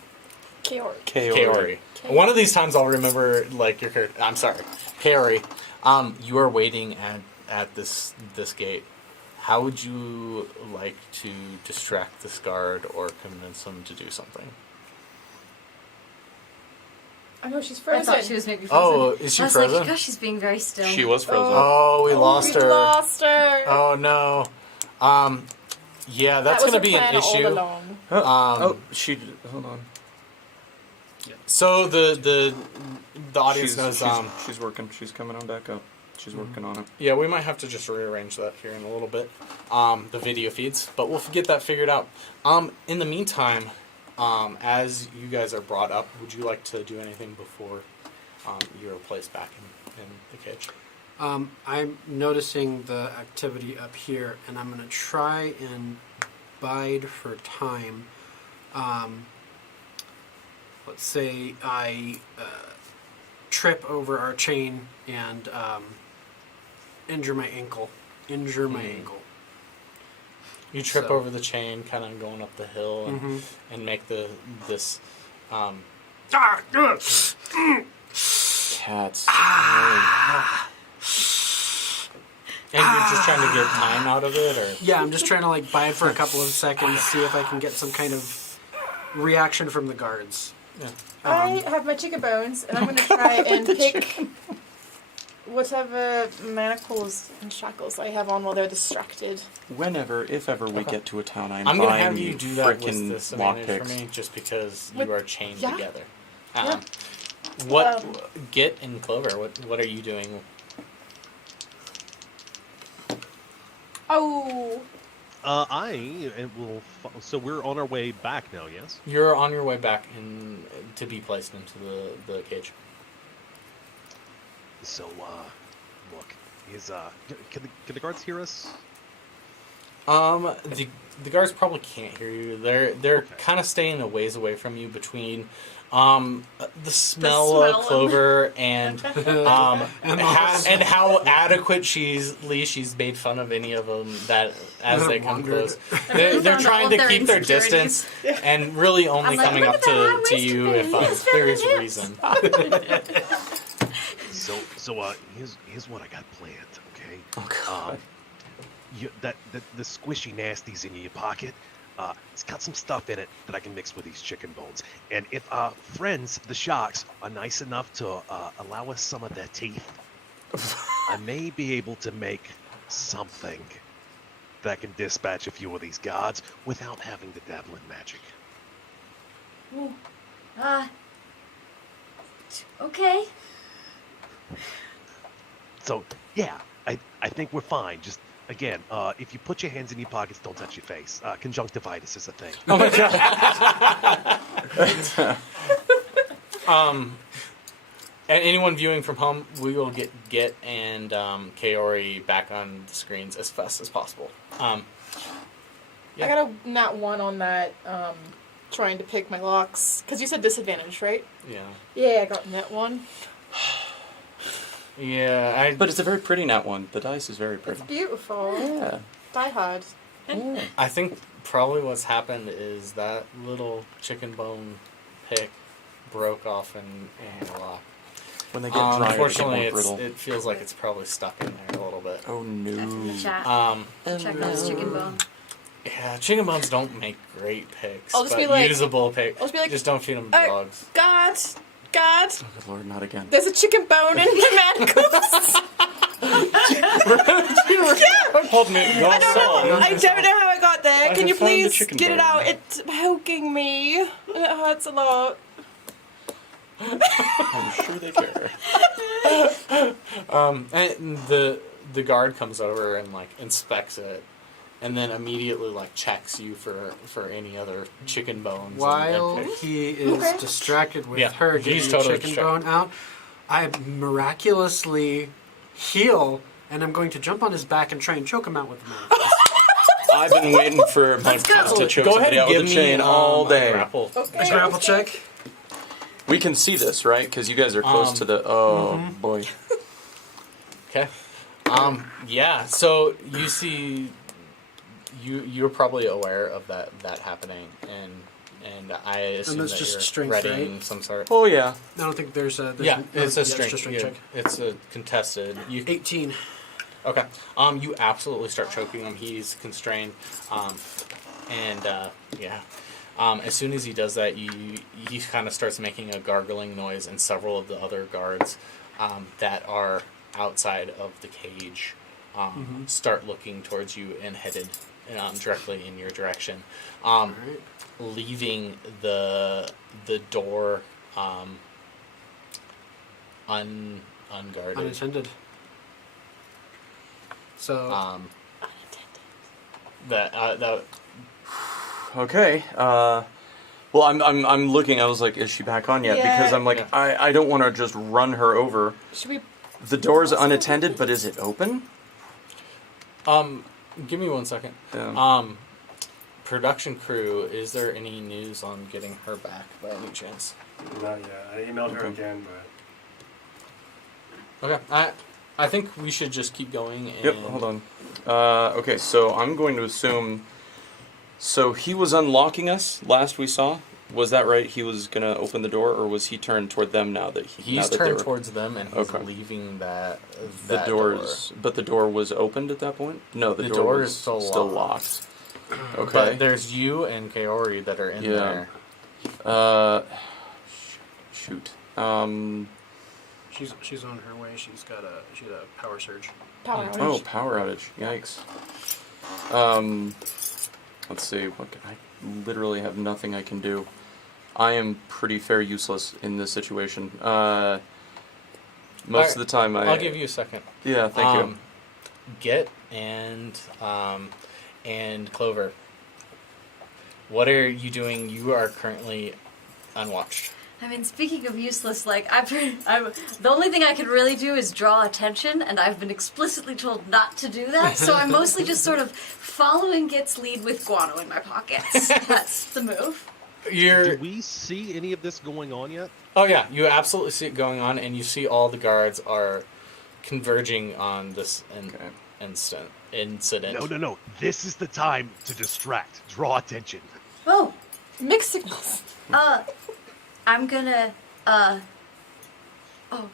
Kaori. One of these times I'll remember like your character. I'm sorry, Kaori. You are waiting at this gate. How would you like to distract this guard or convince him to do something? I know she's I frozen. thought she was maybe frozen. Oh, is she I was frozen? like, gosh, she's being very still. She was frozen. Oh, we lost her. Lost her. Oh no. Yeah, that's that was going to her be an plan all issue. along. Hold on. So the audience knows. She's working. She's coming on back up. She's working on it. Yeah, we might have to just rearrange that here in a little bit. The video feeds, but we'll get that figured out. In the meantime, as you guys are brought up, would you like to do anything before you're placed back in the cage? I'm noticing the activity up here, and I'm going to try and bide for time. Let's say I trip over our chain and injure my ankle. You trip So- over the chain, kind of going up the hill, and make this. Cats. And you're just trying to get time out of it, or Yeah, I'm just trying to like bide for a couple of seconds, see if I can get some kind of reaction from the guards. I have my chicken bones, and I'm going to try and pick whatever manacles and shackles I have on while they're distracted. Whenever, if ever we Okay. get to a town, I'm I'm gonna buying have you do that with frickin' this advantage for lockpicks. me, just because What- you are chained yeah. together. Yeah. What Git and Clover? What are you doing? Oh, So we're on our way back now, yes? You're on your way back to be placed into the cage. So, look, can the guards hear us? The guards probably can't hear you. They're Okay. kind of staying a ways away from you between the smell smell of Clover and and how adequately she's made fun of any of them that as they come Wondered. close. They're Found all trying of to their keep their insecurities. distance and really only I'm like, coming "Look up at that to high-waisted you thing. if He's there is very reason. So here's what I got planned, okay? Oh, God. The squishy nasties in your pocket, it's got some stuff in it that I can mix with these chicken bones. And if our friends, the sharks, are nice enough to allow us some of their teeth, I may be able to make something that can dispatch a few of these guards without having to dabble in magic. Okay. So, yeah, I think we're fine. Just, again, if you put your hands in your pockets, don't touch your face. Conjunctivitis is a thing. Oh my god. And anyone viewing from home, we will get Git and Kaori back on the screens as fast as possible. Yeah. I got a nat 1 on that, trying to pick my locks. Because you said disadvantage, right? Yeah. Yeah, I got nat 1. Yeah, But it's a very pretty nat one. The dice is very It's pretty. beautiful. Yeah. Die hard. I think probably what's happened is that little chicken bone pick broke off in a lock. When they get dry, they get Unfortunately, more brittle. it feels like it's probably stuck in there a little bit. Oh no. That's in the chat. Check those chicken bone. Yeah, chicken bones don't make great picks. I'll just but be like- usable picks. I'll just be like, just don't feed them dogs. God, Oh, good Lord, not again. there's a chicken bone in my manacles. Hold me. I don't know. I don't know how I got there. I Can you have found the please chicken get it bone. out? It's poking me. And it hurts a lot. I'm sure they care. And the guard comes over and like inspects it, and then immediately like checks you for any other chicken bones. and While picks. he is Okay. distracted with Yeah, her he's getting the totally chicken distracted. bone out, I miraculously heal, and I'm going to jump on his back and try and choke him out with the manacles. I've been waiting for my pets to choke Go ahead somebody and out give with a me chain all a day. grapple. Okay. A grapple check. We can see this, right? Because you guys are close to the. Oh boy. Okay. Yeah. So you see, you're probably aware of that happening, and I assume that's that just you're strength, readying right? some sort. Oh yeah. I don't think there's a. Yeah, no, it's a yeah, strength. just a strength Yeah, check. it's a contested. You 18. okay? You absolutely start choking him. He's constrained, yeah. As soon as he does that, he kind of starts making a gargling noise, and several of the other guards that are outside of the cage start looking towards you and directly in your direction, Alright. leaving the door unguarded. Unattended. So That Okay. Well, I'm looking. I was like, is she back on yet? Yeah. Because I'm like, Yeah. I don't want to just run her over. Should we? The door's unattended, but is it open? give me 1 second. Yeah. Production crew, is there any news on getting her back by any chance? Not yet. I emailed her Okay. again, but Okay, I think we should just keep going. And Yep. Hold on. Okay, so I'm going to assume. So he was unlocking us last we saw. Was that right? He was gonna open the door, or was he turned toward them now that now He's that they turned were- towards them, and he's Okay. leaving that the door. doors? But the door was opened at that point. No, the The door door was is still locked. locked. Okay. But there's you and Kaori that are in Yeah. there. Shoot. she's on her way. She had a power surge. Power Oh, outage. Oh, power outage. Yikes. Let's see. What can I literally have nothing I can do. I am pretty fair useless in this situation. Most of the time I'll give you a second. Yeah, thank you. Git and Clover. What are you doing? You are currently unwatched. I mean, speaking of useless, like I'm the only thing I can really do is draw attention, and I've been explicitly told not to do that. So I'm mostly just sort of following Git's lead with guano in my pockets. That's the move. Do we see any of this going on yet? Oh yeah, you absolutely see it going on, and you see all the guards are converging on this incident. No. This is the time to distract, draw attention. Oh, Mixed signals. I'm gonna oh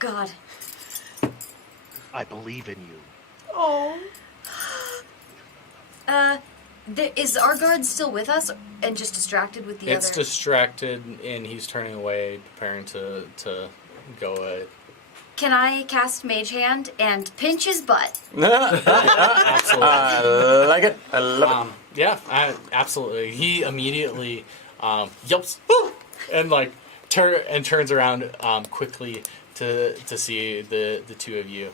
God. I believe in you. Oh. Is our guard still with us and just distracted with the It's other? distracted, and he's turning away, preparing to go away. Can I cast Mage Hand and pinch his butt? Absolutely. I like it. I love Yeah, absolutely. He immediately yelps "Woo!" and like turns around quickly to see the two of you.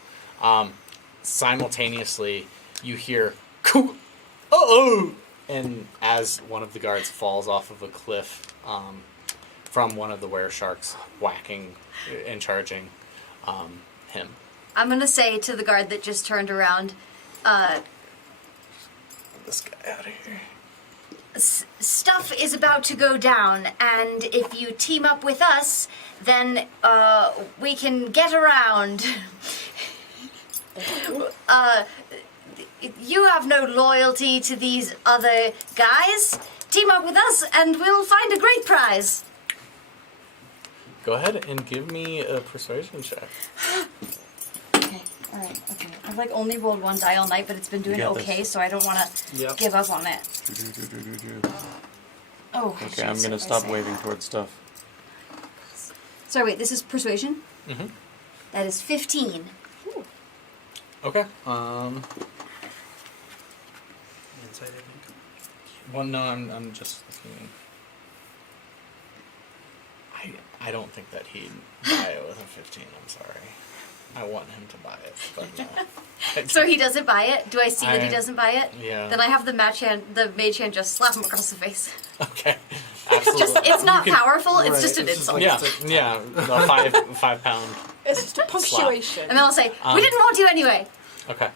Simultaneously, you hear "oh!" and as one of the guards falls off of a cliff from one of the were sharks, whacking and charging him. I'm gonna say to the guard that just turned around, This guy out of here. stuff is about to go down, and if you team up with us, then we can get around. You have no loyalty to these other guys. Team up with us, and we'll find a great prize. Go ahead and give me a persuasion check. Okay, alright, okay. I've like only rolled one die all night, but it's been doing got okay, this. so I don't want to Yep. give up on it. Oh, Okay, I'm gonna stop waving towards stuff. Sorry, wait, this is persuasion? Mm-hmm. That is 15. Okay. Inside, I think. Well, no, I'm just looking. I don't think that he'd buy it with a 15. I'm sorry. I want him to buy it, but no. So he doesn't buy it? Do I see that he doesn't buy it? Yeah. Then I have the mage hand just slap him across the face. Okay. Absolutely. Just, it's not You can- powerful, it's Right, just an it's just insult. like- Yeah, the 5 pound. It's just a punctuation. And then I'll say, Um, we didn't want you anyway. Okay.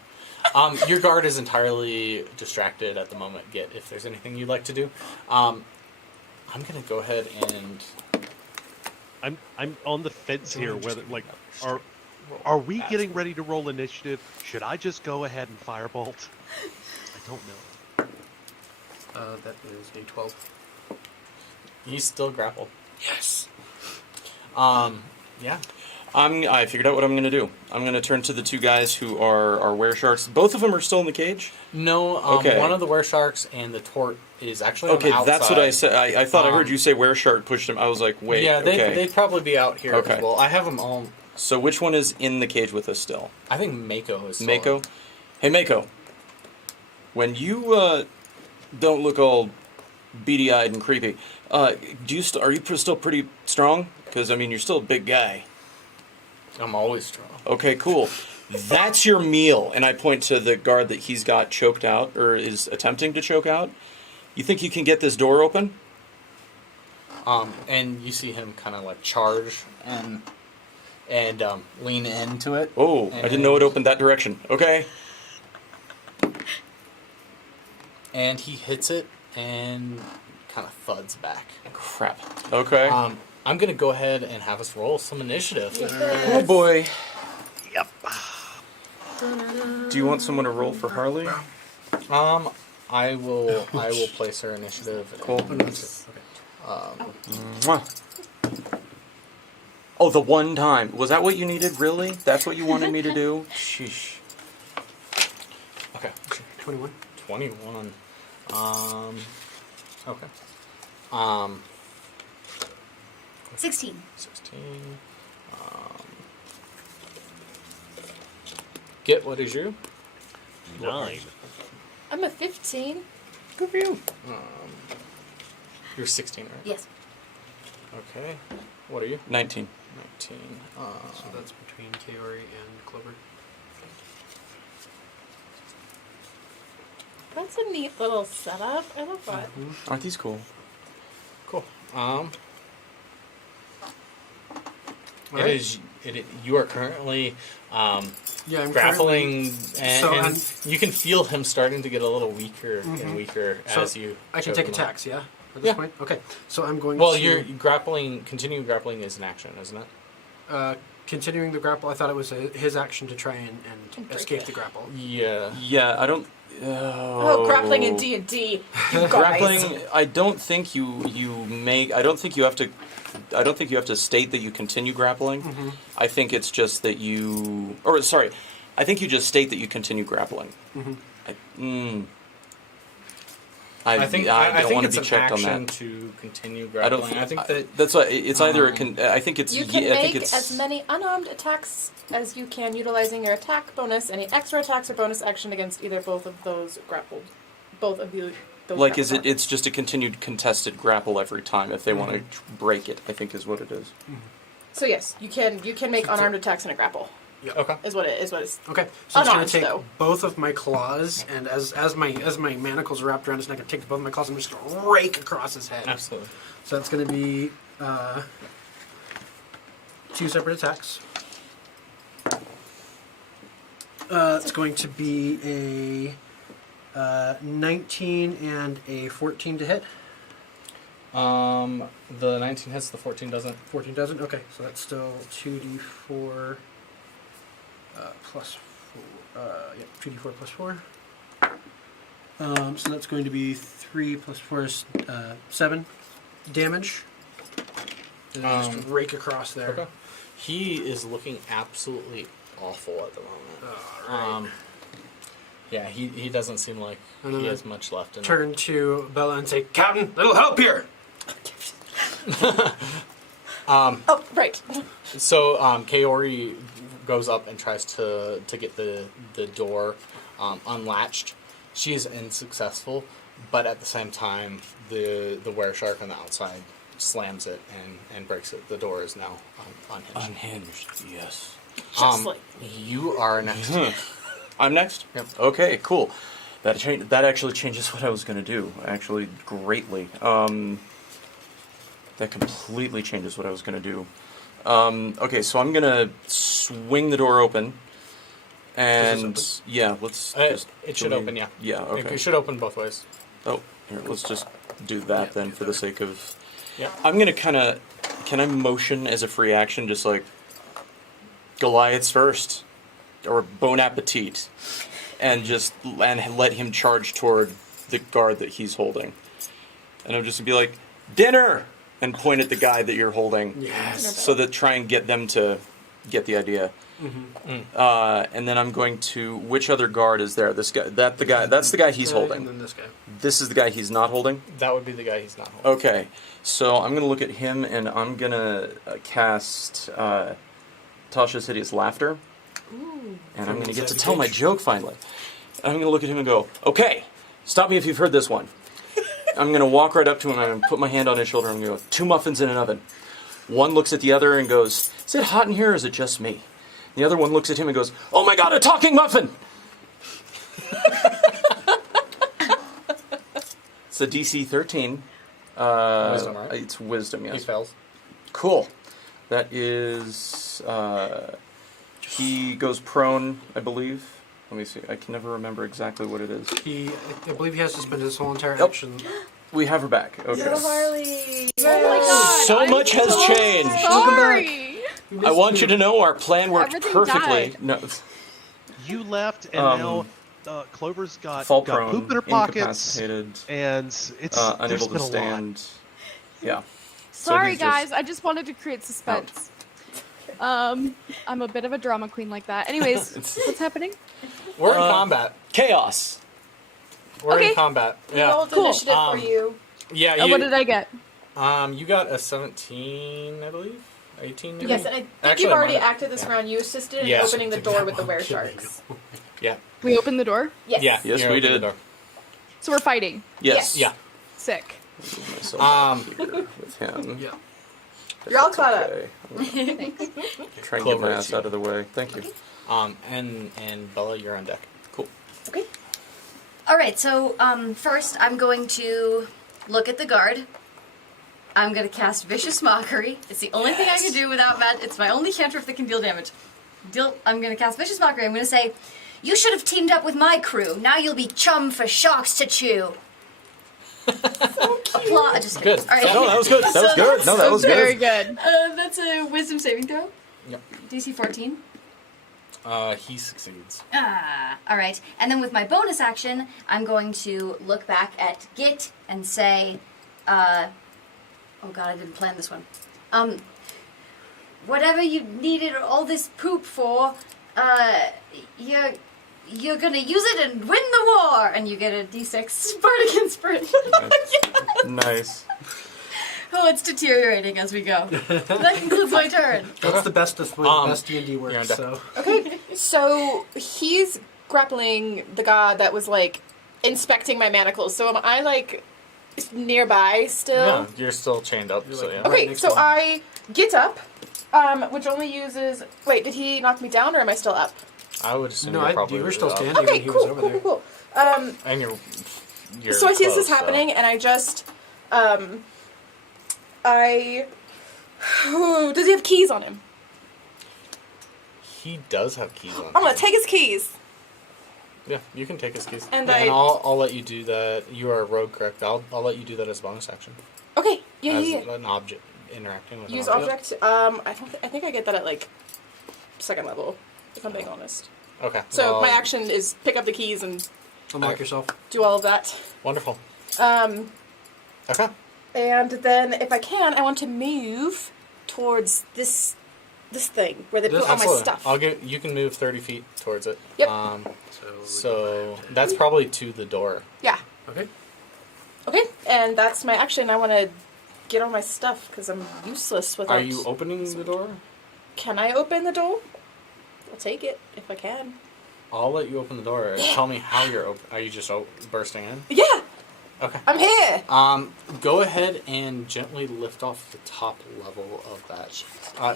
Your guard is entirely distracted at the moment. Git, if there's anything you'd like to do, I'm gonna go ahead and. I'm on the fence here. Whether are we getting ready to roll initiative? Should I just go ahead and firebolt? I don't know. That is a 12. He's still grappled. Yes. Yeah. I figured out what I'm gonna do. I'm gonna turn to the two guys who are were sharks. Both of them are still in the cage. No. Okay. One of the were sharks and the tort is actually Okay, on the that's what I outside. said. I thought I heard you say were shark pushed him. I was like, wait. Yeah, okay. they'd probably be out here Okay. as well. I have them all. So which one is in the cage with us still? I think Mako is. Still Mako. in. Hey, Mako. When you don't look all beady-eyed and creepy. Are you still pretty strong? Because I mean, you're still a big guy. I'm always strong. Okay, cool. That's your meal. And I point to the guard that he's got choked out, or is attempting to choke out. You think you can get this door open? And you see him kind of like charge and lean into it. Oh, I didn't know it opened that direction. Okay. And he hits it and kind of thuds back. Crap. Okay. I'm gonna go ahead and have us roll some initiative. Oh boy. Yep. Do you want someone to roll for Harley? I will place her initiative. Cool. Um, Mwah. Oh, the one time. Was that what you needed, really? That's what you wanted me to do? Sheesh. okay. 21. 21. Okay. 16. 16. Get what is you? 9. I'm a 15. Good for you. You're 16, right? Yes. Okay. What are you? 19. 19. So that's between Kaori and Clover. That's a neat little setup. I love that. Aren't these cool? Cool. It Alright. is. You are currently Yeah, I'm grappling, So and I'm- you can feel him starting to get a little weaker and weaker So as you. I can choke take him out. attacks, yeah? At this Yeah. point? Okay. So I'm going Well, to... you're grappling. Continuing grappling is an action, isn't it? continuing the grapple, I thought it was his action to try and And break escape it. the grapple. Yeah. Yeah, I don't... Oh, grappling in D&D. You guys. Grappling, I don't think you make... I don't think you have to state that you continue grappling. Mm-hmm. I think it's just that you... Or, sorry. I think you just state that you continue grappling. Mm-hmm. I think I don't think want it's to be an checked on action that. to continue I don't. grappling. I think that that's why it's either. I think it's. You can I think make it's, as many unarmed attacks as you can utilizing your attack bonus, any extra attacks or bonus action against either both of those grappled. Both of you. Those like, is grappled it? It's just a continued contested grapple every time if they want to break it. I think is what it is. So yes, you can make unarmed attacks in a grapple. okay. Is what it is. Okay, so I'm just Unarmed, going to take though. both of my claws, and as my manacles are wrapped around his neck, I take both of my claws and I'm just going to rake across his head. Absolutely. So that's going to be 2 separate attacks. It's going to be a 19 and a 14 to hit. The 19 hits, the 14 doesn't. 14 doesn't? Okay, so that's still 2d4 plus 4. Yeah, 2d4 plus 4. So that's going to be 3 plus 4 is 7 damage. And then just rake across there. Okay. He is looking absolutely awful at the moment. Alright. Yeah, he doesn't seem like And then he I has much left in him. Turn to Bella and say, Captain, little help here! Oh, right. So Kaori goes up and tries to get the door unlatched. She is unsuccessful, but at the same time, the were shark on the outside slams it and breaks it. The door is now unhinged. Unhinged. Yes. Just like You are next. I'm next. Yep. Okay. Cool. That actually changes what I was gonna do. Actually, greatly. That completely changes what I was gonna do. Okay, so I'm gonna swing the door open, and yeah, let's. Just, It should open, yeah. Yeah. Okay. It should open both ways. Oh, here, let's just do that then for the sake of. Yeah. I'm gonna kind of. Can I motion as a free action, just like Goliath's first, or Bon Appetit, and let him charge toward the guard that he's holding, and I'm just gonna be like, dinner, and point at the guy that you're holding, Yes. so that try and get them to get the idea. And then I'm going to. Which other guard is there? This guy. That's the guy he's holding. And then this guy. This is the guy he's not holding. That would be the guy he's not holding. Okay, so I'm gonna look at him and I'm gonna cast Tasha's Hideous Laughter, and I'm gonna get to tell my joke finally. And I'm gonna look at him and go, "Okay, Stop me if you've heard this one. I'm going to walk right up to him. I'm going to put my hand on his shoulder and I'm going to go, 2 muffins in an oven. One looks at the other and goes, is it hot in here or is it just me? The other one looks at him and goes, oh my god, a talking muffin! It's a DC 13. Wisdom, right? It's wisdom, yes. He fails. Cool. That is... he goes prone, I believe. Let me see. I can never remember exactly what it is. I believe he has to spend his whole entire Yep. action. We have her back. Okay. Little Harley. Oh my god. So I'm much has so changed. Sorry. I want you to know our plan worked Everything perfectly. died. No, You left, and now Clover's got fall got prone, poop in her pockets, incapacitated, and it's there's unable been to a lot. stand. Yeah. So Sorry, he's just guys. I just wanted to create suspense. I'm a bit of a drama queen like that. Anyways, what's happening? We're in combat. Chaos. We're Okay. in combat. Yeah. Rolled Cool. initiative for you. Yeah. What did I get? You got a 17, I believe. 18. Maybe? Yes, and I think Actually, you've already mine- acted this yeah. round. You assisted in Yeah. opening the door with the were sharks. We opened the door, Yeah. Yes, you're we open the did. door. so we're fighting. Yes. Yeah. Sick. Myself up here with him. Yeah. You're all caught up. Okay. Try and get Clover, my it's ass you. out of the way. Thank you. And Bella, you're on deck. Cool. Alright, so first I'm going to look at the guard. I'm going to cast Vicious Mockery. It's the only thing I can do without it's my only cantrip that can deal damage. I'm going to cast Vicious Mockery. I'm going to say, you should have teamed up with my crew. Now you'll be chum for sharks to chew. Applause. Just kidding. Good. All right. No, that was good. That was good. No, that was Very good. good. That's a wisdom saving throw. Yep. DC 14. He succeeds. All right. And then with my bonus action, I'm going to look back at Git and say, oh god, I didn't plan this one. Whatever you needed all this poop for, you're gonna use it and win the war, and you get a D6 Spartan inspiration. Nice. Oh, it's deteriorating as we go. That concludes my turn. That's the best of the best D&D you're on works. deck. So Okay, so he's grappling the god that was like inspecting my manacles. So am I like nearby still? Yeah, you're still chained up, You're so like- yeah. Okay, next so one. I get up, which only uses. Wait, did he knock me down or am I still up? I would assume no, you're probably you were still up. standing Okay, when he cool, was over cool, there. cool, cool. And you're So I see this is close, so- happening, and I just, does he have keys on him? He does have keys on. I'm gonna him. take his keys. Yeah, you can take his keys. And I'll let you do that. You are a rogue, correct? I'll let you do that as a bonus action. Okay, yeah, as yeah. an object interacting with Use an object. object. I think I get that at like second level, if I'm being honest. Okay. So well, my action is pick up the keys and Unlock yourself. do all of that. Wonderful. Um, Okay. and then if I can, I want to move towards this thing where they put all my Absolutely. stuff. You can move 30 feet towards it. Yep. So that's probably to the door. Yeah. Okay. Okay, and that's my action. I want to get all my stuff because I'm useless without. Are you opening the door? Can I open the door? I'll take it if I can. I'll let you open the door. Tell me how you're open. Are you just bursting in? Yeah, Okay. I'm here. Go ahead and gently lift off the top level of that.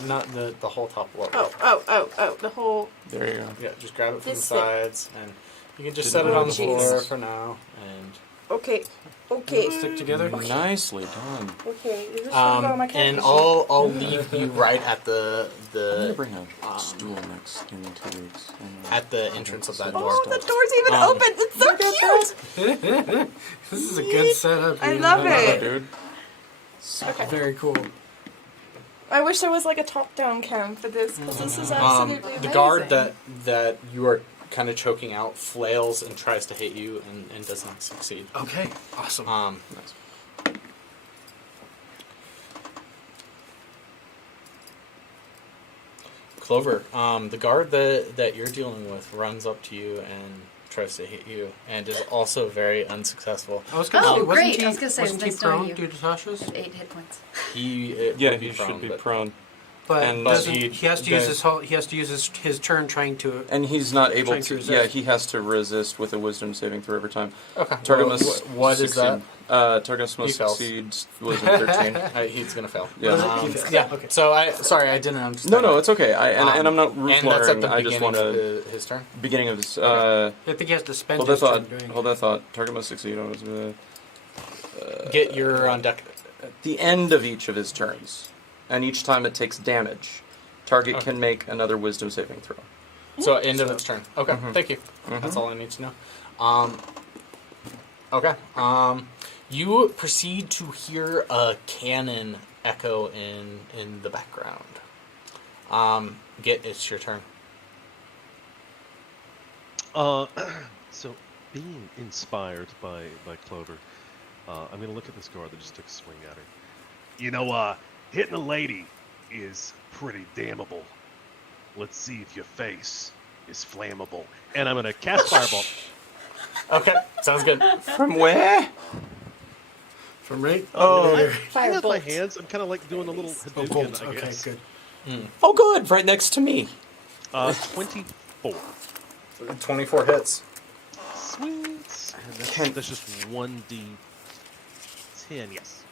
Not the whole top level. Oh, the whole. There you go. Yeah, just grab it from the This thing. sides, and you can just Didn't set it on the know floor Jesus. for now. And Okay. Stick together. Nicely done. Okay. Is this gonna go on my and character sheet? I'll leave you right at I'm gonna the bring a stool next in 2 weeks. at the entrance of that door. Oh, the door's even open. It's so cute. This is a good setup. I dude. love Oh, it. dude. Okay. Very cool. I wish there was like a top-down cam for this because this is absolutely amazing. The guard that you are kind of choking out flails and tries to hit you and does not succeed. Okay. Awesome. Clover, the guard that you're dealing with runs up to you and tries to hit you, and is also very unsuccessful. I was gonna Oh, say, wasn't great. he, I was gonna say, wasn't he it's nice knowing prone you. due to Tasha's? 8 hit points. He Yeah, would be he prone, should be but- prone. But, And- he has to use his turn trying to. And he's not able Trying to to. resist. Yeah, he has to resist with a wisdom saving throw every time. Okay. Target What- must what is succeed. that? Target He must fails. succeed wisdom 13. He's gonna fail. Yeah. Yeah. Okay. So I didn't understand. No, it's okay. And I'm not roof And that's at lawyering. the I just beginning want of to his turn. beginning of this. I think he has to spend Hold that his turn thought. doing Hold it. that thought. Target must succeed on Get your on deck. at the end of each of his turns, and each time it takes damage, target Okay. can make another wisdom saving throw. So end of its turn. Okay. Mhm. Thank you. Mhm. That's all I need to know. Okay. You proceed to hear a cannon echo in the background. It's your turn. So being inspired by Clover, I'm gonna look at this guard that just took a swing at her. You know, hitting a lady is pretty damnable. Let's see if your face is flammable. And I'm gonna cast Fireball. Okay. Sounds good. From where? From right. Oh. there. I have my Firebolt. hands. I'm kind of like doing a little Oh, Hadouken, bolt. I Okay, guess. good. Oh, good. Right next to me. 24. 24 hits. Sweet. And Can- that's just 1d10, yes.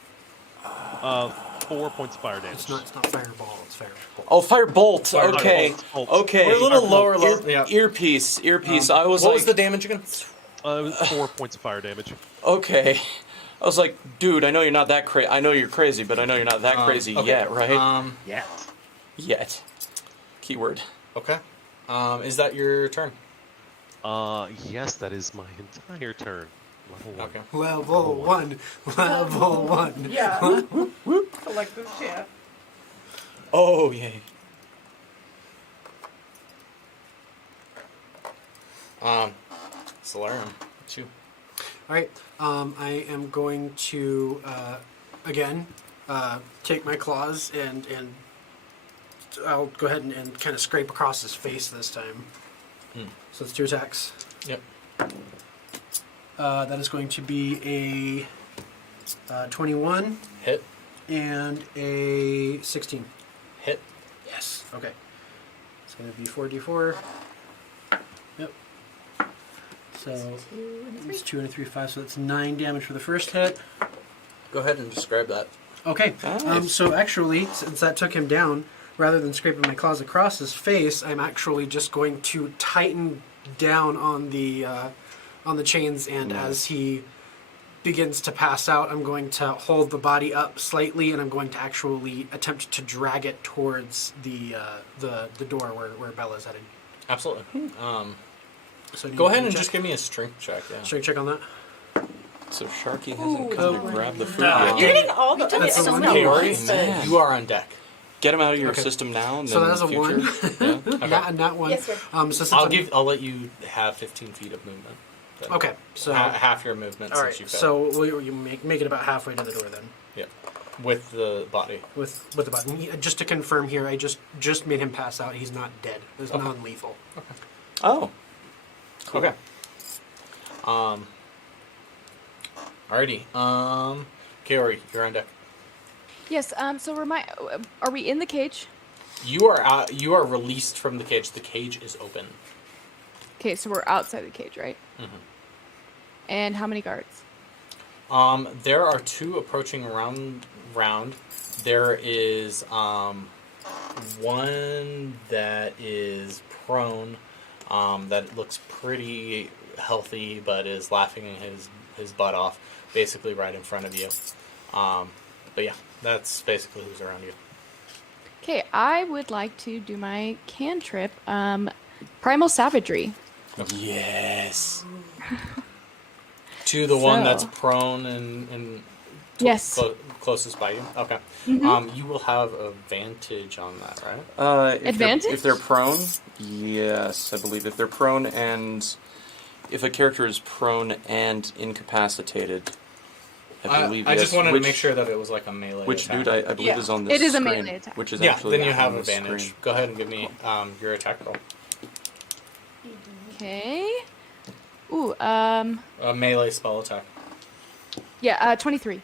4 points of fire damage. It's not fireball. It's firebolt. Oh, firebolt. Firebolt. Okay. Bolt. Okay. We're a little Firebolt. lower level. Ear- Yeah. Earpiece. Earpiece. I was What like, was the damage again? It was 4 points of fire damage. okay. I was like, dude, I know you're not that crazy. I know you're crazy, but I know you're not that crazy okay. yet, right? Yeah. Yet. Keyword. Okay. Is that your turn? Yes, that is my entire turn. Level 1. Okay. Level 1. Level 1. Yeah. Collective chant. Oh, yay. Solarium. It's you. All right. I am going to again take my claws and I'll go ahead and kind of scrape across his face this time. So it's 2 attacks. Yep. That is going to be a 21 Hit. and a 16. Hit. Yes. Okay. It's going to be 4d4. Yep. So it's 2 and a 3, 5. So that's 9 damage for the first hit. Go ahead and describe that. Okay. Nice. So actually, since that took him down, rather than scraping my claws across his face, I'm actually just going to tighten down on the chains, and as he begins to pass out, I'm going to hold the body up slightly, and I'm going to actually attempt to drag it towards the door where Bella's heading. Absolutely. So Go ahead and just give me a strength check. Yeah. Strength check on that. So Sharky hasn't Ooh, come to oh. grab the food Nah. yet. You're getting all the. done okay, so so many no, Kaori, it's the- Man. you are on deck. Get him out of your Okay. system now, and So then that's a in the future. 1. Yeah. Not one. Yes, sir. So since I'll let you have 15 feet of movement. Then. Okay. So Half your movement all since right. you fell. So you make it about halfway to the door then. With the body. With the button. Just to confirm here, I just made him pass out. He's not dead. It's Okay. non-lethal. Oh. Cool. Okay. Alrighty. Kaori, you're on deck. Yes. So are we in the cage? You are released from the cage. The cage is open. Okay, so we're outside the cage, right? Mhm. And how many guards? There are 2 approaching round. There is one that is prone, that looks pretty healthy, but is laughing his butt off, basically right in front of you. But yeah, that's basically who's around you. Okay, I would like to do my cantrip, Primal Savagery. Yes. To the one that's So- prone and Yes. closest by you. Okay. Mhm. You will have advantage on that, right? Advantage? If they're prone, yes, I believe. If they're prone and if a character is prone and incapacitated, I believe. I just yes. wanted Which- to make sure that it was like a melee. Which attack. dude I believe Yeah. is on the It is a screen, melee attack. which is Yeah, actually then you have on the advantage. screen. Go ahead and give me your attack roll. Okay. Ooh, A melee spell attack. yeah, 23.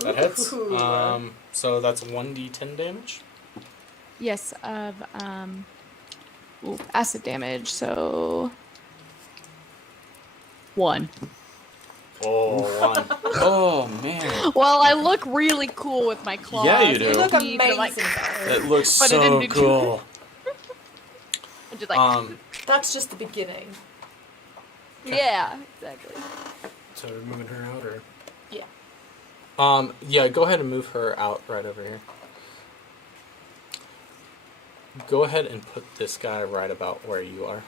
That hits. Ooh. So that's 1d10 damage. Yes, of acid damage. So 1. Oh, 1. Oh man. Well, I look really cool with my claws. Yeah, you do. You look and teeth and, amazing. It looks But it didn't so do too cool. I did like, That's just the beginning. yeah, exactly. So we're moving her out, or Yeah, go ahead and move her out right over here. Go ahead and put this guy right about where you are.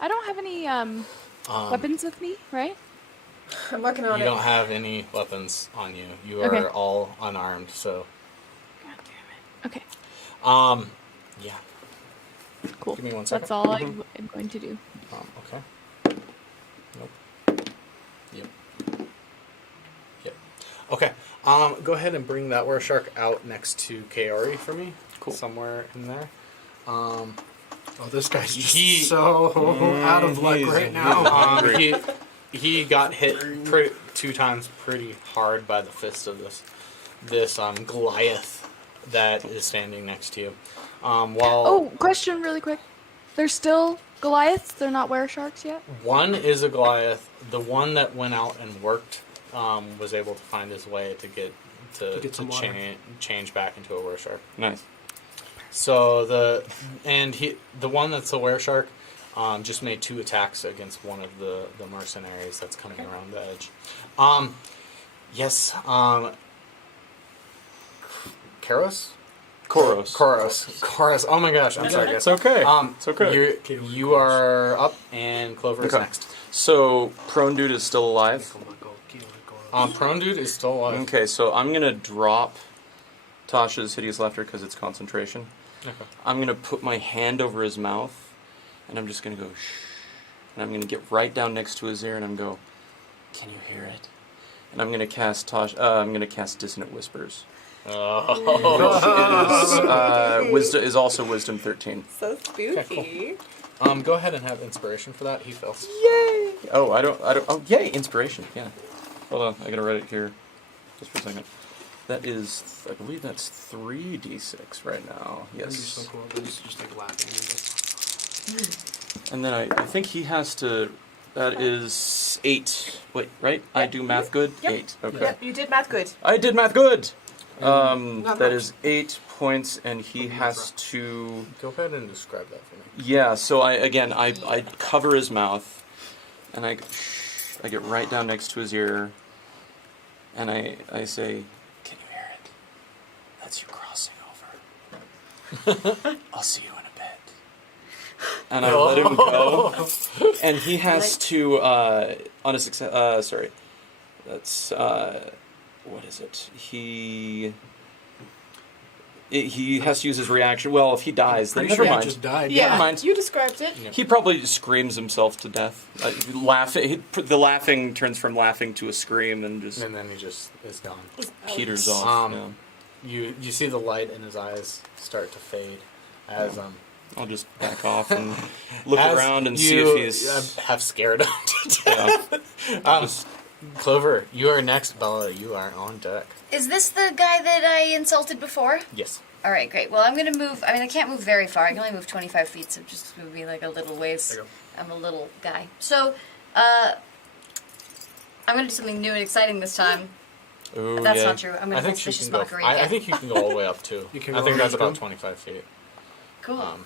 I don't have any weapons with me, right? I'm working on You it. don't have any weapons on you. You Okay. are all unarmed, so God damn it. Okay, yeah. cool. Give me 1 second. That's all I'm going to do. Okay. Nope. Yep. Yep. Okay. Go ahead and bring that were shark out next to Kaori for me. Cool. Somewhere in there. oh, this guy's just He- so out of luck he's- right now. He got hit 2 times pretty hard by the fist of this Goliath that is standing next to you. While Oh, question really quick. They're still Goliaths? They're not were-sharks yet? one is a Goliath, the one that went out and worked was able to find his way to get some water. change back into a were shark. Nice. So the one that's a were shark just made 2 attacks against one of the mercenaries that's coming around the edge. Yes. Karos? Koros. Oh my gosh, I'm sorry, guys. It's okay. It's okay. You are up, and Clover is Okay. next. So prone dude is still alive. Prone dude is still alive. Okay, so I'm gonna drop Tasha's hideous laughter because it's concentration. Okay. I'm gonna put my hand over his mouth, and I'm just gonna go shh, and I'm gonna get right down next to his ear, and I'm go, can you hear it? And I'm gonna cast I'm gonna cast Dissonant Whispers. Oh. Wisdom is also Wisdom 13. So spooky. Okay, cool. Go ahead and have inspiration for that. He fails. Yay! Oh, I don't. Oh, yay! Inspiration. Yeah. Hold on, I gotta write it here, just for a second. That is, I believe that's 3d6 right now. That'd be Yes. so cool. Just like laughing. And then I think he has to. That is 8. Wait, right? I Yep. do math good. Yep. 8. Okay. Yep, you did math good. I did math good. Not That much. is 8 points, and he has to. Go ahead and describe that for me. Yeah. So I cover his mouth, and I get right down next to his ear, and I say, "Can you hear it? That's you crossing over. I'll see you in a bit." And I let him go, and he has to on a success. Sorry, that's what is it? He has to use his reaction. Well, if he dies, then Pretty never sure he mind. just died. Yeah, Never mind. you described it. Yeah. He probably just screams himself to death. The laughing turns from laughing to a scream, and just And then he just is gone. peters off. You see the light in his eyes start to fade as I'll just back off and look as around and you, see if he's. have scared him to death. Just- Clover, you are next. Bella, you are on deck. Is this the guy that I insulted before? Yes. All right, great. Well, I'm gonna move. I mean, I can't move very far. I can only move 25 feet, so just would be like a little ways. There you I'm a little guy. So, I'm gonna do something new and exciting this time. Ooh, That's yeah. not true. I'm I gonna think cast you vicious can go. mockery I again. think you can go all the way up too. You can I go think all that's the way about up. 25 feet. Cool. Um,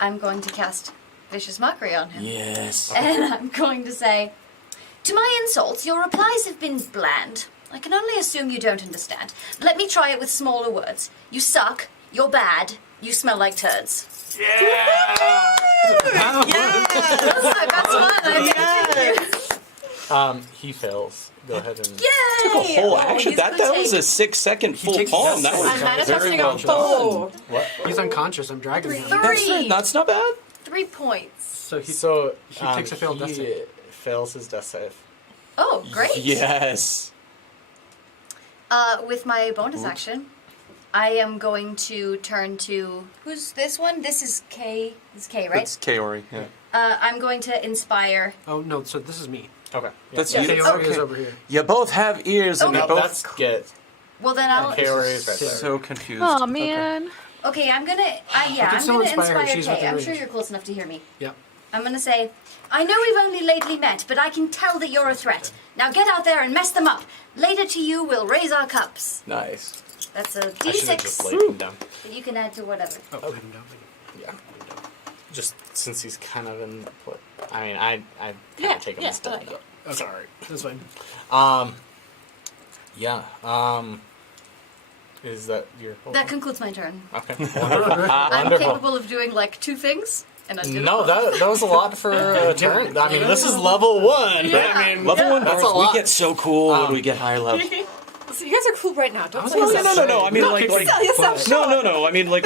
I'm going to cast vicious mockery on him. Yes. And I'm going to say, to my insults, your replies have been bland. I can only assume you don't understand. Let me try it with smaller words. You suck. You're bad. You smell like turds. yeah. That's one. I think. He fails. Go ahead and. Yay! Whole Oh, action. he's That gonna was take a 6-second full takes- palm. That that's- was I'm very manifesting well on done. 4. What? He's unconscious. I'm dragging him. That's not bad. 3 points. So he He takes a failed death save. fails his death save. Oh, great. Yes. With my bonus action, I am going to turn to who's this one? This is K. This is K, right? It's Kaori. Yeah. I'm going to inspire. Oh no! So this is me. Okay. That's Yes. you. Kaori is Okay. over here. You both have ears, and Okay. you No, both. that's get. Well, then I'll. Kaori is right there. So confused. Oh man. Okay, I'm gonna. can I'm still gonna inspire her. inspire She's Kay. within I'm sure range. you're close enough to hear me. Yep. I'm gonna say, I know we've only lately met, but I can tell that you're a threat. Now get out there and mess them up. Later to you, we'll raise our cups. Nice. That's a I should have just D6 laid him down. that you can add to whatever. Oh, Okay. laid him down. Yeah. Just since he's kind of in. I mean, I kind Yeah, of take him yeah, as dead. I like it. Okay. Sorry. That's fine. Yeah. Is that your whole That thing? concludes my turn. Okay. Wonderful. I'm Wonderful. capable of doing like 2 things, and I did No, them both. that was a lot for a turn. I mean, this is level 1. Yeah. I mean, Level 1 that's bards, a lot. we get so cool when we get higher level. So you guys are cool right now. Don't was sell gonna yourself No. I mean, like Sell yourself short. no. I mean, like,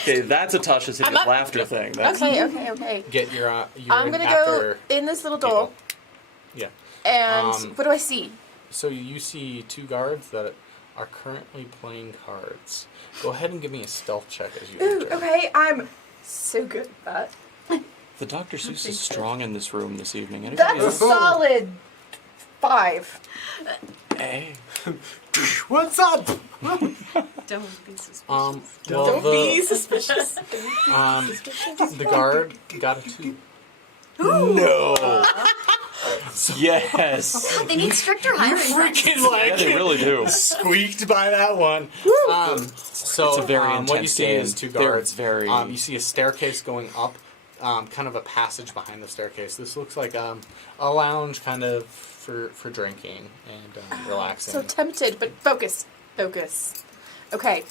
okay, that's a Tasha's hit I'm with up. laughter thing. That's, Okay. Get your. I'm gonna after go in this little door, people. Yeah. and Um, what do I see? So you see 2 guards that are currently playing cards. Go ahead and give me a stealth check as you Ooh, enter. okay, I'm so good at that. the Dr. Seuss is strong in this room this evening. Anybody That's a else? solid 5. Hey. What's up? Don't be suspicious. Well, Don't be suspicious. the guard got a 2. No. Yes. They need stricter hiring Freaking Yeah, they really do. squeaked by that one. So It's a very what you intense see game. is 2 They're guards. very- You see a staircase going up, kind of a passage behind the staircase. This looks like a lounge, kind of for drinking and relaxing. So tempted, but focus. Okay.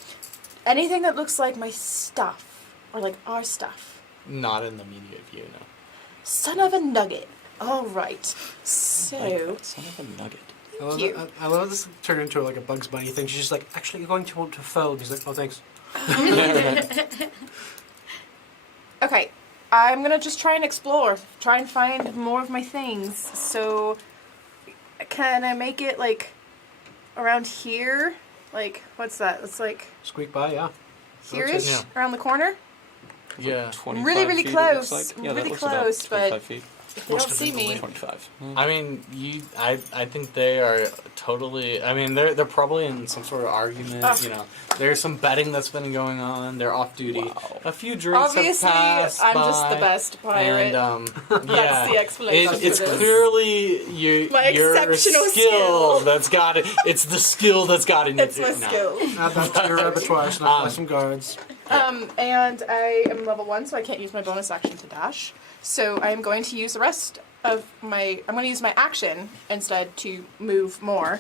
Anything that looks like my stuff, or like our stuff. Not in the immediate view, no. Son of a nugget. All right. So. Son of a nugget. I love this turn into like a Bugs Bunny thing. She's just like, actually, you're going to want to fold. He's like, oh, thanks. Okay, I'm gonna just try and explore. Try and find more of my things. So, can I make it like around here? Like, what's that? It's like Squeak by, yeah. here-ish, yeah. around the corner. Yeah. 25 Really, really feet, it close. looks like. Yeah, Really that looks about close, but- 25 feet. If they don't see me, 25. I mean, I think they are totally. I mean, they're probably in some sort of argument. Oh. You know, there's some betting that's been going on. They're off duty. Wow. A few drinks obviously, have passed I'm just the by, best pirate. And That's yeah, the explanation it's for this. clearly My your exceptional skill skill. that's got it. It's the skill that's got it. It's my skill. Add that to your repertoire, so now some guards. And I am level 1, so I can't use my bonus action to dash. So I am going to use the rest of my. I'm going to use my action instead to move more.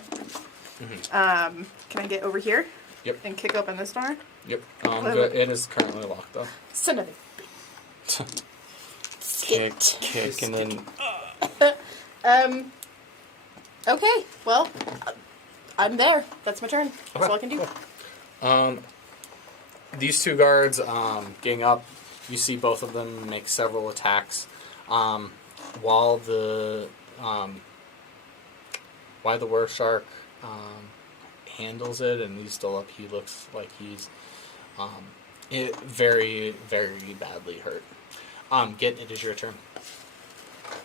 Can I get over here? Yep. And kick open this door? Yep. Good. It is currently locked though. Son of a. Kick, and then Okay. Well, I'm there. That's my turn. That's all I can do. These 2 guards gang up. You see both of them make several attacks. While the were shark handles it, and he's still up, he looks like he's very, very badly hurt. It is your turn.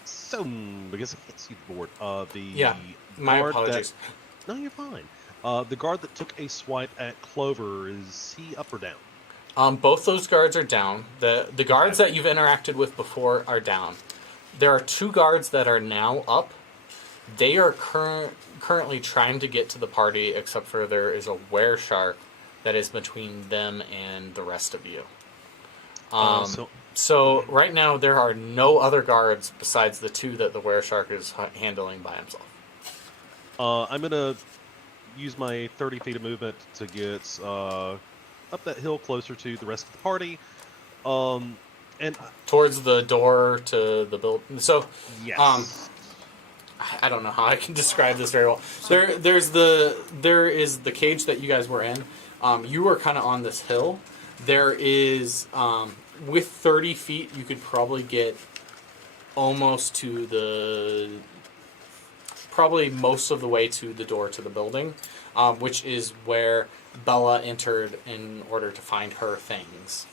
So, because it hits you board, the Yeah, my guard apologies. No, you're fine. The guard that took a swipe at Clover, is he up or down? Both those guards are down. The guards that you've interacted with before are down. There are 2 guards that are now up. They are currently trying to get to the party, except for there is a were-shark that is between them and the rest of you. So right now there are no other guards besides the 2 that the were-shark is handling by himself. I'm gonna use my 30 feet of movement to get up that hill closer to the rest of the party. And Towards the door to the building. So yes, I don't know how I can describe this very well. There is the cage that you guys were in. You were kind of on this hill. There is with 30 feet, you could probably get almost to probably most of the way to the door to the building, which is where Bella entered in order to find her things.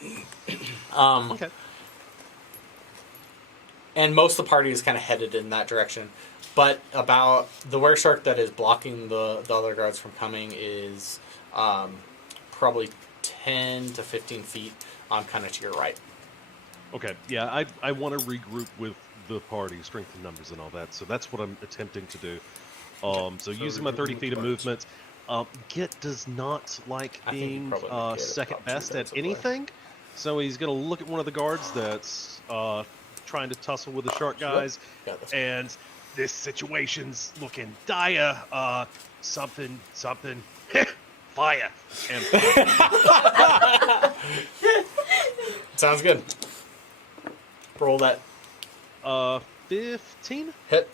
okay. And most of the party is kind of headed in that direction. But about the were shark that is blocking the other guards from coming is probably 10 to 15 feet kind of to your right. Okay, yeah, I want to regroup with the party, strengthen numbers and all that, so that's what I'm attempting to do. So using my 30 feet of movement, Git does not like I think you being probably make it second about 2 best at minutes of play. anything, so he's going to look at one of the guards that's trying to tussle with the shark guys, Got this. and this situation's looking dire. Something, fire. And Sounds good. Roll that 15? hit.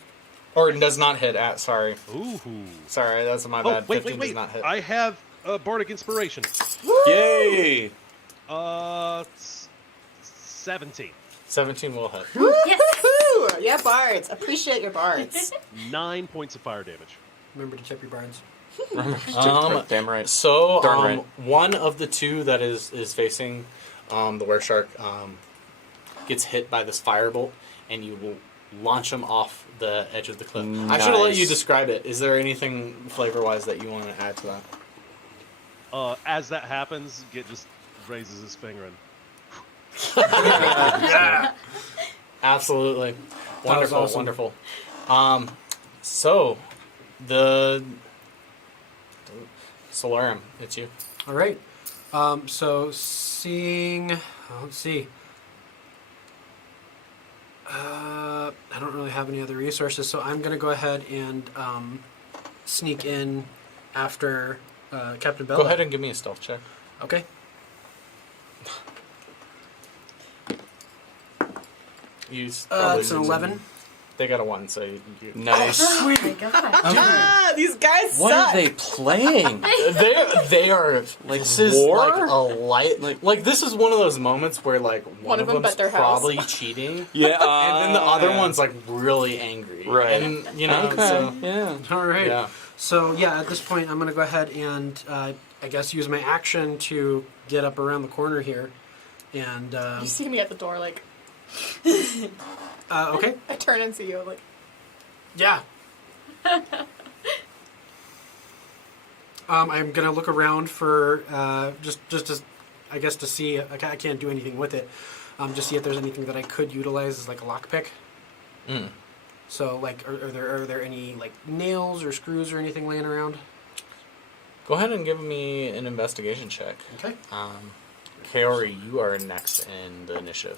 Or it does not hit at, sorry. Ooh. Sorry, that's my Oh, bad. wait, 15 does not hit. I have Bardic Inspiration. Yay! 17. 17 will hit. Yes. Woo! Yeah, bards. Appreciate your bards. 9 points of fire damage. Remember to tip your bards. Damn right. So, Darn right. one of the two that is facing the were shark gets hit by this firebolt, and you will launch him off the edge of the cliff. I should have let you Nice. describe it. Is there anything flavor-wise that you want to add to that? As that happens, Git just raises his finger and Yeah, absolutely. That was Wonderful, awesome. wonderful. So the Solarium, it's you. All right. So seeing, let's see. I don't really have any other resources, so I'm gonna go ahead and sneak in after Captain Bella. Go ahead and give me a stealth check. Okay. Use It's an 11. They got a 1, so you Nice. Oh my god. Ah, these guys What suck. are they playing? they are Like this is war? like a light like this is one of those moments where like one of them them's bet their house. probably cheating, Yeah. and then the other yeah. one's like really angry, Right. And you know, Okay. so Yeah. All right. yeah. So yeah, at this point, I'm gonna go ahead and I guess use my action to get up around the corner here, and You see me at the door, like, okay, I turn and see you, like, yeah. I'm gonna look around for just to, I guess to see. I can't do anything with it. Just see if there's anything that I could utilize as like a lockpick. Mm. So like, are there any like nails or screws or anything laying around? Go ahead and give me an investigation check. Okay. Kaori, you are next in the initiative.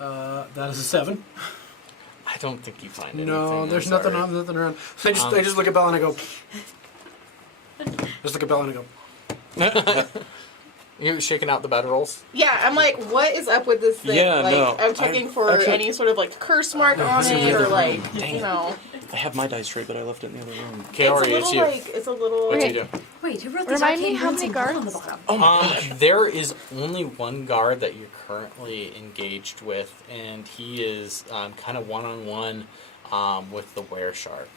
That is a 7. I don't think you find anything. No, I'm there's sorry. nothing around. I just look at Bella and I go. Just look at Bella and I go. You shaking out the bedrolls? yeah, I'm like, what is up with this thing? Yeah, like, no. I'm checking for actually- any sort of, like, curse mark on it, or, like, Dang you it. know. I have my dice tray, but I left it in the other room. Kaori, It's a little, like, it's a little... What do Okay. you do? Wait, who wrote these Remind me arcane how runes many in gold on the guards? bottom? Oh my gosh. There is only one guard that you're currently engaged with, and he is kind of one-on-one with the were shark.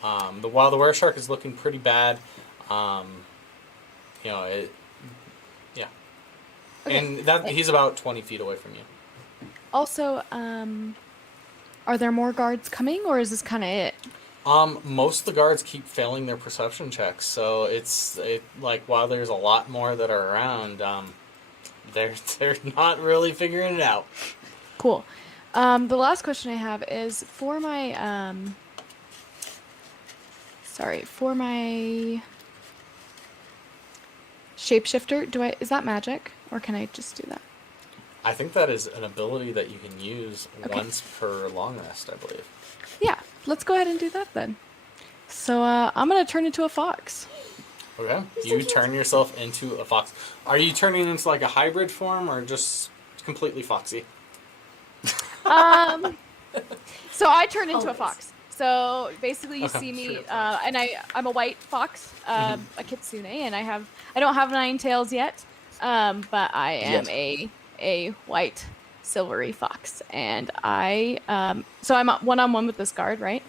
While the were shark is looking pretty bad, you know, yeah. Okay. And that he's about 20 feet away from you. Also, are there more guards coming, or is this kind of it? Most of the guards keep failing their perception checks, so it's like while there's a lot more that are around, they're not really figuring it out. Cool. The last question I have is for my for my shapeshifter. Is that magic, or can I just do that? I think that is an ability that you can use Okay. once per long rest, I believe. Yeah, let's go ahead and do that then. So I'm gonna turn into a fox. Okay. You turn yourself into a fox. Are you turning into like a hybrid form or just completely foxy? So I turn into a Always. fox. So basically, you Okay, see me, sure. and I'm a white fox, a kitsune, and I don't have 9 tails yet, but I am a white silvery fox, and so I'm one-on-one with this guard, right?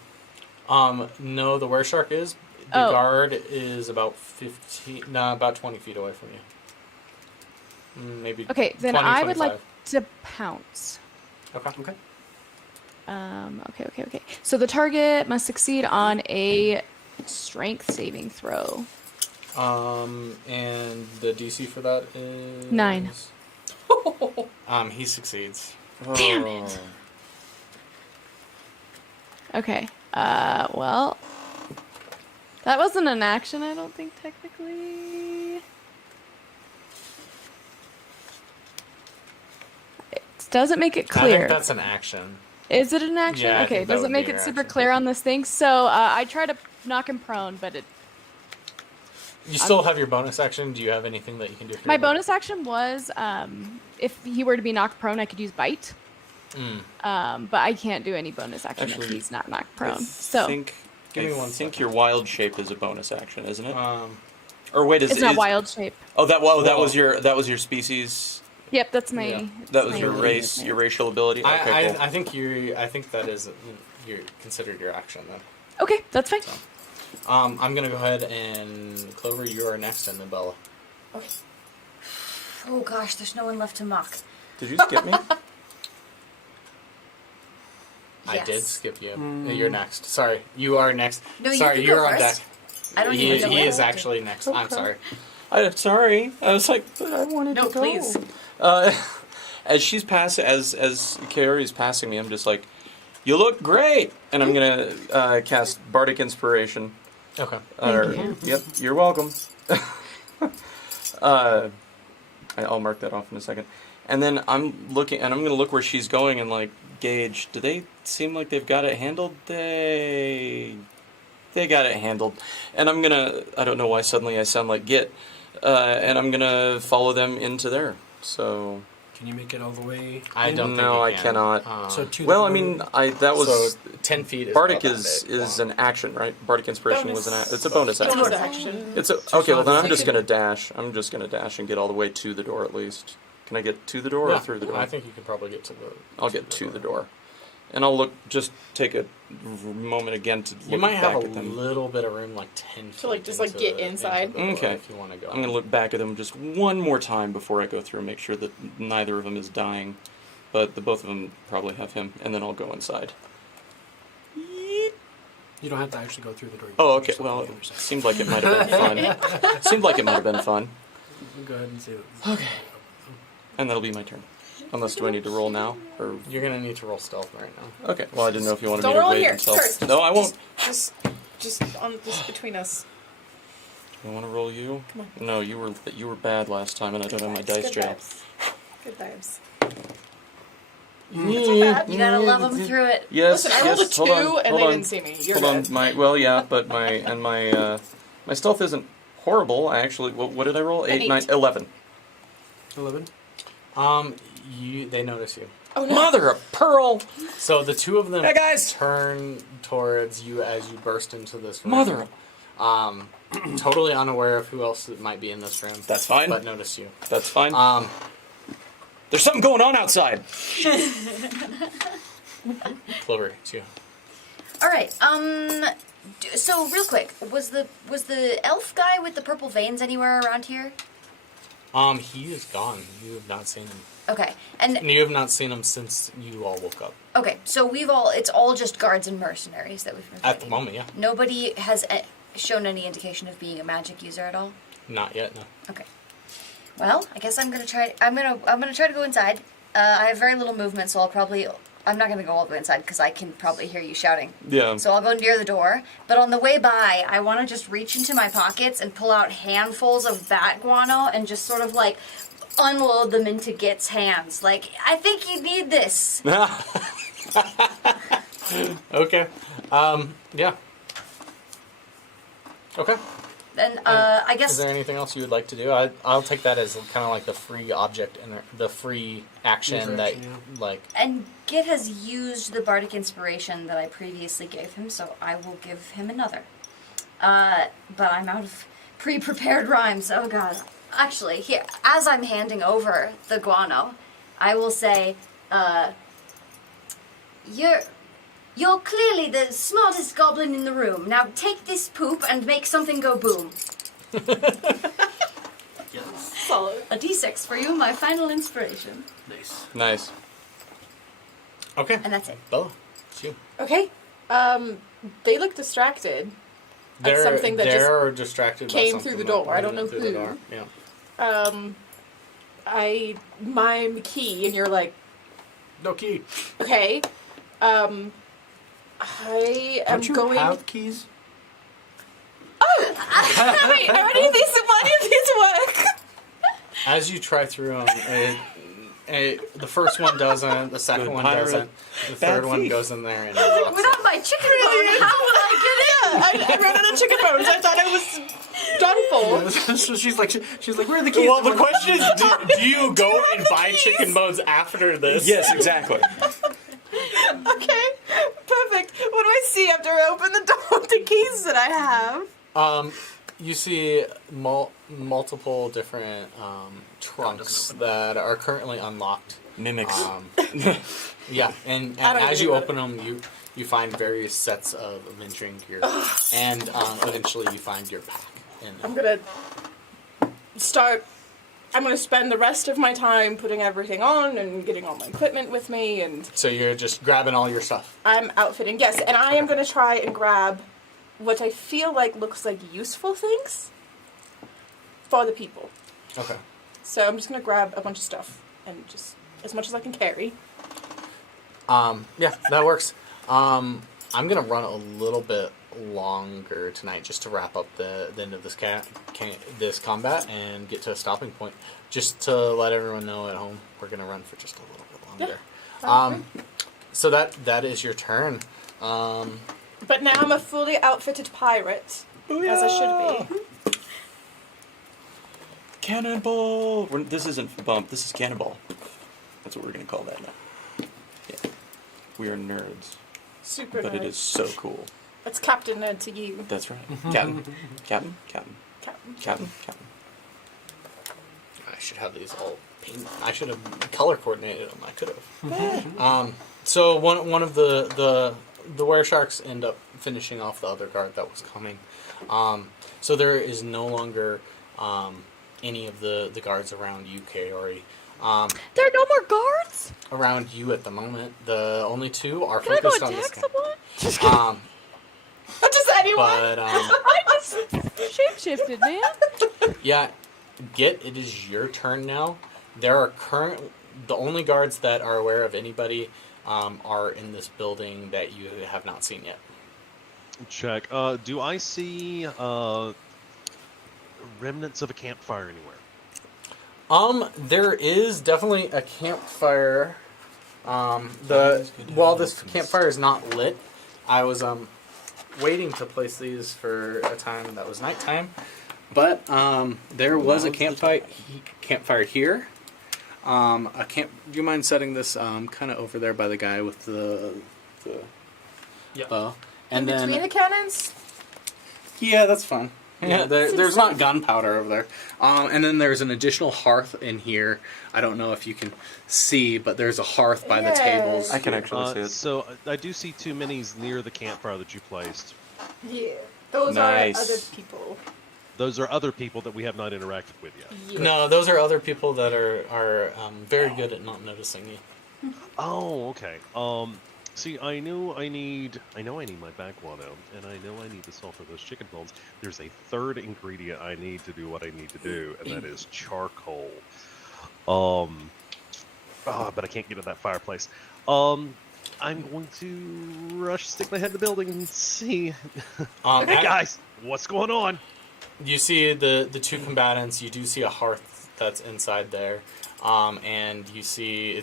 No, the were shark is. The Oh. guard is about 20 feet away from you. Maybe. Okay, then 20, I would 25. like to pounce. Okay. Okay. Okay. So the target must succeed on a strength saving throw. And the DC for that is 9. He succeeds. Damn it. Okay. Well, that wasn't an action, I don't think, technically. It doesn't make it I clear. think that's an action. Is it an action? Yeah, I Okay, think that doesn't would make be it your super action. clear on this thing. So I try to knock him prone, but it. You still have your bonus action. Do you have anything that you can do? For My your bonus action was if he were to be knocked prone, I could use bite. But I can't do any bonus action if Actually, he's not knocked prone. I So think Give me I one think second. your wild shape is a bonus action, isn't it? Um, Or wait, it's not wild shape. Oh, that was Well- that was your species. Yep, that's my. Yeah. That was my your ability, race, yeah. your racial ability. Okay, cool. I think that is you're considered your action then. Okay, that's fine. I'm gonna go ahead and Clover, you are next, and then Bella. Oh gosh, there's no one left to mock. Did you skip me? I did Yes. skip you. You're next. Sorry, you are next. No, you sorry, can you're go on first. deck. I don't even know He what is I actually next. I'm sorry. I'm sorry. I was like, but I wanted No, to go. please. As she's passing, as Carrie's passing me, I'm just like, "You look great," and I'm gonna cast Bardic Inspiration. Okay. Yep, you're welcome. I'll mark that off in a second, and then I'm gonna look where she's going and like gauge. Do they seem like they've got it handled? They got it handled, and I'm gonna. I don't know why suddenly I sound like Git, and I'm gonna follow them into there. So. Can you make it all the way? I don't. No, I think you can. cannot. So to Well, the I mean, that was so 10 feet. Is Bardic about is that big. an action, right? Bardic Inspiration was it's a bonus action. Bonus action. It's a, okay. Well, then I'm just gonna dash. I'm just gonna dash and get all the way to the door at least. Can I get to the door Yeah, or through the door? I think you could probably get to the. I'll get to the door, and I'll look. Just take a moment again to look You might have back a at them. little bit of room, like 10 feet. To, like, just, like, get into inside? the door Okay. If you want to go. I'm gonna look back at them just one more time before I go through and make sure that neither of them is dying, but the both of them probably have him, and then I'll go inside. You don't have to actually go through the door. You Oh, can okay. just Well, go it on the other side. seemed like it might have been fun. Seemed like it might have been fun, Go ahead and see what. Okay. and that'll be my turn. Unless, do I need to roll now? Or You're gonna need to roll stealth right now. okay. Well, I didn't know if you wanted Don't me to roll wait here, until. first. No, I won't. Just between us. I want to roll you. Come on. No, you were bad last time, and I don't have my dice Good jail. vibes. Good vibes. It's not bad. You gotta love them through it. Yes. Listen, I rolled yes. a 2 and hold they on. didn't see me. You're Hold on. good. Well, yeah, but my stealth isn't horrible. I actually. What did I roll? 8, 9, 11. 11. They notice you. Oh no. Mother of pearl! So the two of them Hey, guys! turn towards you as you burst into this room. Mother of. Totally unaware of who else might be in this room. That's fine. But notice you. That's fine. There's There's something going on outside. Clover, it's you. All right. So real quick, was the elf guy with the purple veins anywhere around here? He is gone. You have not seen him. Okay. And You have not seen him since you all woke up. okay, so it's all just guards and mercenaries that we've been At the fighting. moment, yeah. Nobody has shown any indication of being a magic user at all. Not yet, no. Okay. Well, I guess I'm gonna try to go inside. I have very little movement, so I'm not gonna go all the way inside because I can probably hear you shouting. Yeah. So I'll go near the door. But on the way by, I want to just reach into my pockets and pull out handfuls of bat guano and just sort of like unload them into Git's hands. Like, I think you need this. Okay. Yeah. Okay. And I guess Is there anything else you would like to do? I'll take that as kind of like the free object and the free action Free that, action, yeah. like, And Git has used the bardic inspiration that I previously gave him, so I will give him another. But I'm out of pre-prepared rhymes. Oh god. Actually, here, as I'm handing over the guano, I will say, You're clearly the smartest goblin in the room. Now take this poop and make something go boom. Solid. A d6 for you, my final inspiration. Nice. Nice. okay. And that's it. Bella. It's you. Okay. They look distracted. That's something that they're distracted by came something through the that door. I don't went know through the who. door. Yeah. I mime key, and you're like, No key. okay. I am Don't you going. have keys? Oh! Wait, I already need these money if these work. As you try through them, the first one doesn't, the second Good one pirate, doesn't, the bad third one thief. goes in there and it locks Without it. my chicken bone, how will I get in? I ran out of chicken bones. I thought I was done for. So she's like, where are the keys? Well, the question is, do you go and buy chicken bones after this? Yes, exactly. Okay, perfect. What do I see after I open the door with the keys that I have? You see multiple different trunks that are currently unlocked. Mimics. Yeah, and I don't as even you know. open them, you find various sets of adventuring gear, and eventually you find your pack. I'm gonna spend the rest of my time putting everything on and getting all my equipment with me, and So you're just grabbing all your stuff. I'm outfitting. Yes, and I am gonna try and grab what I feel like looks like useful things for the people. Okay. So I'm just gonna grab a bunch of stuff and just as much as I can carry. Yeah, that works. I'm gonna run a little bit longer tonight just to wrap up the end of this this combat and get to a stopping point. Just to let everyone know at home, we're gonna run for just a little bit longer. So that is your turn. But now I'm a fully outfitted pirate, as I should be. Cannonball! This isn't bump, this is cannonball. That's what we're going to call that now. Yeah. We are nerds, Super but it nerd. is so cool. That's Captain Nerd to you. That's right. Captain. Captain. Captain. Captain. Captain. Captain. I should have these all paint. I should have color coordinated them. I could have. So one of the were-sharks end up finishing off the other guard that was coming. So there is no longer any of the guards around you, Kaori. There are no more guards? Around you at the moment, the only two are Can I go focused on this attack guy. someone? Just kidding. Just anyone. But I just shapeshifted, man. yeah, it is your turn now. There are the only guards that are aware of anybody are in this building that you have not seen yet. Check. Do I see remnants of a campfire anywhere? There is definitely a campfire. While this campfire is not lit, I was waiting to place these for a time that was nighttime, but there was a campfire here. Do you mind setting this kind of over there by the guy with the bow? And In between the cannons. Yeah, that's fine. Yeah, there's not gunpowder over there. And then there's an additional hearth in here. I don't know if you can see, but there's a hearth by the tables. I can actually see it. So I do see two minis near the campfire that you placed. Yeah. Those Nice. are other people. Those are other people that we have not interacted with yet. Yeah. No, those are other people that are very good at not noticing you. Oh, okay. See, I know I need my back guano, and I know I need the salt for those chicken bones. There's a third ingredient I need to do what I need to do, and that is charcoal. But I can't get to that fireplace. I'm going to stick my head in the building and see. Hey guys, what's going on? You see the two combatants. You do see a hearth that's inside there, and you see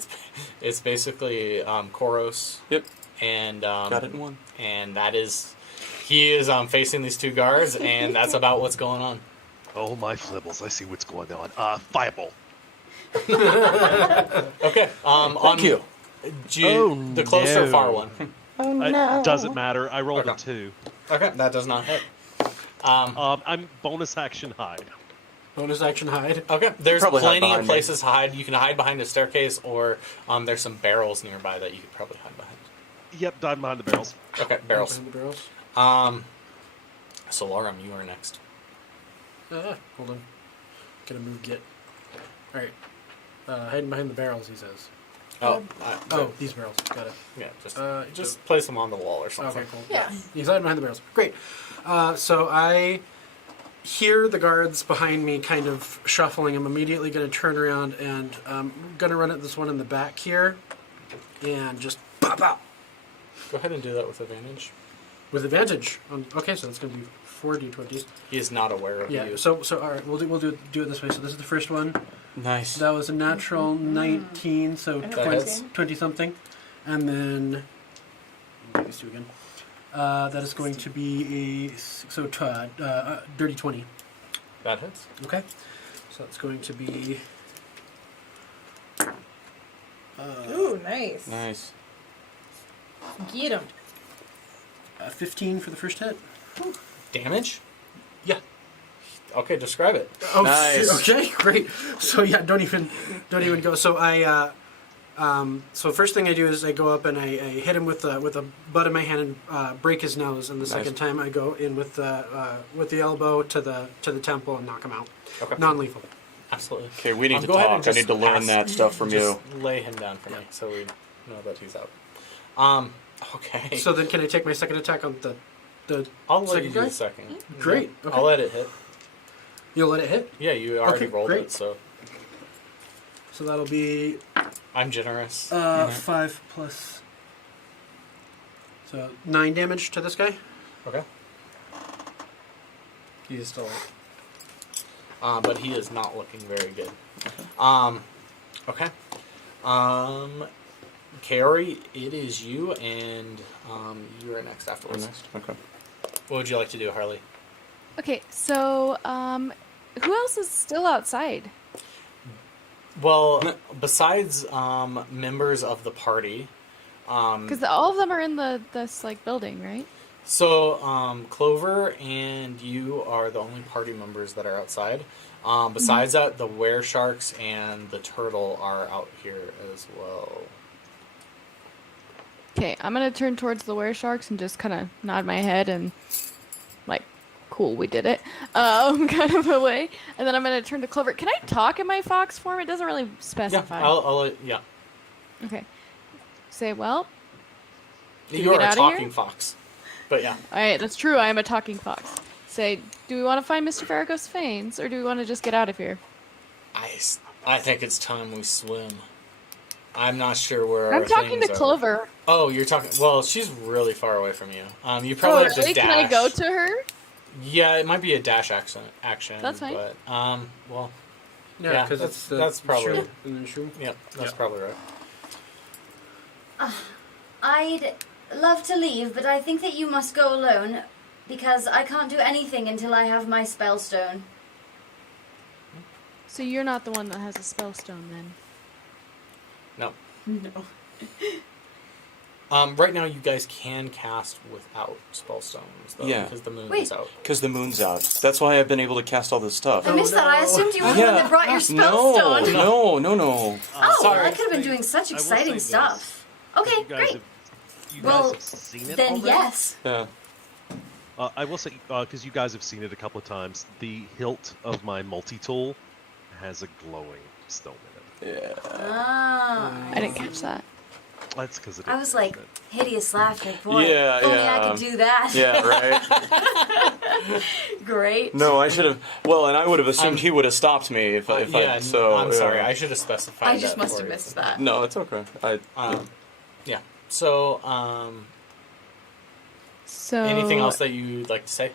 it's basically Koros. Yep. And Got it in one. And he is facing these two guards, and that's about what's going on. Oh my flibbles! I see what's going on. Fireball. Okay. Thank you. The close or far one? Oh no. Doesn't matter. I rolled a 2. Okay, that does not hit. I'm bonus action hide. Bonus action hide. Okay, there's Probably hide plenty of behind me. places to hide. You can hide behind a staircase, or there's some barrels nearby that you could probably hide behind. Yep, died behind the barrels. Okay, barrels. Behind the barrels. So Laram, you are next. Hold on. Gonna move get. Alright. Hiding behind the barrels, he says. Oh, These barrels. Got it. yeah. Just Just- place them on the wall or something. Okay, cool. Yeah. He's hiding behind the barrels. Great. So I hear the guards behind me kind of shuffling. I'm immediately going to turn around and I'm going to run at this one in the back here and just pop out Go ahead and do that with advantage. with advantage. Okay, so that's going to be 4 d20s. He is not aware of Yeah. you. So all right, we'll do it this way. So this is the first one. Nice. That was a natural 19, so And That 20, hits. 20 something, and then do these two again. That is going to be dirty 20. That hits. Okay, so that's going to be Ooh, nice. Nice. Get him. 15 for the first hit. Damage? Yeah. Okay, describe it. Oh, Nice. Okay, great. So yeah, don't even go. So so first thing I do is I go up and I hit him with a butt of my hand and break his nose, and the second time I go in with the elbow to the temple and knock him out. Okay. Non-lethal. Absolutely. Okay, we need to Go ahead and talk. I need to learn ask- that stuff from just you. lay him down for me so we know that he's out. Okay. So then, can I take my second attack on the? I'll let second you do guy? the second. Great. Okay. I'll let it hit. You'll let it hit. Yeah, you already Okay, rolled great. it, so So that'll be I'm generous. 5 plus. So 9 damage to this guy. Okay. He is still. But he is not looking very good. Okay. Kaori, it is you, and you are next afterwards. Next. Okay. What would you like to do, Harley? Okay, so who else is still outside? Well, besides members of the party, Because all of them are in this like building, right? so Clover and you are the only party members that are outside. Besides that, the were-sharks and the turtle are out here as well. Okay, I'm gonna turn towards the were-sharks and just kind of nod my head and like, cool, we did it, kind of a way. And then I'm gonna turn to Clover. Can I talk in my fox form? It doesn't really Yeah, specify. yeah. Okay. Say, well, Can You we are get a outta here? talking fox. But yeah. all right, that's true. I am a talking fox. Say, do we want to find Mr. Farragos Fanes, or do we want to just get out of here? I think it's time we swim. I'm not sure where I'm our talking things to are. Clover. Oh, you're talking. Well, she's really far away from you. You probably have to really? dash. Can I go to her? Yeah, it might be a dash action. That's fine. But well, Yeah, Yeah, because that's probably- Shroom and then Shroom. yep, that's Yeah. probably right. I'd love to leave, but I think that you must go alone because I can't do anything until I have my spellstone. So you're not the one that has a spellstone, then? No. No. Right now, you guys can cast without spellstones, though, Yeah. because the moon Wait. is out. Because the moon's out. That's why I've been able to cast all this stuff. I missed that. I no. assumed you were the one Yeah. that brought your No, spellstone. no. Oh, Sorry. I could have been doing such I will exciting say this. stuff. Okay, You guys great. have, you Well, guys have seen it Then already? yes. Yeah. I will say, because you guys have seen it a couple of times, the hilt of my multi-tool has a glowing stone in it. Yeah. Ah. I didn't catch that. That's because it I is was like, it. hideous laughter, boy. Yeah, If only I yeah. could do that. Yeah, right. Great. No, I should have. Well, and I would have assumed I'm- he would have stopped me if Yeah, I. So I'm yeah. sorry. I should have specified. I just that must for have you. missed that. No, it's okay. Yeah. So, So. anything else that you'd like to say?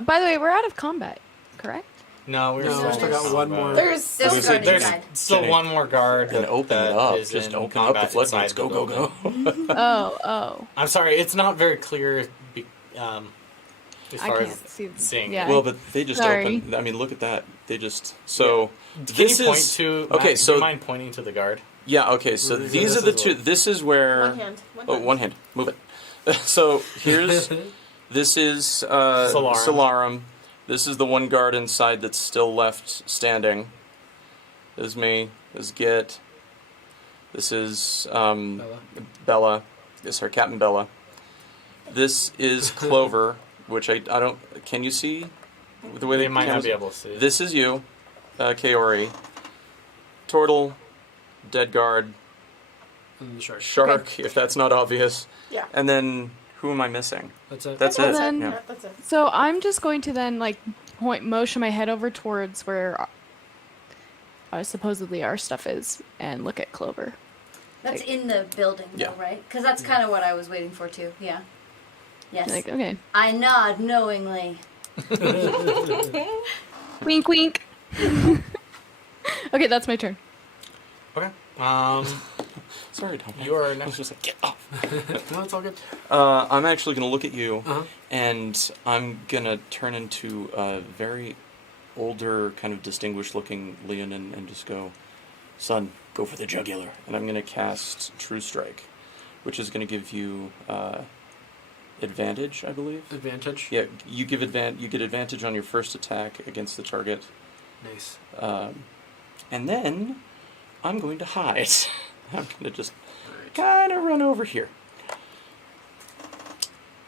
By the way, we're out of combat, correct? No, we're No, still, we still got one more. There's There's a There's guard a- inside. still Jenny. one more guard. Then open it that up. is Just in open up the combat floodgates. inside Go, the go, building. go. Oh. I'm sorry, it's not very clear. As I far can't as see. seeing. Yeah. Well, but they just Sorry. opened. I mean, look at that. They just. So Can this you point is to? okay. Matt, So do you mind pointing to the guard? yeah. Okay. So This these is are the what- two. This is where. one hand. Oh, one hand. Move it. So here's. This is Solarum. This is the one guard inside that's still left standing. This is me. This is Git. This is Bella. This is our Captain Bella. This is Clover, which I don't. Can you see the way They they might not cameras- be able to see. it. This is you, Kaori. Turtle, dead guard, And the shark. Shark, if that's not obvious. Yeah. And then who am I missing? That's it. That's Well, it. then- Yeah. That's it. So I'm just going to then like motion my head over towards where supposedly our stuff is and look at Clover. That's in the building, Yeah. though, right? Because that's kind of what I was waiting for too. Yeah. Yes. Like, okay, I nod knowingly. wink, wink. Okay, that's my turn. Okay. Sorry, Tom. You are I was next. just like, get off. No, it's all good. I'm actually going to look at you, Uh-huh. and I'm going to turn into a very older, kind of distinguished-looking Leon and just go, son, go for the jugular. And I'm going to cast True Strike, which is going to give you advantage, I believe. Advantage. Yeah, you get advantage on your first attack against the target. Nice. And then I'm going to hide. I'm going to just kind of run over here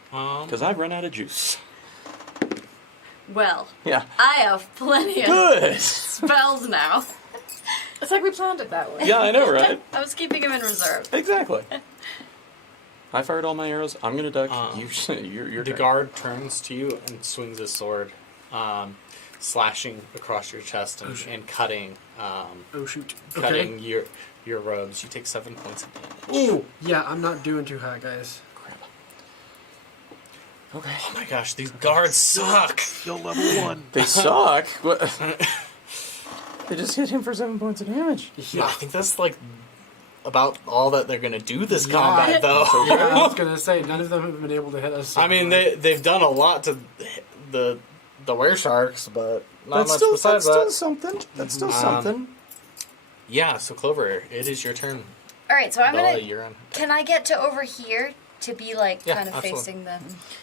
because I've run out of juice. Well, Yeah. I have plenty of Good. spells now. It's like we planned it that way. Yeah, I know, right? I was keeping them in reserve. Exactly. I fired all my arrows. I'm gonna duck. Um, You're The turn. guard turns to you and swings his sword, slashing across your chest Oh, shit. and cutting, Oh shoot. cutting your robes. You take 7 points of damage. Ooh. Yeah, I'm not doing too hot, guys. Crap. Okay. Oh my gosh, these guards suck. Still level 1. They suck. What? They just hit him for 7 points of damage. Yeah, I think that's like about all that they're gonna do this Yeah. combat, though. Yeah, I was gonna say none of them have been able to hit us. I mean, they've done a lot to the were sharks, but not That's much still besides that's that. still something. That's still Um, something. Yeah, so Clover, it is your turn. All right, so I'm Bella, gonna. you're on. Can I get to over here to be like Yeah, kind of absolutely. facing the?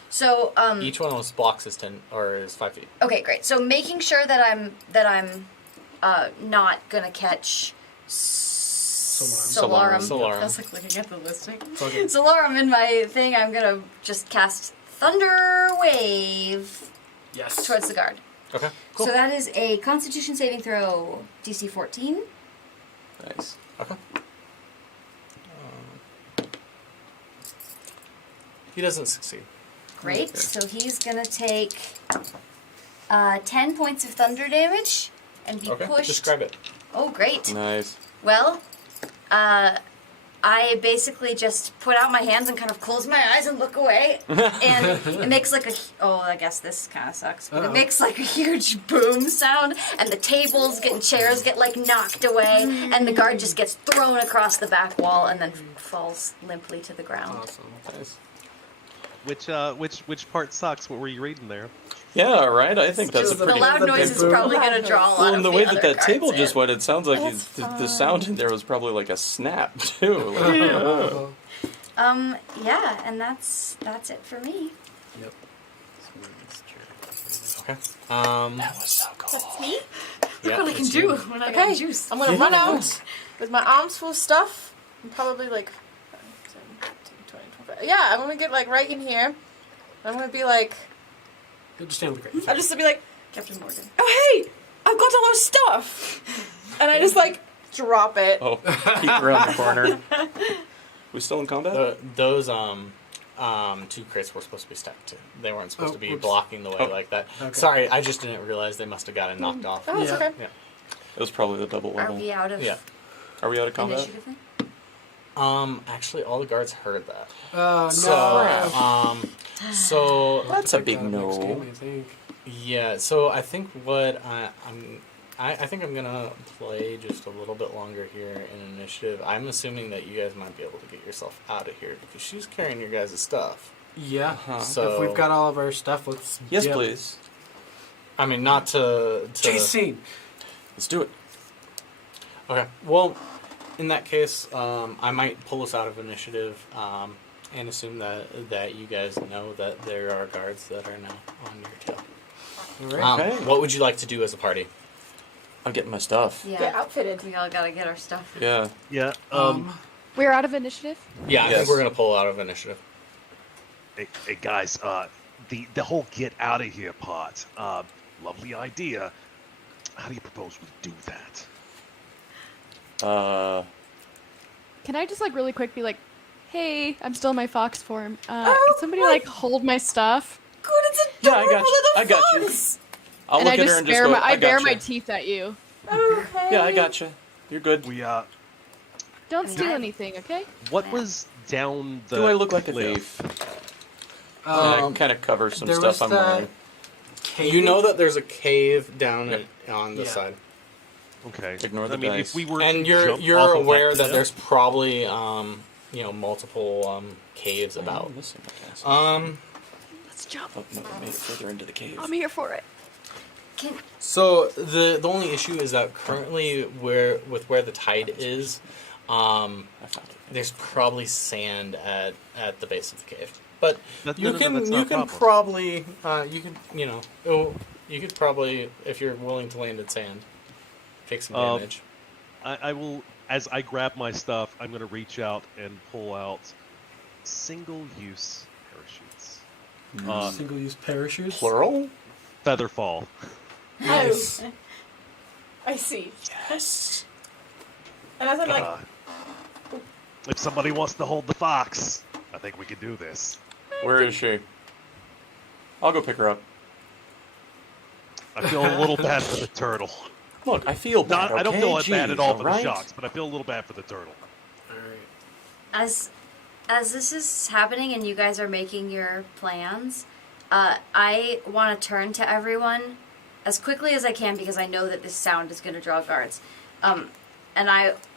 So Each one of those blocks is 10 or is 5 feet. Okay, great. So making sure that I'm not gonna catch Solarum. Solarum. I was like looking at the listing. Okay. Solarum in my thing. I'm gonna just cast Thunder Wave Yes. towards the guard. Okay, cool. So that is a Constitution saving throw, DC 14. Nice. Okay. He doesn't succeed. Great. Okay. So he's gonna take 10 points of thunder damage and be Okay, pushed. describe it. Oh, great. Nice. Well, I basically just put out my hands and kind of close my eyes and look away, and it makes like I guess this kind of sucks, but Uh-oh. it makes like a huge boom sound, and the tables and chairs get like knocked away, and the guard just gets thrown across the back wall and then falls limply to the ground. Awesome. Nice. Which part sucks? What were you reading there? Yeah, right. I think that's a The The pretty. loud the noise big is boom. probably going to draw a lot Well, of and the the way other that guards table in. just went, it sounds like That's the sound in there was probably like a snap too. Like, Yeah, and that's it for me. Okay. that was so cool. That's me. Yeah, Look what I can it's do you. when I Okay, got juice. I'm gonna run out with my arms full of stuff. And probably like, 10, 20, 25. Yeah, I'm gonna get like right in here. I'm gonna be like, Good to stand on the great. I'm just gonna be like, Captain Morgan. oh hey, I've got all those stuff, and I just like drop it. Oh, peek around the corner. We still in combat? Those 2 crits were supposed to be stacked too. They weren't supposed to be whoops. blocking the way Oh. like that. Okay. Sorry, I just didn't realize they must have gotten knocked off. Oh, it's Yeah. okay. It was probably the double Are level. we out of Yeah. Are we out of combat? initiative then? Actually, all the guards heard that. No. So That's a Pick big that up next no. game, I think. yeah. So I think what I think I'm gonna play just a little bit longer here in initiative. I'm assuming that you guys might be able to get yourself out of here because she's carrying your guys' stuff. Yeah. Uh-huh. So If we've got all of our stuff, let's. Yes, yeah. please. I mean, not to Chase scene. Let's do it. Okay. Well, in that case, I might pull us out of initiative and assume that you guys know that there are guards that are now on your tail. All right. Okay. What would you like to do as a party? I'm getting my stuff. Yeah. Get outfitted. We all gotta get our stuff. Yeah. Yeah. We're out of initiative. Yeah, I Yes. think we're gonna pull out of initiative. Hey guys, the whole get out of here part, lovely idea. How do you propose we do that? Can I just like really quick be like, hey, I'm still in my fox form. Oh, Can somebody like hold my stuff? Good, it's Yeah, I adorable got you. I little got you. fox. I'll And look I at her just and just bare go, my, I bare gotcha. my teeth at you. Okay. Yeah, I gotcha. You're good. We Don't steal Okay. anything, okay? what was down the Do I look like a cliff? thief? And I Um, kind of cover some there stuff was I'm that wearing. cave. You know that there's a cave down Yep. on the Yeah. side, Okay. Ignore the I mean, dice. if we were and to you're jump off of aware that cliff- there's probably multiple caves about. I'm missing my castle. Let's jump. Oh, no, I made it further into the cave. I'm here for it. Can So the only issue is that currently where the tide is, I found it. there's probably sand at the base of the cave. But That- you no, can that's not a problem. probably you could probably, if you're willing to land in sand, take some damage. I will, as I grab my stuff, I'm going to reach out and pull out single-use parachutes. Single-use parachutes. Plural? Featherfall. Nice. I see. Yes. And as I'm like, If somebody wants to hold the fox, I think we can do this. Where is she? I'll go pick her up. I feel a little bad for the turtle. Look, I feel bad. I don't okay? feel bad at Jeez, all for right? the sharks, but I feel a little bad for the turtle. All right. as this is happening and you guys are making your plans, I want to turn to everyone as quickly as I can because I know that this sound is going to draw guards. And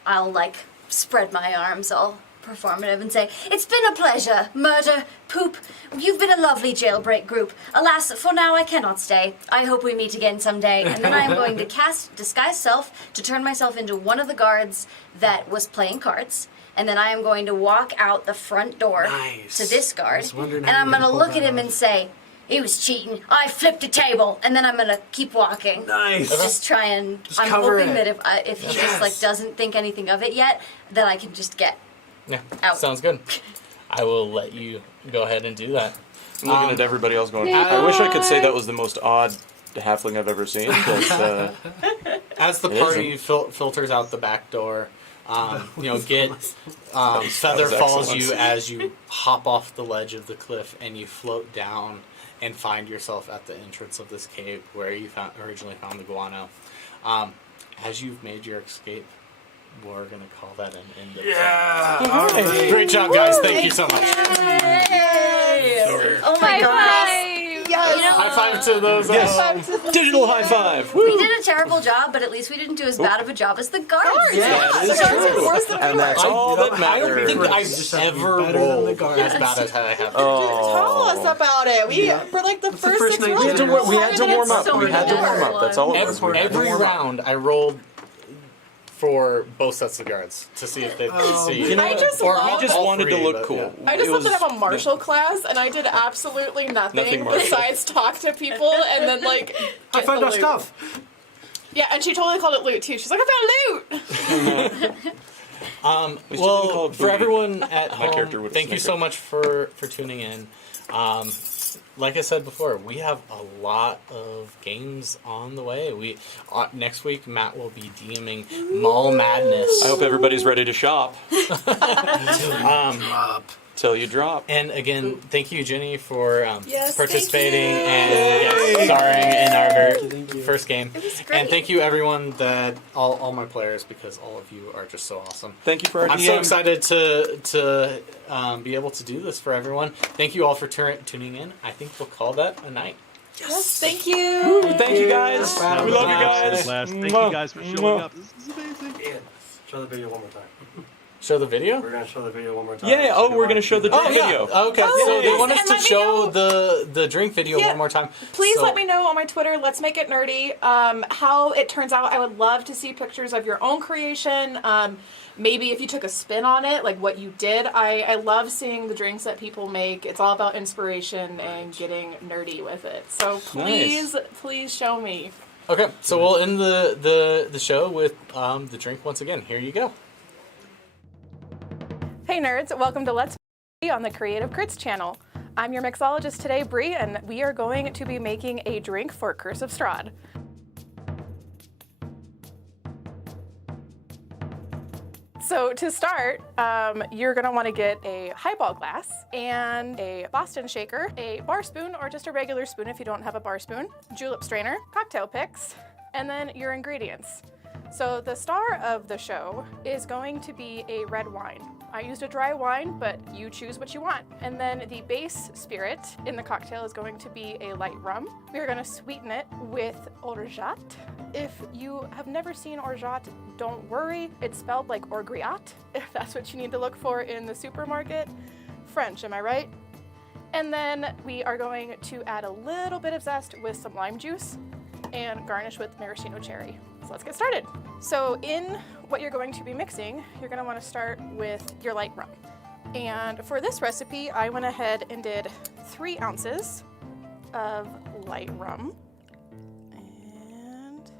I'll like spread my arms all performative and say, "It's been a pleasure, Murder, Poop. You've been a lovely jailbreak group. Alas, for now I cannot stay. I hope we meet again someday." And then I am going to cast Disguise Self to turn myself into one of the guards that was playing cards. And then I am going to walk out the front door Nice. to this I guard. was wondering And how I'm you going to pulled look that at him off. and say, "He was cheating. I flipped a table." And then I'm going to keep walking. Nice. Just try and Just I'm cover hoping it. that if he just like Yes. doesn't think anything of it yet, that I can just get Yeah, out. sounds good. I will let you go ahead and do that. I'm looking at everybody else going, Hey, I wish I could say that was the most odd halfling I've ever seen, but As the It party filters out the back door, Git feather was falls excellent. you as you hop off the ledge of the cliff and you float down and find yourself at the entrance of this cave where you originally found the guano. As you've made your escape, we're going to call that an end of Yeah. All right. Great job, guys. Thank you so much. Oh my High goodness. five! You know, High five to those. Yes. digital high five. we did a terrible job, but at least we didn't do as bad of a job as the guards. Yeah. That is the guards are true. worse than we And were. that's all that I don't think matters. I've Just have to be ever better than the rolled guards. as bad as I have. Oh. Tell us about it. We for like the the first first 6 night rolls. we had to were work- We had to higher warm than up. so We had to many warm up. That's all it was. We had to Every warm up. round, I rolled for both sets of guards to see if they could see. You know, I just or love we just all wanted to three, look but cool. yeah. I just It looked was- at a martial class and I did absolutely nothing, Nothing martial. besides talk to people and then like I get found the our loot. stuff. Yeah, and she totally called it loot too. She's like, I found loot. We still didn't call Well, it for booty. everyone at My home, character would've thank you so snickered. much for tuning in. Like I said before, we have a lot of games on the way. Next week, Matt will be DMing Mall Madness. I hope everybody's ready to shop Up. till you drop. And again, thank you, Ginny, for Yes, participating thank you. and starring in our Thank you. first game. It was great. And thank you, everyone, all my players, because all of you are just so awesome. Thank you for our I'm DM. so excited to be able to do this for everyone. Thank you all for tuning in. I think we'll call that a night. Yes, thank you. Thank you guys. Bye. We love you Absolute guys. blast. Thank Mwah. you guys for showing Mwah. up. This is amazing. Yeah. Show the video one more time. Show the video? We're gonna show the video one more time. Yeah. Oh, we're gonna show the Oh, drink yeah. video. Okay, Oh, so they yes. want us And to let me show know. the drink video Yeah. one more time. Please So- let me know on my Twitter. Let's make it nerdy. How it turns out. I would love to see pictures of your own creation. Maybe if you took a spin on it, like what you did. I love seeing the drinks that people make. It's all about inspiration and getting nerdy with it. So please show me. Okay, so we'll end the show with the drink once again. Here you go. Hey nerds, welcome to Let's Play on the Creative Crits channel. I'm your mixologist today, Bree, and we are going to be making a drink for Curse of Strad. So to start, you're gonna wanna get a highball glass and a Boston shaker, a bar spoon or just a regular spoon if you don't have a bar spoon, julep strainer, cocktail picks, and then your ingredients. So the star of the show is going to be a red wine. I used a dry wine, but you choose what you want. And then the base spirit in the cocktail is going to be a light rum. We are going to sweeten it with orgeat. If you have never seen orgeat, don't worry. It's spelled like orgeat, if that's what you need to look for in the supermarket. French, am I right? And then we are going to add a little bit of zest with some lime juice and garnish with maraschino cherry. So let's get started. So in what you're going to be mixing, you're going to want to start with your light rum. And for this recipe, I went ahead and did 3 ounces of light rum. And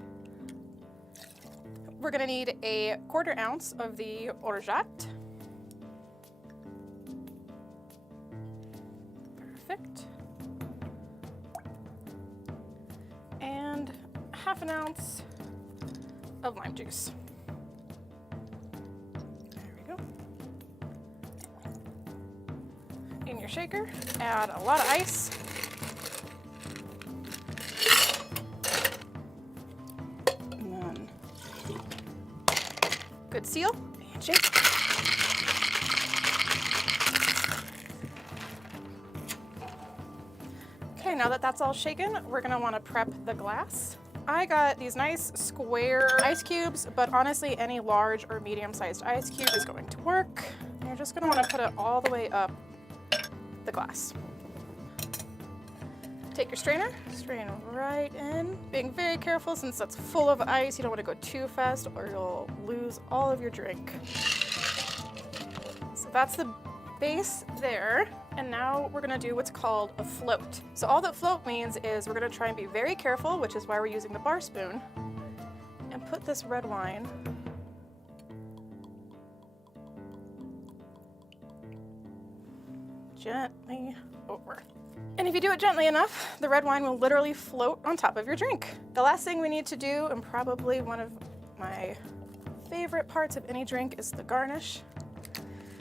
we're going to need a 1/4 ounce of the orgeat. Perfect. And 1/2 ounce of lime juice. There we go. In your shaker, add a lot of ice. And then good seal and shake. Okay, now that that's all shaken, we're gonna wanna prep the glass. I got these nice square ice cubes, but honestly, any large or medium-sized ice cube is going to work. You're just gonna wanna put it all the way up the glass. Take your strainer, strain right in. Being very careful since that's full of ice, you don't wanna go too fast or you'll lose all of your drink. So that's the base there. And now we're gonna do what's called a float. So all that float means is we're gonna try and be very careful, which is why we're using the bar spoon, and put this red wine gently over. And if you do it gently enough, the red wine will literally float on top of your drink. The last thing we need to do, and probably one of my favorite parts of any drink, is the garnish.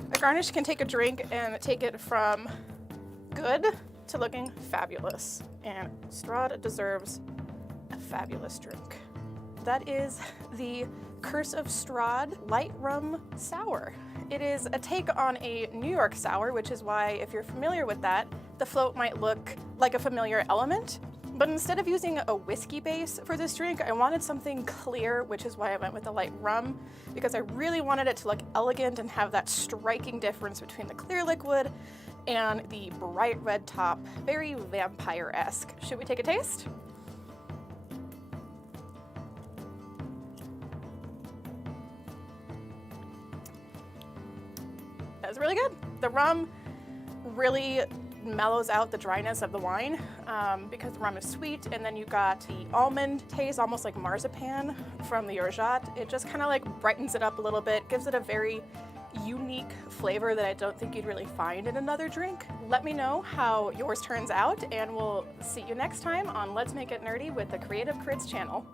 A garnish can take a drink and take it from good to looking fabulous. And Strad deserves a fabulous drink. That is the Curse of Strad Light Rum Sour. It is a take on a New York sour, which is why, if you're familiar with that, the float might look like a familiar element. But instead of using a whiskey base for this drink, I wanted something clear, which is why I went with the light rum, because I really wanted it to look elegant and have that striking difference between the clear liquid and the bright red top, very vampire-esque. Should we take a taste? That was really good. The rum really mellows out the dryness of the wine because the rum is sweet, and then you got the almond taste, almost like marzipan from the orgeat. It just kind of like brightens it up a little bit, gives it a very unique flavor that I don't think you'd really find in another drink. Let me know how yours turns out, and we'll see you next time on Let's Make It Nerdy with the Creative Crits channel.